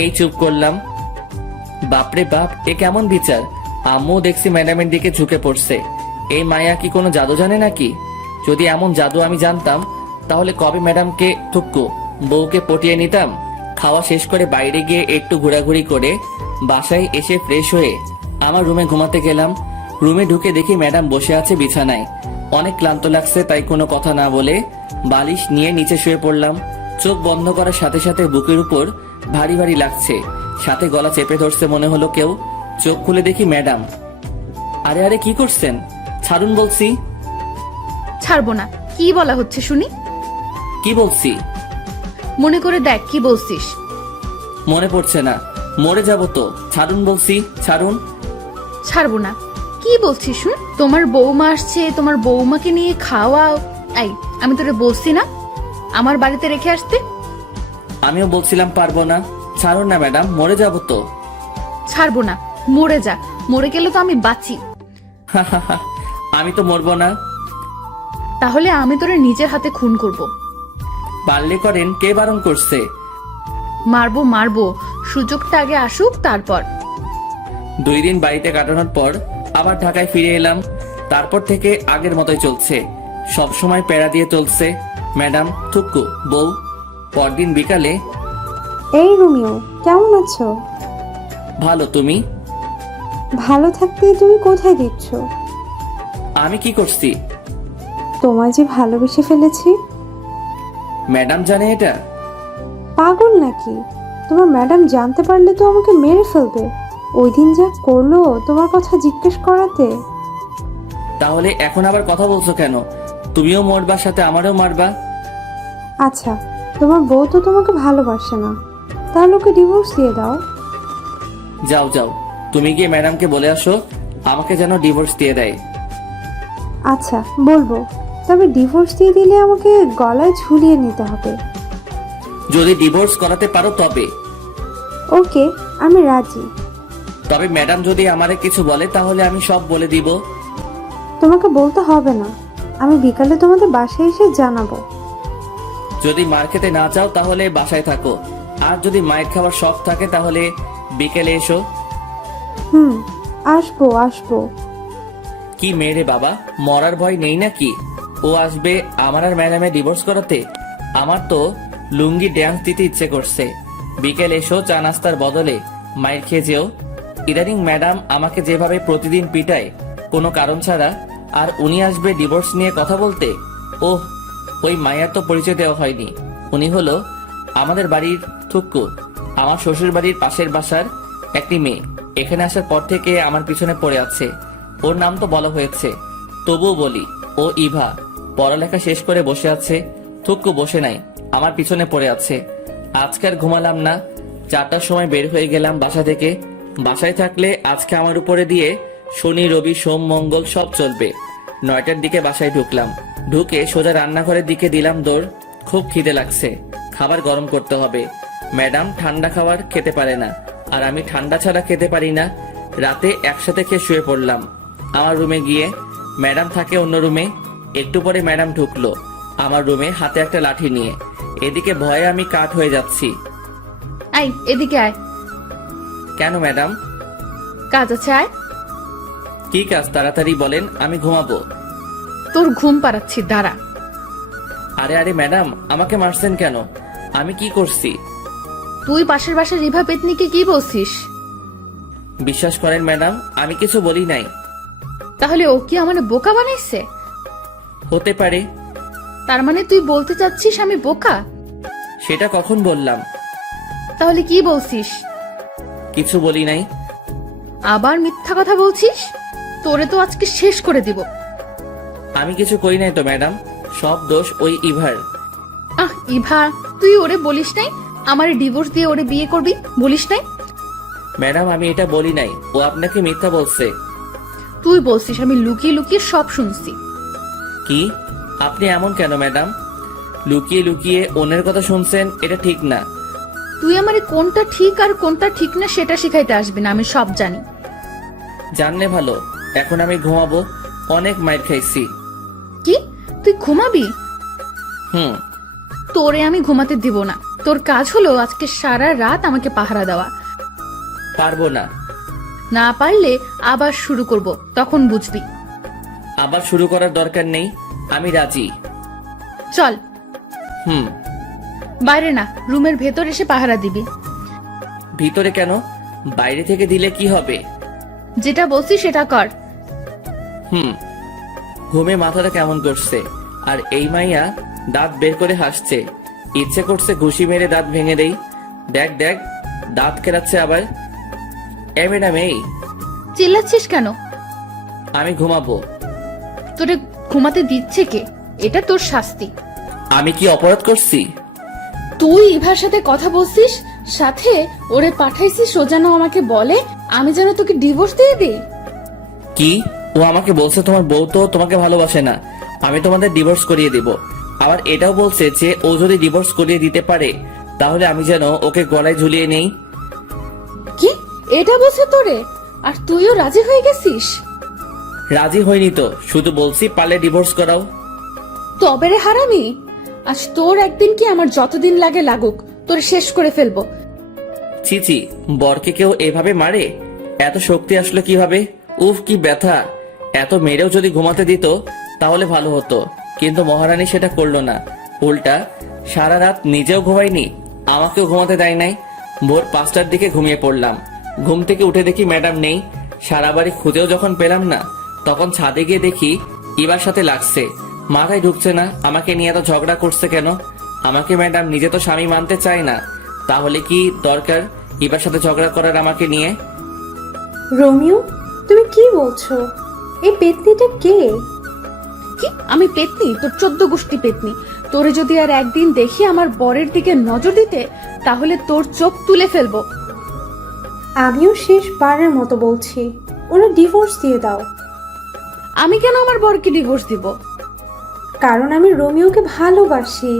এই চুপ করলাম। বাপরে বাপ, এ কেমন বিচার! আম্মু দেখছি ম্যাডামের দিকে ঝুঁকে পড়ছে। এই মায়া কি কোনো জাদু জানে নাকি? যদি এমন জাদু আমি জানতাম তাহলে কবে ম্যাডামকে থুক্কু বউকে পটিয়ে নিতাম। খাওয়া শেষ করে বাইরে গিয়ে একটু ঘোরাঘুরি করে বাসায় এসে ফ্রেশ হয়ে আমার রুমে ঘুমাতে গেলাম। রুমে ঢুকে দেখি ম্যাডাম বসে আছে বিছানায়। অনেক ক্লান্ত লাগছে, তাই কোনো কথা না বলে বালিশ নিয়ে নিচে শুয়ে পড়লাম। চোখ বন্ধ করার সাথে সাথে বুকের উপর ভারী ভারী লাগছে, সাথে গলা চেপে ধরছে মনে হলো কেউ। চোখ খুলে দেখি ম্যাডাম। আরে আরে কি করছেন? ছাড়ুন বলছি। ছাড়বো না। কি বলা হচ্ছে শুনি? কি বলছি? মনে করে দেখ কি বলছিস। মনে পড়ছে না, মরে যাব তো। ছাড়ুন বলছি, ছাড়ুন। ছাড়বো না। কি বলছিস শুন? তোমার বৌমা আসছে, তোমার বৌমাকে নিয়ে খাওয়া। এই, আমি তোরে বলছি না আমার বাড়িতে রেখে আসতে? আমিও বলছিলাম পারবো না। ছাড়ুন না ম্যাডাম, মরে যাব তো। ছাড়বো না। মরে যা, মরে গেলে তো আমি বাঁচি। আমি তো মরবো না। তাহলে আমি তোরে নিজের হাতে খুন করব। পারলে করেন, কে বারণ করছে? মারবো মারবো, সুযোগটা আগে আসুক তারপর। 2 দিন বাড়িতে কাটানোর পর আবার ঢাকায় ফিরে এলাম। তারপর থেকে আগের মতোই চলছে, সব সময় প্যারা দিয়ে চলছে। ম্যাডাম, থুক্কু, বউ। পরদিন বিকালে। এই রোমিও, কেমন আছো? ভালো, তুমি? ভালো থাকতে তুমি কোথায় দিচ্ছ? আমি কি করছি? তোমায় যে ভালোবেসে ফেলেছি। ম্যাডাম জানে এটা? পাগল নাকি? তোমার ম্যাডাম জানতে পারলে তো আমাকে মেরে ফেলবে। ওই দিন যা করলো তোমার কথা জিজ্ঞেস করাতে। তাহলে এখন আবার কথা বলছো কেন? তুমিও মরবা, সাথে আমারও মারবা? আচ্ছা, তোমার বউ তো তোমাকে ভালোবাসে না, তাহলে ওকে ডিভোর্স দিয়ে দাও। যাও যাও, তুমি গিয়ে ম্যাডামকে বলে আসো আমাকে যেন ডিভোর্স দিয়ে দেয়। আচ্ছা বলবো, তবে ডিভোর্স দিয়ে দিলে আমাকে গলায় ঝুলিয়ে নিতে হবে। যদি ডিভোর্স করাতে পারো তবে। ওকে, আমি রাজি। তবে ম্যাডাম যদি আমারে কিছু বলে তাহলে আমি সব বলে দিব। তোমাকে বলতে হবে না, আমি বিকালে তোমাদের বাসায় এসে জানাবো। যদি মার খেতে না চাও তাহলে বাসায় থাকো, আর যদি মায়ের খাবার শখ থাকে তাহলে বিকেলে এসো। আসবো আসবো। কি মেরে বাবা, মরার ভয় নেই নাকি? ও আসবে আমার আর ম্যাডামে ডিভোর্স করাতে? আমার তো লুঙ্গি ড্যান্স দিতে ইচ্ছে করছে। বিকেল এসো, চা নাস্তার বদলে মায়ের খেয়ে যেও। ইদানিং ম্যাডাম আমাকে যেভাবে প্রতিদিন পিটায় কোনো কারণ ছাড়া, আর উনি আসবে ডিভোর্স নিয়ে কথা বলতে। ওহ, ওই মায়ের তো পরিচয় দেওয়া হয়নি। উনি হলো আমাদের বাড়ির থুক্কু, আমার শ্বশুর বাড়ির পাশের বাসার একটি মেয়ে। এখানে আসার পর থেকে আমার পিছনে পড়ে আছে। ওর নাম তো বলা হয়েছে, তবুও বলি, ও ইভা। পড়ালেখা শেষ করে বসে আছে, থুক্কু বসে নাই, আমার পিছনে পড়ে আছে। আজকে আর ঘুমালাম না, 4টার সময় বের হয়ে গেলাম বাসা থেকে। বাসায় থাকলে আজকে আমার উপরে দিয়ে শনি রবি সোম মঙ্গল সব চলবে। 9টার দিকে বাসায় ঢুকলাম, ঢুকে সোজা রান্নাঘরের দিকে দিলাম দৌড়। খুব খিদে লাগছে, খাবার গরম করতে হবে। ম্যাডাম ঠান্ডা খাবার খেতে পারে না, আর আমি ঠান্ডা ছাড়া খেতে পারি না। রাতে একসাথে খেয়ে শুয়ে পড়লাম। আমার রুমে গিয়ে, ম্যাডাম থাকে অন্য রুমে। একটু পরে ম্যাডাম ঢুকলো আমার রুমে হাতে একটা লাঠি নিয়ে। এদিকে ভয়ে আমি কাঠ হয়ে যাচ্ছি। আয় এদিকে আয়। কেন ম্যাডাম? কাজ আছে, আয়। কি কাজ তাড়াতাড়ি বলেন, আমি ঘুমাবো। তোর ঘুম পাড়াচ্ছি, দাঁড়া। আরে আরে ম্যাডাম, আমাকে মারছেন কেন? আমি কি করছি? তুই পাশের বাসার রিভা পেতনিকে কি বলছিস? বিশ্বাস করেন ম্যাডাম, আমি কিছু বলি নাই। তাহলে ও কি আমার বোকা বানাইছে? হতে পারে। তার মানে তুই বলতে চাচ্ছিস আমি বোকা? সেটা কখন বললাম? তাহলে কি বলছিস? কিছু বলি নাই। আবার মিথ্যা কথা বলছিস? তোরে তো আজকে শেষ করে দিব। আমি কিছু করি নাই তো ম্যাডাম, সব দোষ ওই ইভার। ইভা, তুই ওরে বলিস নাই? আমার ডিভোর্স দিয়ে ওরে বিয়ে করবি বলিস নাই? ম্যাডাম আমি এটা বলি নাই, ও আপনাকে মিথ্যা বলছে। তুই বলছিস, আমি লুকিয়ে লুকিয়ে সব শুনছি। কি? আপনি এমন কেন ম্যাডাম? লুকিয়ে লুকিয়ে অন্যের কথা শুনছেন, এটা ঠিক না। তুই আমারে কোনটা ঠিক আর কোনটা ঠিক না সেটা শিখাইতে আসবি না, আমি সব জানি। জানলে ভালো। এখন আমি ঘুমাবো, অনেক মাইর খাইছি। কি তুই ঘুমাবি? হুম। তোরে আমি ঘুমাতে দিব না। তোর কাজ হলো আজকে সারা রাত আমাকে পাহারা দেওয়া। পারবো না। না পারলে আবার শুরু করব, তখন বুঝবি। আবার শুরু করার দরকার নেই, আমি রাজি। চল। হুম। বাইরে না, রুমের ভেতর এসে পাহারা দিবি। ভিতরে কেন? বাইরে থেকে দিলে কি হবে? যেটা বলছি সেটা কর। হুম। ঘুমে মাথাটা কেমন করছে, আর এই মাইয়া দাঁত বের করে হাসছে। ইচ্ছে করছে ঘুষি মেরে দাঁত ভেঙে দেই। দেখ দেখ, দাঁত কেরাচ্ছে আবার। এ ম্যাডাম, এই চিল্লাচ্ছিস কেন? আমি ঘুমাবো। তোরে ঘুমাতে দিচ্ছে কে? এটা তোর শাস্তি। আমি কি অপরাধ করছি? তুই ইভার সাথে কথা বলছিস, সাথে ওরে পাঠাইছিস ও যেন আমাকে বলে আমি যেন তোকে ডিভোর্স দিয়ে দিই। কি? ও আমাকে বলছে তোমার বউ তো তোমাকে ভালোবাসে না, আমি তোমাদের ডিভোর্স করিয়ে দেব। আবার এটাও বলছে যে ও যদি ডিভোর্স করিয়ে দিতে পারে তাহলে আমি যেন ওকে গলায় ঝুলিয়ে নেই। কি এটা বলছে তোরে? আর তুইও রাজি হয়ে গেছিস? রাজি হয়নি তো, শুধু বলছি পারলে ডিভোর্স করাও। তবে রে হারামি, আজ তোর একদিন কি আমার যতদিন লাগে লাগুক, তোর শেষ করে ফেলবো। চিচি, বরকে কেউ এভাবে মারে? এত শক্তি আসলো কিভাবে? উফ কি ব্যথা! এত মেরেও যদি ঘুমাতে দিত তাহলে ভালো হতো, কিন্তু মহারানী সেটা করলো না। উল্টা সারা রাত নিজেও ঘুমায়নি, আমাকেও ঘুমাতে দেয় নাই। ভোর 5টার দিকে ঘুমিয়ে পড়লাম। ঘুম থেকে উঠে দেখি ম্যাডাম নেই। সারা বাড়ি খুঁজেও যখন পেলাম না, তখন ছাদে গিয়ে দেখি ইবার সাথে লাগছে। মাথায় ঢুকছে না আমাকে নিয়ে এত ঝগড়া করছে কেন। আমাকে ম্যাডাম নিজে তো স্বামী মানতে চায় না, তাহলে কি দরকার ইবার সাথে ঝগড়া করার আমাকে নিয়ে? রোমিও, তুমি কি বলছো? এই পেতনিটা কে? কি আমি পেতনি? তোর 14 গোষ্ঠী পেতনি। তোরে যদি আর একদিন দেখি আমার বরের দিকে নজর দিতে, তাহলে তোর চোখ তুলে ফেলবো। আমিও শেষবারের মতো বলছি, ওরা ডিভোর্স দিয়ে দাও। আমি কেন আমার বরকে ডিভোর্স দিব? কারণ আমি রোমিওকে ভালোবাসি।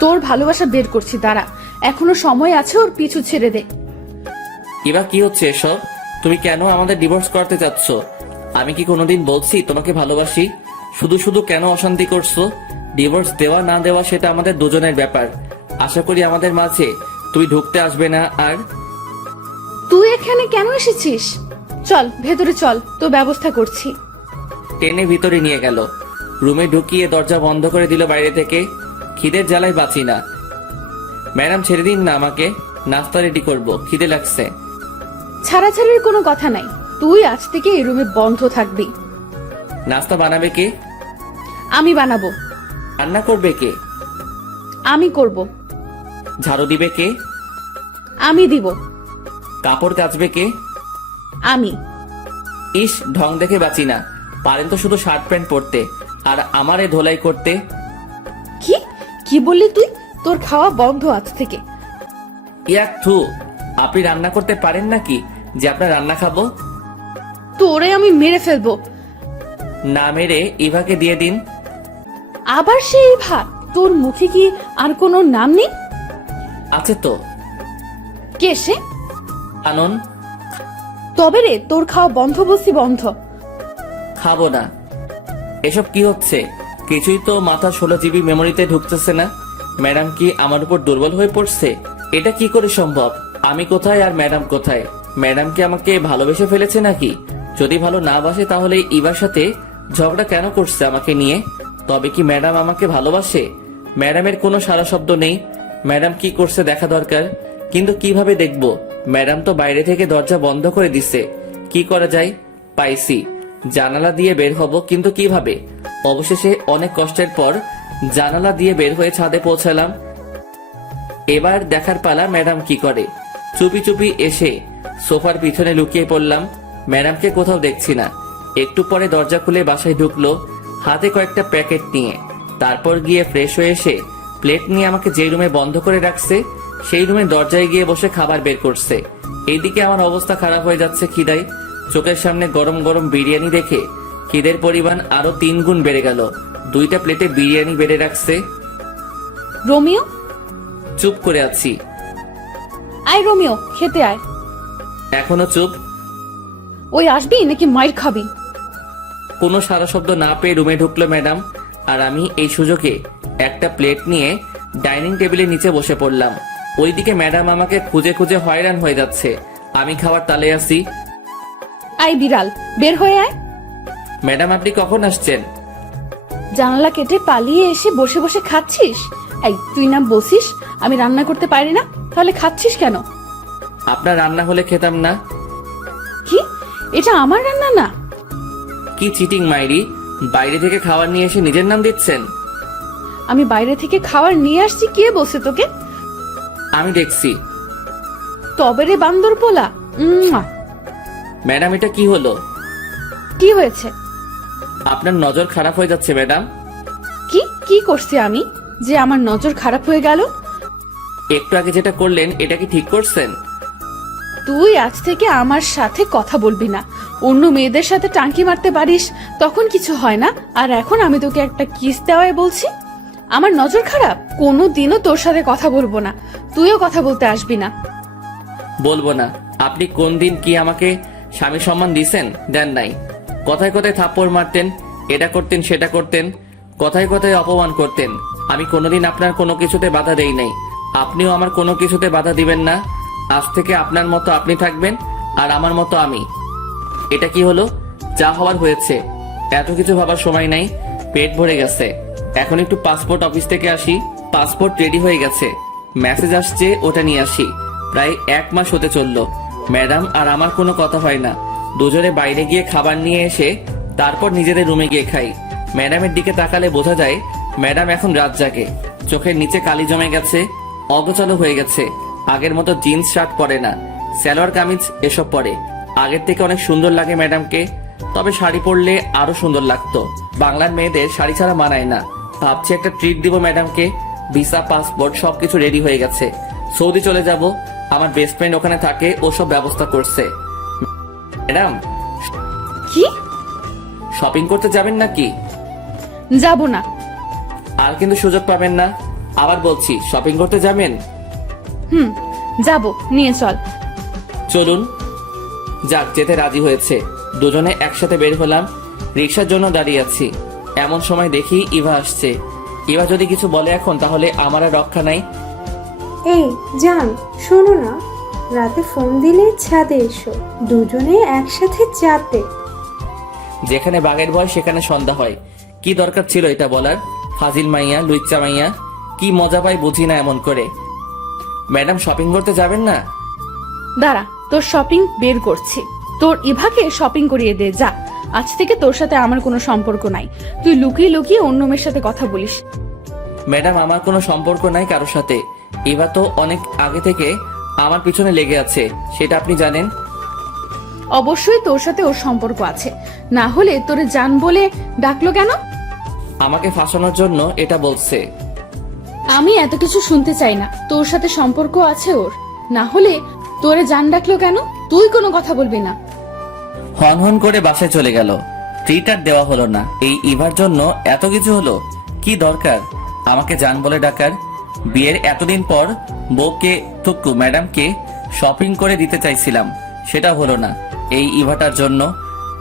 তোর ভালোবাসা বের করছি, দাঁড়া, এখনো সময় আছে, ওর পিছু ছেড়ে দে। এবার কি হচ্ছে এসব? তুমি কেন আমাদের ডিভোর্স করতে চাচ্ছ? আমি কি কোনোদিন বলছি তোমাকে ভালোবাসি? শুধু শুধু কেন অশান্তি করছো? ডিভোর্স দেওয়া না দেওয়া সেটা আমাদের দুজনের ব্যাপার। আশা করি আমাদের মাঝে তুমি ঢুকতে আসবে না। আর তুই এখানে কেন এসেছিস? চল ভেতরে চল, তো ব্যবস্থা করছি। টেনে ভিতরে নিয়ে গেল। রুমে ঢুকিয়ে দরজা বন্ধ করে দিল বাইরে থেকে। খিদের জ্বালায় বাঁচি না। ম্যাডাম ছেড়ে দিন না আমাকে, নাস্তা রেডি করবো, খিদে লাগছে। ছাড়াছাড়ির কোনো কথা নাই, তুই আজ থেকে এই রুমে বন্ধ থাকবি। নাস্তা বানাবে কে? আমি বানাবো। রান্না করবে কে? আমি করব। ঝাড়ু দিবে কে? আমি দিব। কাপড় কাচবে কে? আমি। ইস, ঢং দেখে বাঁচি না। পারেন তো শুধু শার্ট প্যান্ট পরতে, আর আমারে ধোলাই করতে। কি কি বললি তুই? তোর খাওয়া বন্ধ আজ থেকে। ইয়াক থু, আপনি রান্না করতে পারেন নাকি যে আপনার রান্না খাবো? তোরে আমি মেরে ফেলবো। না মেরে ইভাকে দিয়ে দিন। আবার সেই ভাত? তোর মুখে কি আর কোনো নাম নেই? আছে তো। কে সে? আনন। তবে রে, তোর খাওয়া বন্ধ বলছি, বন্ধ। খাবো না। এসব কি হচ্ছে? কিছুই তো মাথা 16 জিবি মেমোরিতে ঢুকতেছে না। ম্যাডাম কি আমার উপর দুর্বল হয়ে পড়ছে? এটা কি করে সম্ভব? আমি কোথায় আর ম্যাডাম কোথায়? ম্যাডাম কি আমাকে ভালোবেসে ফেলেছে নাকি? যদি ভালো না বাসে তাহলে ইবার সাথে ঝগড়া কেন করছে আমাকে নিয়ে? তবে কি ম্যাডাম আমাকে ভালোবাসে? ম্যাডামের কোনো সারা শব্দ নেই। ম্যাডাম কি করছে দেখা দরকার, কিন্তু কিভাবে দেখবো? ম্যাডাম তো বাইরে থেকে দরজা বন্ধ করে দিছে। কি করা যায়? পাইছি, জানালা দিয়ে বের হব, কিন্তু কিভাবে? অবশেষে অনেক কষ্টের পর জানালা দিয়ে বের হয়ে ছাদে পৌঁছালাম। এবার দেখার পালা ম্যাডাম কি করে। চুপি চুপি এসে সোফার পিছনে লুকিয়ে পড়লাম। ম্যাডামকে কোথাও দেখছি না। একটু পরে দরজা খুলে বাসায় ঢুকলো হাতে কয়েকটা প্যাকেট নিয়ে। তারপর গিয়ে ফ্রেশ হয়ে এসে প্লেট নিয়ে আমাকে যেই রুমে বন্ধ করে রাখছে সেই রুমে দরজায় গিয়ে বসে খাবার বের করছে। এইদিকে আমার অবস্থা খারাপ হয়ে যাচ্ছে খিদায়। চোখের সামনে গরম গরম বিরিয়ানি দেখে খিদের পরিমাণ আরো 3 গুণ বেড়ে গেল। 2টা প্লেটে বিরিয়ানি বেড়ে রাখছে। রোমিও, চুপ করে আছি। আয় রোমিও, খেতে আয়। এখনো চুপ। ওই আসবি নাকি মাইর খাবি? কোনো সারা শব্দ না পেয়ে রুমে ঢুকলো ম্যাডাম, আর আমি এই সুযোগে একটা প্লেট নিয়ে ডাইনিং টেবিলের নিচে বসে পড়লাম। ওইদিকে ম্যাডাম আমাকে খুঁজে খুঁজে হয়রান হয়ে যাচ্ছে। আমি খাবার তালে আছি। আয় বিড়াল, বের হয়ে আয়। ম্যাডাম আপনি কখন আসছেন? জানালা কেটে পালিয়ে এসে বসে বসে খাচ্ছিস? এই তুই না বসিস আমি রান্না করতে পারি না, তাহলে খাচ্ছিস কেন? আপনার রান্না হলে খেতাম না। কি, এটা আমার রান্না না? কি চিটিং মাইরি, বাইরে থেকে খাবার নিয়ে এসে নিজের নাম দিচ্ছেন। আমি বাইরে থেকে খাবার নিয়ে আসছি, কে বসে তোকে? আমি দেখছি। তবে রে বান্দর পোলা। ম্যাডাম এটা কি হলো? কি হয়েছে? আপনার নজর খারাপ হয়ে যাচ্ছে ম্যাডাম। কি কি করছি আমি যে আমার নজর খারাপ হয়ে গেল? একটু আগে যেটা করলেন এটা কি ঠিক করছেন? তুই আজ থেকে আমার সাথে কথা বলবি না। অন্য মেয়েদের সাথে টাঙ্কি মারতে পারিস তখন কিছু হয় না, আর এখন আমি তোকে একটা কিস দেওয়ায় বলছি আমার নজর খারাপ? কোনো দিনও তোর সাথে কথা বলবো না, তুইও কথা বলতে আসবি না। বলবো না। আপনি কোন দিন কি আমাকে স্বামী সম্মান দিছেন? দেন নাই। কথায় কথায় থাপ্পড় মারতেন, এটা করতেন সেটা করতেন, কথায় কথায় অপমান করতেন। আমি কোনোদিন আপনার কোনো কিছুতে বাধা দেই নাই, আপনিও আমার কোনো কিছুতে বাধা দিবেন না। আজ থেকে আপনার মতো আপনি থাকবেন আর আমার মতো আমি। এটা কি হলো? যা হওয়ার হয়েছে, এত কিছু ভাবার সময় নাই। পেট ভরে গেছে। এখন একটু পাসপোর্ট অফিস থেকে আসি। পাসপোর্ট রেডি হয়ে গেছে, মেসেজ আসছে, ওটা নিয়ে আসি। প্রায় 1 মাস হতে চললো। ম্যাডাম আর আমার কোনো কথা হয় না। দুজনে বাইরে গিয়ে খাবার নিয়ে এসে তারপর নিজেদের রুমে গিয়ে খাই। ম্যাডামের দিকে তাকালে বোঝা যায় ম্যাডাম এখন রাত জাগে। চোখের নিচে কালি জমে গেছে, অগোছালো হয়ে গেছে। আগের মতো জিন্স শার্ট পরে না, সালোয়ার কামিজ এসব পরে। আগের থেকে অনেক সুন্দর লাগে ম্যাডামকে, তবে শাড়ি পরলে আরো সুন্দর লাগতো। বাংলার মেয়েদের শাড়ি ছাড়া মানায় না। ভাবছি একটা ট্রিট দিব ম্যাডামকে। ভিসা, পাসপোর্ট সবকিছু রেডি হয়ে গেছে। সৌদি চলে যাব। আমার বেস্ট ফ্রেন্ড ওখানে থাকে, ও সব ব্যবস্থা করছে। ম্যাডাম, কি? শপিং করতে যাবেন নাকি? যাব না। আর কিন্তু সুযোগ পাবেন না। আবার বলছি, শপিং করতে যাবেন? যাব, নিয়ে চল। চলুন। যাক, যেতে রাজি হয়েছে। দুজনে একসাথে বের হলাম। রিক্সার জন্য দাঁড়িয়ে আছি। এমন সময় দেখি ইভা আসছে। ইভা যদি কিছু বলে এখন, তাহলে আমার আর রক্ষা নাই। এই জান, শোনো না, রাতে ফোন দিলে ছাদে এসো, দুজনে একসাথে যাতে। যেখানে বাঘের ভয় সেখানে সন্ধ্যা হয়। কি দরকার ছিল এটা বলার? ফাজিল মাইয়া, লুচ্চা মাইয়া। কি মজা পাই বুঝি না এমন করে। ম্যাডাম, শপিং করতে যাবেন না? দাঁড়া, তোর শপিং বের করছি। তোর ইভাকে শপিং করিয়ে দে, যা। আজ থেকে তোর সাথে আমার কোনো সম্পর্ক নাই। তুই লুকিয়ে লুকিয়ে অন্য মেয়ের সাথে কথা বলিস। ম্যাডাম, আমার কোনো সম্পর্ক নাই কারোর সাথে। ইভা তো অনেক আগে থেকে আমার পিছনে লেগে আছে, সেটা আপনি জানেন। অবশ্যই তোর সাথে ওর সম্পর্ক আছে, না হলে তোরে জান বলে ডাকলো কেন? আমাকে ফাঁসানোর জন্য এটা বলছে। আমি এত কিছু শুনতে চাই না। তোর সাথে সম্পর্ক আছে ওর, না হলে তোরে জান ডাকলো কেন? তুই কোনো কথা বলবি না। হন হন করে বাসায় চলে গেল। ট্রিট আর দেওয়া হলো না। এই ইভার জন্য এত কিছু হলো। কি দরকার আমাকে জান বলে ডাকার? বিয়ের এতদিন পর বউকে থুকু ম্যাডামকে শপিং করে দিতে চাইছিলাম, সেটা হলো না এই ইভাটার জন্য।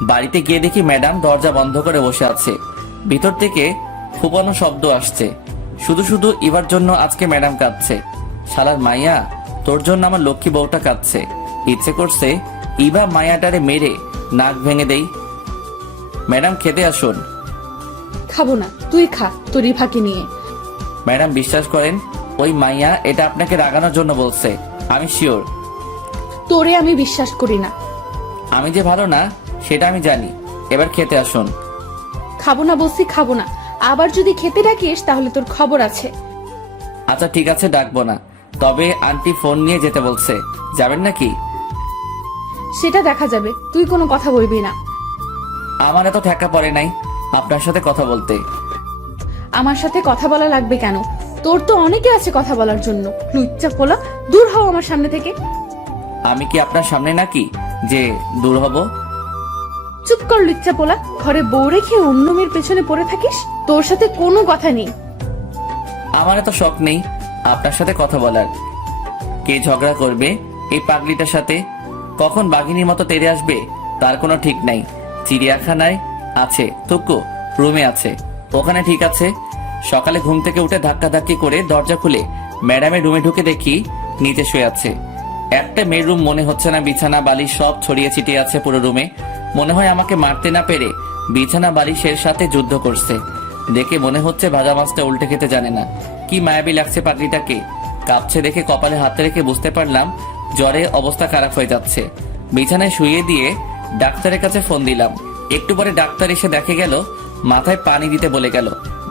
বাড়িতে গিয়ে দেখি ম্যাডাম দরজা বন্ধ করে বসে আছে। ভিতর থেকে ফুপানো শব্দ আসছে। শুধু শুধু ইভার জন্য আজকে ম্যাডাম কাঁদছে। শালার মাইয়া, তোর জন্য আমার লক্ষ্মী বউটা কাঁদছে। ইচ্ছে করছে ইভা মায়াটারে মেরে নাক ভেঙে দেই। ম্যাডাম, খেতে আসুন। খাবো না, তুই খা তোর ইভাকে নিয়ে। ম্যাডাম, বিশ্বাস করেন ওই মাইয়া এটা আপনাকে রাগানোর জন্য বলছে। আমি শিওর। তোরে আমি বিশ্বাস করি না। আমি যে ভালো না সেটা আমি জানি। এবার খেতে আসুন। খাবো না বলছি, খাবো না। আবার যদি খেতে ডাকিস তাহলে তোর খবর আছে। আচ্ছা ঠিক আছে, ডাকবো না। তবে আন্টি ফোন নিয়ে যেতে বলছে, যাবেন নাকি? সেটা দেখা যাবে, তুই কোনো কথা বলবি না। আমার এত ঠেকা পড়ে নাই আপনার সাথে কথা বলতে। আমার সাথে কথা বলা লাগবে কেন? তোর তো অনেকে আছে কথা বলার জন্য। লুচ্চা পোলা, দূর হও আমার সামনে থেকে। আমি কি আপনার সামনে নাকি যে দূর হব? চুপ কর লুচ্চা পোলা, ঘরে বউ রেখে অন্য মেয়ের পেছনে পড়ে থাকিস? তোর সাথে কোনো কথা নেই। আমার এত শখ নেই আপনার সাথে কথা বলার। কে ঝগড়া করবে এই পাগলিটার সাথে, কখন বাঘিনীর মতো তেড়ে আসবে তার কোনো ঠিক নাই। চিড়িয়াখানায় আছে টুকু, রুমে আছে, ওখানে ঠিক আছে। সকালে ঘুম থেকে উঠে ধাক্কাধাক্কি করে দরজা খুলে ম্যাডামের রুমে ঢুকে দেখি নিচে শুয়ে আছে। একটা মেয়ের রুম মনে হচ্ছে না, বিছানা বালিশ সব ছড়িয়ে ছিটিয়ে আছে পুরো রুমে। মনে হয় আমাকে মারতে না পেরে বিছানা বালিশের সাথে যুদ্ধ করছে। দেখে মনে হচ্ছে ভাজা মাছটা উল্টে খেতে জানে না। কি মায়াবী লাগছে পাগলিটাকে। কাঁপছে দেখে কপালে হাত রেখে বুঝতে পারলাম জ্বরে অবস্থা খারাপ হয়ে যাচ্ছে। বিছানায় শুয়ে দিয়ে ডাক্তারের কাছে ফোন দিলাম। একটু পরে ডাক্তার এসে দেখে গেল মাথায় পানি দিতে বলে গেল।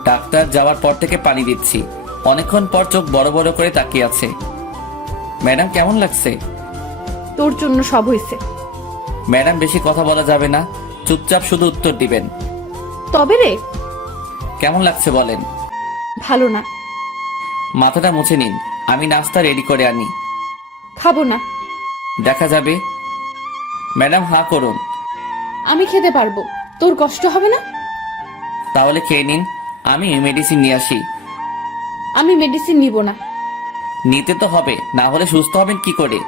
ডাক্তার যাওয়ার পর থেকে পানি দিচ্ছি। অনেকক্ষণ পর চোখ বড় বড় করে তাকিয়ে আছে। ম্যাডাম কেমন লাগছে? তোর জন্য সব হয়েছে। ম্যাডাম বেশি কথা বলা যাবে না, চুপচাপ শুধু উত্তর দিবেন। তবে রে, কেমন লাগছে বলেন। ভালো না। মাথাটা মুছে নিন, আমি নাস্তা রেডি করে আনি। খাবো না। দেখা যাবে। ম্যাডাম হাঁ করুন। আমি খেতে পারবো, তোর কষ্ট হবে না? তাহলে খেয়ে নিন, আমি মেডিসিন নিয়ে আসি। আমি মেডিসিন নিব না। নিতে তো হবে, না হলে সুস্থ হবেন কি করে?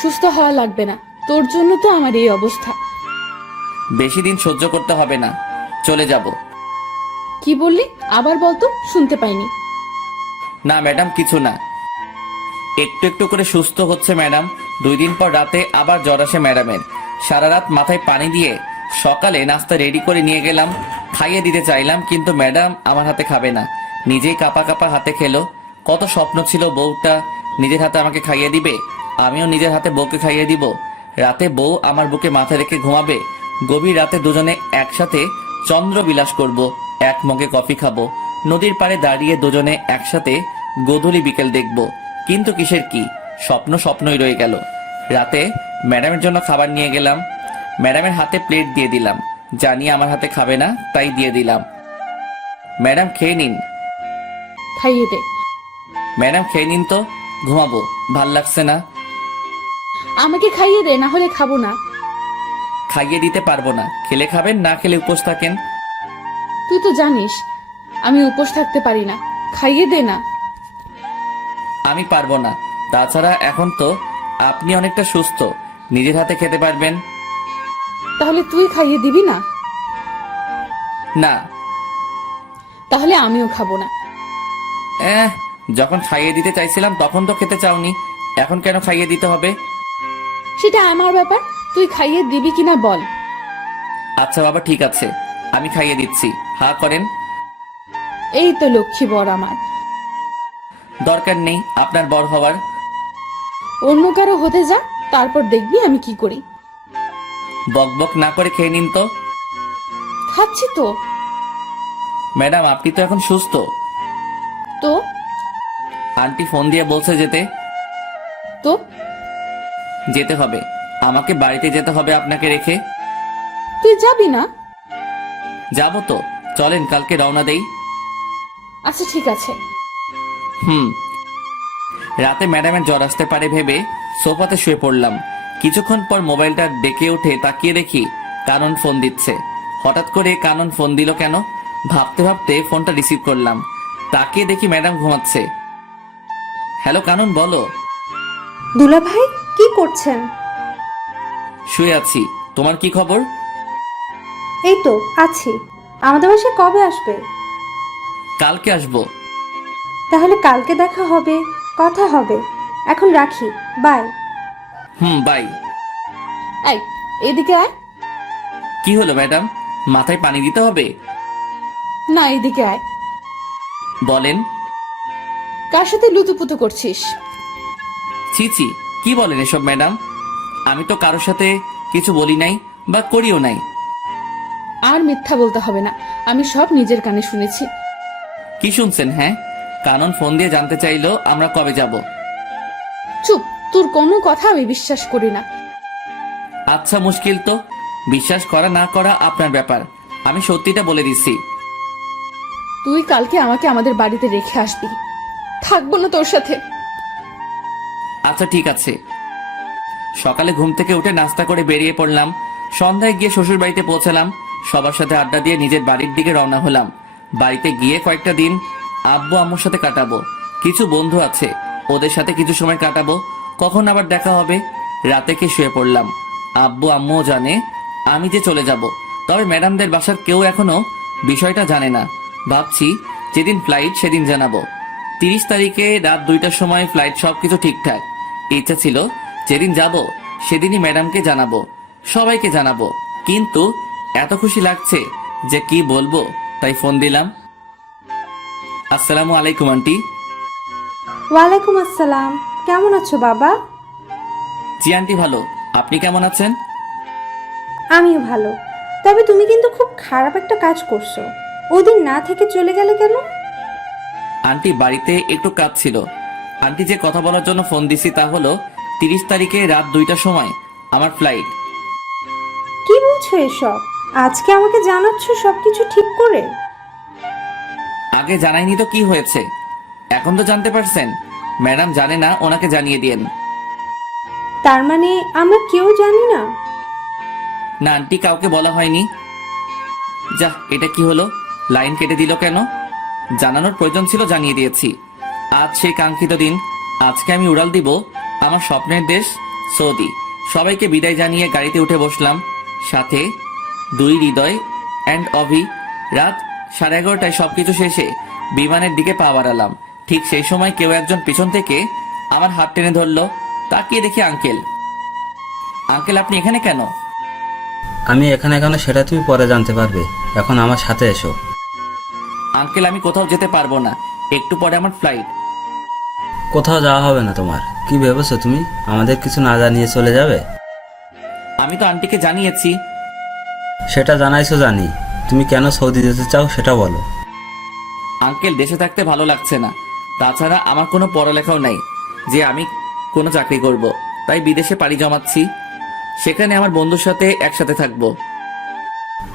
সুস্থ হওয়া লাগবে না, তোর জন্য তো আমার এই অবস্থা। বেশি দিন সহ্য করতে হবে না, চলে যাব। কি বললি আবার বলতো, শুনতে পাইনি। না ম্যাডাম কিছু না, একটু একটু করে সুস্থ হচ্ছে ম্যাডাম। 2 দিন পর রাতে আবার জ্বর আসে ম্যাডামের। সারা রাত মাথায় পানি দিয়ে সকালে নাস্তা রেডি করে নিয়ে গেলাম, খাইয়ে দিতে চাইলাম, কিন্তু ম্যাডাম আমার হাতে খাবে না। নিজেই কাপা কাপা হাতে খেলো। কত স্বপ্ন ছিল বউটা নিজের হাতে আমাকে খাইয়ে দিবে, আমিও নিজের হাতে বউকে খাইয়ে দিব। রাতে বউ আমার বুকে মাথা রেখে ঘুমাবে। গভীর রাতে দুজনে একসাথে চন্দ্র বিলাস করব, এক মগে কফি খাবো, নদীর পাড়ে দাঁড়িয়ে দুজনে একসাথে গোধূলি বিকেল দেখব। কিন্তু কিসের কি, স্বপ্ন স্বপ্নই রয়ে গেল। রাতে ম্যাডামের জন্য খাবার নিয়ে গেলাম, ম্যাডামের হাতে প্লেট দিয়ে দিলাম, জানি আমার হাতে খাবে না তাই দিয়ে দিলাম। ম্যাডাম খেয়ে নিন। খাইয়ে দে। ম্যাডাম খেয়ে নিন তো, ঘুমাবো, ভাল লাগছে না। আমাকে খাইয়ে দে, না হলে খাবো না। খাইয়ে দিতে পারবো না, খেলে খাবেন, না খেলে উপোস থাকেন। তুই তো জানিস আমি উপোস থাকতে পারি না, খাইয়ে দে না। আমি পারবো না, তাছাড়া এখন তো আপনি অনেকটা সুস্থ, নিজের হাতে খেতে পারবেন। তাহলে তুই খাইয়ে দিবি না? না। তাহলে আমিও খাবো না। যখন খাইয়ে দিতে চাইছিলাম তখন তো খেতে চাওনি, এখন কেন খাইয়ে দিতে হবে? সেটা আমার ব্যাপার, তুই খাইয়ে দিবি কিনা বল। আচ্ছা বাবা ঠিক আছে, আমি খাইয়ে দিচ্ছি, হা করেন। এই তো লক্ষ্মী বর আমার। দরকার নেই আপনার বর হওয়ার। অন্য কারো হতে যা, তারপর দেখবি আমি কি করি। বকবক না করে খেয়ে নিন তো। খাচ্ছি তো। ম্যাডাম আপনি তো এখন সুস্থ। তো আন্টি ফোন দিয়ে বলছে যেতে। তো যেতে হবে, আমাকে বাড়িতে যেতে হবে আপনাকে রেখে। তুই যাবি না? যাবো তো, চলেন কালকে রওনা দেই। আচ্ছা ঠিক আছে। রাতে ম্যাডামের জ্বর আসতে পারে ভেবে সোফাতে শুয়ে পড়লাম। কিছুক্ষণ পর মোবাইলটা ডেকে উঠে তাকিয়ে দেখি কানন ফোন দিচ্ছে। হঠাৎ করে কানন ফোন দিল কেন ভাবতে ভাবতে ফোনটা রিসিভ করলাম। তাকিয়ে দেখি ম্যাডাম ঘুমাচ্ছে। হ্যালো কানন, বলো। দুলা ভাই কি করছেন? শুয়ে আছি, তোমার কি খবর? এই তো আছি। আমাদের বাসায় কবে আসবে? কালকে আসবো। তাহলে কালকে দেখা হবে, কথা হবে। এখন রাখি, বাই। বাই। এই এদিকে আয়। কি হলো ম্যাডাম, মাথায় পানি দিতে হবে? না এদিকে আয়। বলেন। কার সাথে লুতুপুতু করছিস? ছি ছি, কি বলেন এসব ম্যাডাম? আমি তো কারোর সাথে কিছু বলি নাই বা করিও নাই। আর মিথ্যা বলতে হবে না, আমি সব নিজের কানে শুনেছি। কি শুনছেন? হ্যাঁ, কানন ফোন দিয়ে জানতে চাইলো আমরা কবে যাব। চুপ, তোর কোনো কথা আমি বিশ্বাস করি না। আচ্ছা মুশকিল তো, বিশ্বাস করা না করা আপনার ব্যাপার, আমি সত্যিটা বলে দিচ্ছি। তুই কালকে আমাকে আমাদের বাড়িতে রেখে আসবি, থাকবো না তোর সাথে। আচ্ছা ঠিক আছে। সকালে ঘুম থেকে উঠে নাস্তা করে বেরিয়ে পড়লাম। সন্ধ্যায় গিয়ে শ্বশুর বাড়িতে পৌঁছালাম। সবার সাথে আড্ডা দিয়ে নিজের বাড়ির দিকে রওনা হলাম। বাড়িতে গিয়ে কয়েকটা দিন আব্বু আম্মুর সাথে কাটাবো। কিছু বন্ধু আছে, ওদের সাথে কিছু সময় কাটাবো। কখন আবার দেখা হবে। রাতে কে শুয়ে পড়লাম। আব্বু আম্মুও জানে আমি যে চলে যাব, তবে ম্যাডামদের বাসার কেউ এখনো বিষয়টা জানে না। ভাবছি যেদিন ফ্লাইট সেদিন জানাবো। 30 তারিখে রাত 2টার সময় ফ্লাইট, সবকিছু ঠিকঠাক। ইচ্ছা ছিল যেদিন যাব সেদিনই ম্যাডামকে জানাবো, সবাইকে জানাবো। কিন্তু এত খুশি লাগছে যে কি বলবো, তাই ফোন দিলাম। আসসালামু আলাইকুম আন্টি। ওয়ালাইকুম আসসালাম। কেমন আছো বাবা? জি আন্টি ভালো, আপনি কেমন আছেন? আমিও ভালো। তবে তুমি কিন্তু খুব খারাপ একটা কাজ করছো। ওদিন না থেকে চলে গেলে কেন? আন্টি বাড়িতে একটু কাজ ছিল। আন্টি যে কথা বলার জন্য ফোন দিছি তা হলো 30 তারিখে রাত 2টার সময় আমার ফ্লাইট। কি বলছো এসব? আজকে আমাকে জানাচ্ছ সবকিছু ঠিক করে? আগে জানাইনি তো কি হয়েছে, এখন তো জানতে পারছেন। ম্যাডাম জানে না, ওনাকে জানিয়ে দিয়েন। তার মানে আমরা কেউ জানি না? না আন্টি, কাউকে বলা হয়নি। যা, এটা কি হলো? লাইন কেটে দিল কেন? জানানোর প্রয়োজন ছিল, জানিয়ে দিয়েছি। আজ সেই কাঙ্ক্ষিত দিন। আজকে আমি উড়াল দিব আমার স্বপ্নের দেশ সৌদি। সবাইকে বিদায় জানিয়ে গাড়িতে উঠে বসলাম, সাথে দুই হৃদয় অ্যান্ড অভি। রাত 11:30টায় সবকিছু শেষে বিমানের দিকে পা বাড়ালাম। ঠিক সেই সময় কেউ একজন পিছন থেকে আমার হাত টেনে ধরলো। তাকিয়ে দেখি আঙ্কেল। আঙ্কেল আপনি এখানে কেন? আমি এখানে কেন সেটা তুমি পরে জানতে পারবে, এখন আমার সাথে এসো। আঙ্কেল আমি কোথাও যেতে পারবো না, একটু পরে আমার ফ্লাইট। কোথাও যাওয়া হবে না তোমার। কি ভেবেছো তুমি আমাদের কিছু না জানিয়ে চলে যাবে? আমি তো আন্টিকে জানিয়েছি। সেটা জানাইছো জানি, তুমি কেন সৌদি যেতে চাও সেটা বলো। আঙ্কেল দেশে থাকতে ভালো লাগছে না, তাছাড়া আমার কোনো পড়ালেখাও নাই যে আমি কোনো চাকরি করব। তাই বিদেশে পাড়ি জমাচ্ছি, সেখানে আমার বন্ধুর সাথে একসাথে থাকবো।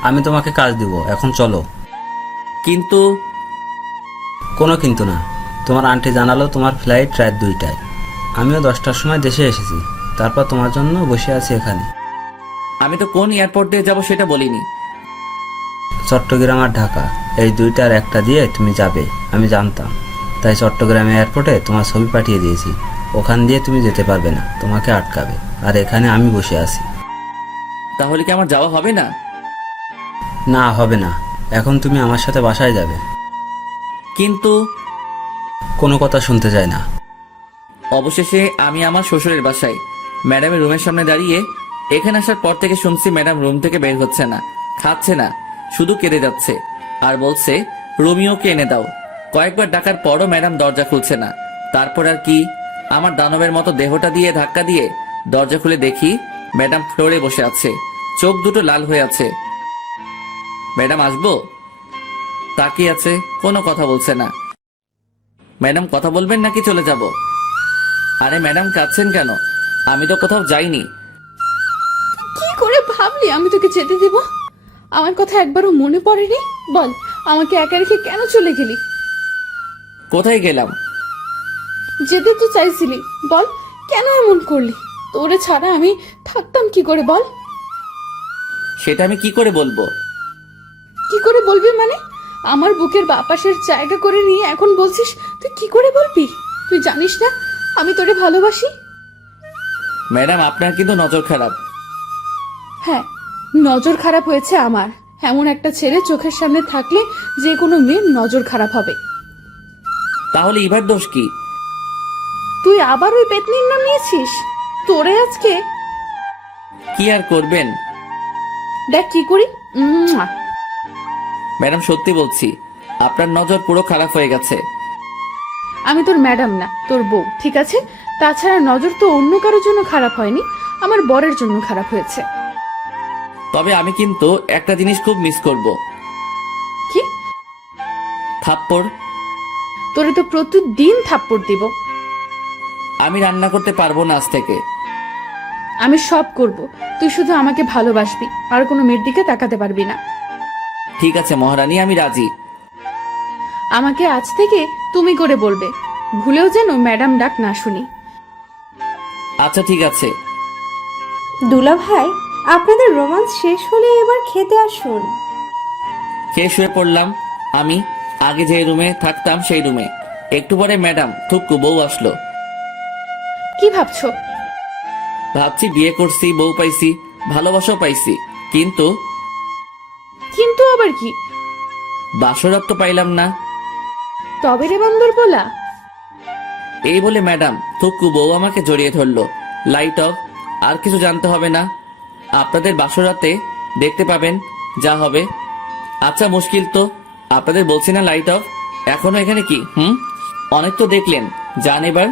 আমি তোমাকে কাজ দিব, এখন চলো। কিন্তু কোনো কিন্তু না। তোমার আন্টি জানালো তোমার ফ্লাইট রাত 2টায়। আমিও 10টার সময় দেশে এসেছি, তারপর তোমার জন্য বসে আছি এখানে। আমি তো কোন এয়ারপোর্ট দিয়ে যাবো সেটা বলিনি। চট্টগ্রাম আর ঢাকা, এই দুইটার একটা দিয়ে তুমি যাবে আমি জানতাম, তাই চট্টগ্রাম এয়ারপোর্টে তোমার ছবি পাঠিয়ে দিয়েছি। ওখান দিয়ে তুমি যেতে পারবে না, তোমাকে আটকাবে। আর এখানে আমি বসে আছি। তাহলে কি আমার যাওয়া হবে না? না, হবে না। এখন তুমি আমার সাথে বাসায় যাবে। কিন্তু কোনো কথা শুনতে চাই না। অবশেষে আমি আমার শ্বশুরের বাসায় ম্যাডামের রুমের সামনে দাঁড়িয়ে। এখানে আসার পর থেকে শুনছি ম্যাডাম রুম থেকে বের হচ্ছে না, খাচ্ছে না, শুধু কেঁদে যাচ্ছে আর বলছে রোমিওকে এনে দাও। কয়েকবার ডাকার পরও ম্যাডাম দরজা খুলছে না। তারপর আর কি, আমার দানবের মতো দেহটা দিয়ে ধাক্কা দিয়ে দরজা খুলে দেখি ম্যাডাম ফ্লোরে বসে আছে, চোখ দুটো লাল হয়ে আছে। ম্যাডাম আসবো তাকিয়ে আছে, কোনো কথা বলছে না। ম্যাডাম কথা বলবেন নাকি চলে যাব? আরে ম্যাডাম কাঁদছেন কেন? আমি তো কোথাও যাইনি। কি করে ভাবলি আমি তোকে যেতে দিব? আমার কথা একবারও মনে পড়েনি? বল, আমাকে একা রেখে কেন চলে গেলি? কোথায় গেলাম? যেতে তো চাইছিলি, বল কেন এমন করলি? তোরে ছাড়া আমি থাকতাম কি করে বল? সেটা আমি কি করে বলবো? কি করে বলবি মানে? আমার বুকের বাপাসের জায়গা করে নিয়ে এখন বলছিস তুই কি করে বলবি? তুই জানিস না আমি তোরে ভালোবাসি? ম্যাডাম আপনার কিন্তু নজর খারাপ। হ্যাঁ, নজর খারাপ হয়েছে আমার। এমন একটা ছেলে চোখের সামনে থাকলে যে কোনো মেয়ের নজর খারাপ হবে। তাহলে ইভার দোষ কি? তুই আবার ওই পেতনির নাম নিয়েছিস? তোরে আজকে কি আর করবেন? দেখ কি করি। ম্যাডাম সত্যি বলছি, আপনার নজর পুরো খারাপ হয়ে গেছে। আমি তোর ম্যাডাম না, তোর বউ, ঠিক আছে? তাছাড়া নজর তো অন্য কারোর জন্য খারাপ হয়নি, আমার বরের জন্য খারাপ হয়েছে। তবে আমি কিন্তু একটা জিনিস খুব মিস করব। কি? থাপ্পড়। তোরে তো প্রতিদিন থাপ্পড় দিব। আমি রান্না করতে পারবো না আজ থেকে। আমি সব করব, তুই শুধু আমাকে ভালোবাসবি, আর কোনো মেয়ের দিকে তাকাতে পারবি না। ঠিক আছে মহারানী, আমি রাজি। আমাকে আজ থেকে তুমি করে বলবে, ভুলেও যেন ম্যাডাম ডাক না শুনি। আচ্ছা ঠিক আছে। দুলা ভাই, আপনাদের রোমান্স শেষ হলে এবার খেতে আসুন। খেয়ে শুয়ে পড়লাম। আমি আগে যে রুমে থাকতাম সেই রুমে। একটু পরে ম্যাডাম থুক্কু বউ আসলো। কি ভাবছো? ভাবছি বিয়ে করছি, বউ পাইছি, ভালোবাসাও পাইছি, কিন্তু কিন্তু আবার কি? বাসরাত তো পাইলাম না। তবে রে বান্দর বলা। এই বলে ম্যাডাম থুক্কু বউ আমাকে জড়িয়ে ধরলো। Light off. আর কিছু জানতে হবে না, আপনাদের বাসরাতে দেখতে পাবেন যা হবে। আচ্ছা মুশকিল তো, আপনাদের বলছি না লাইট অফ, এখনো এখানে কি? অনেক তো দেখলেন, যান এবার।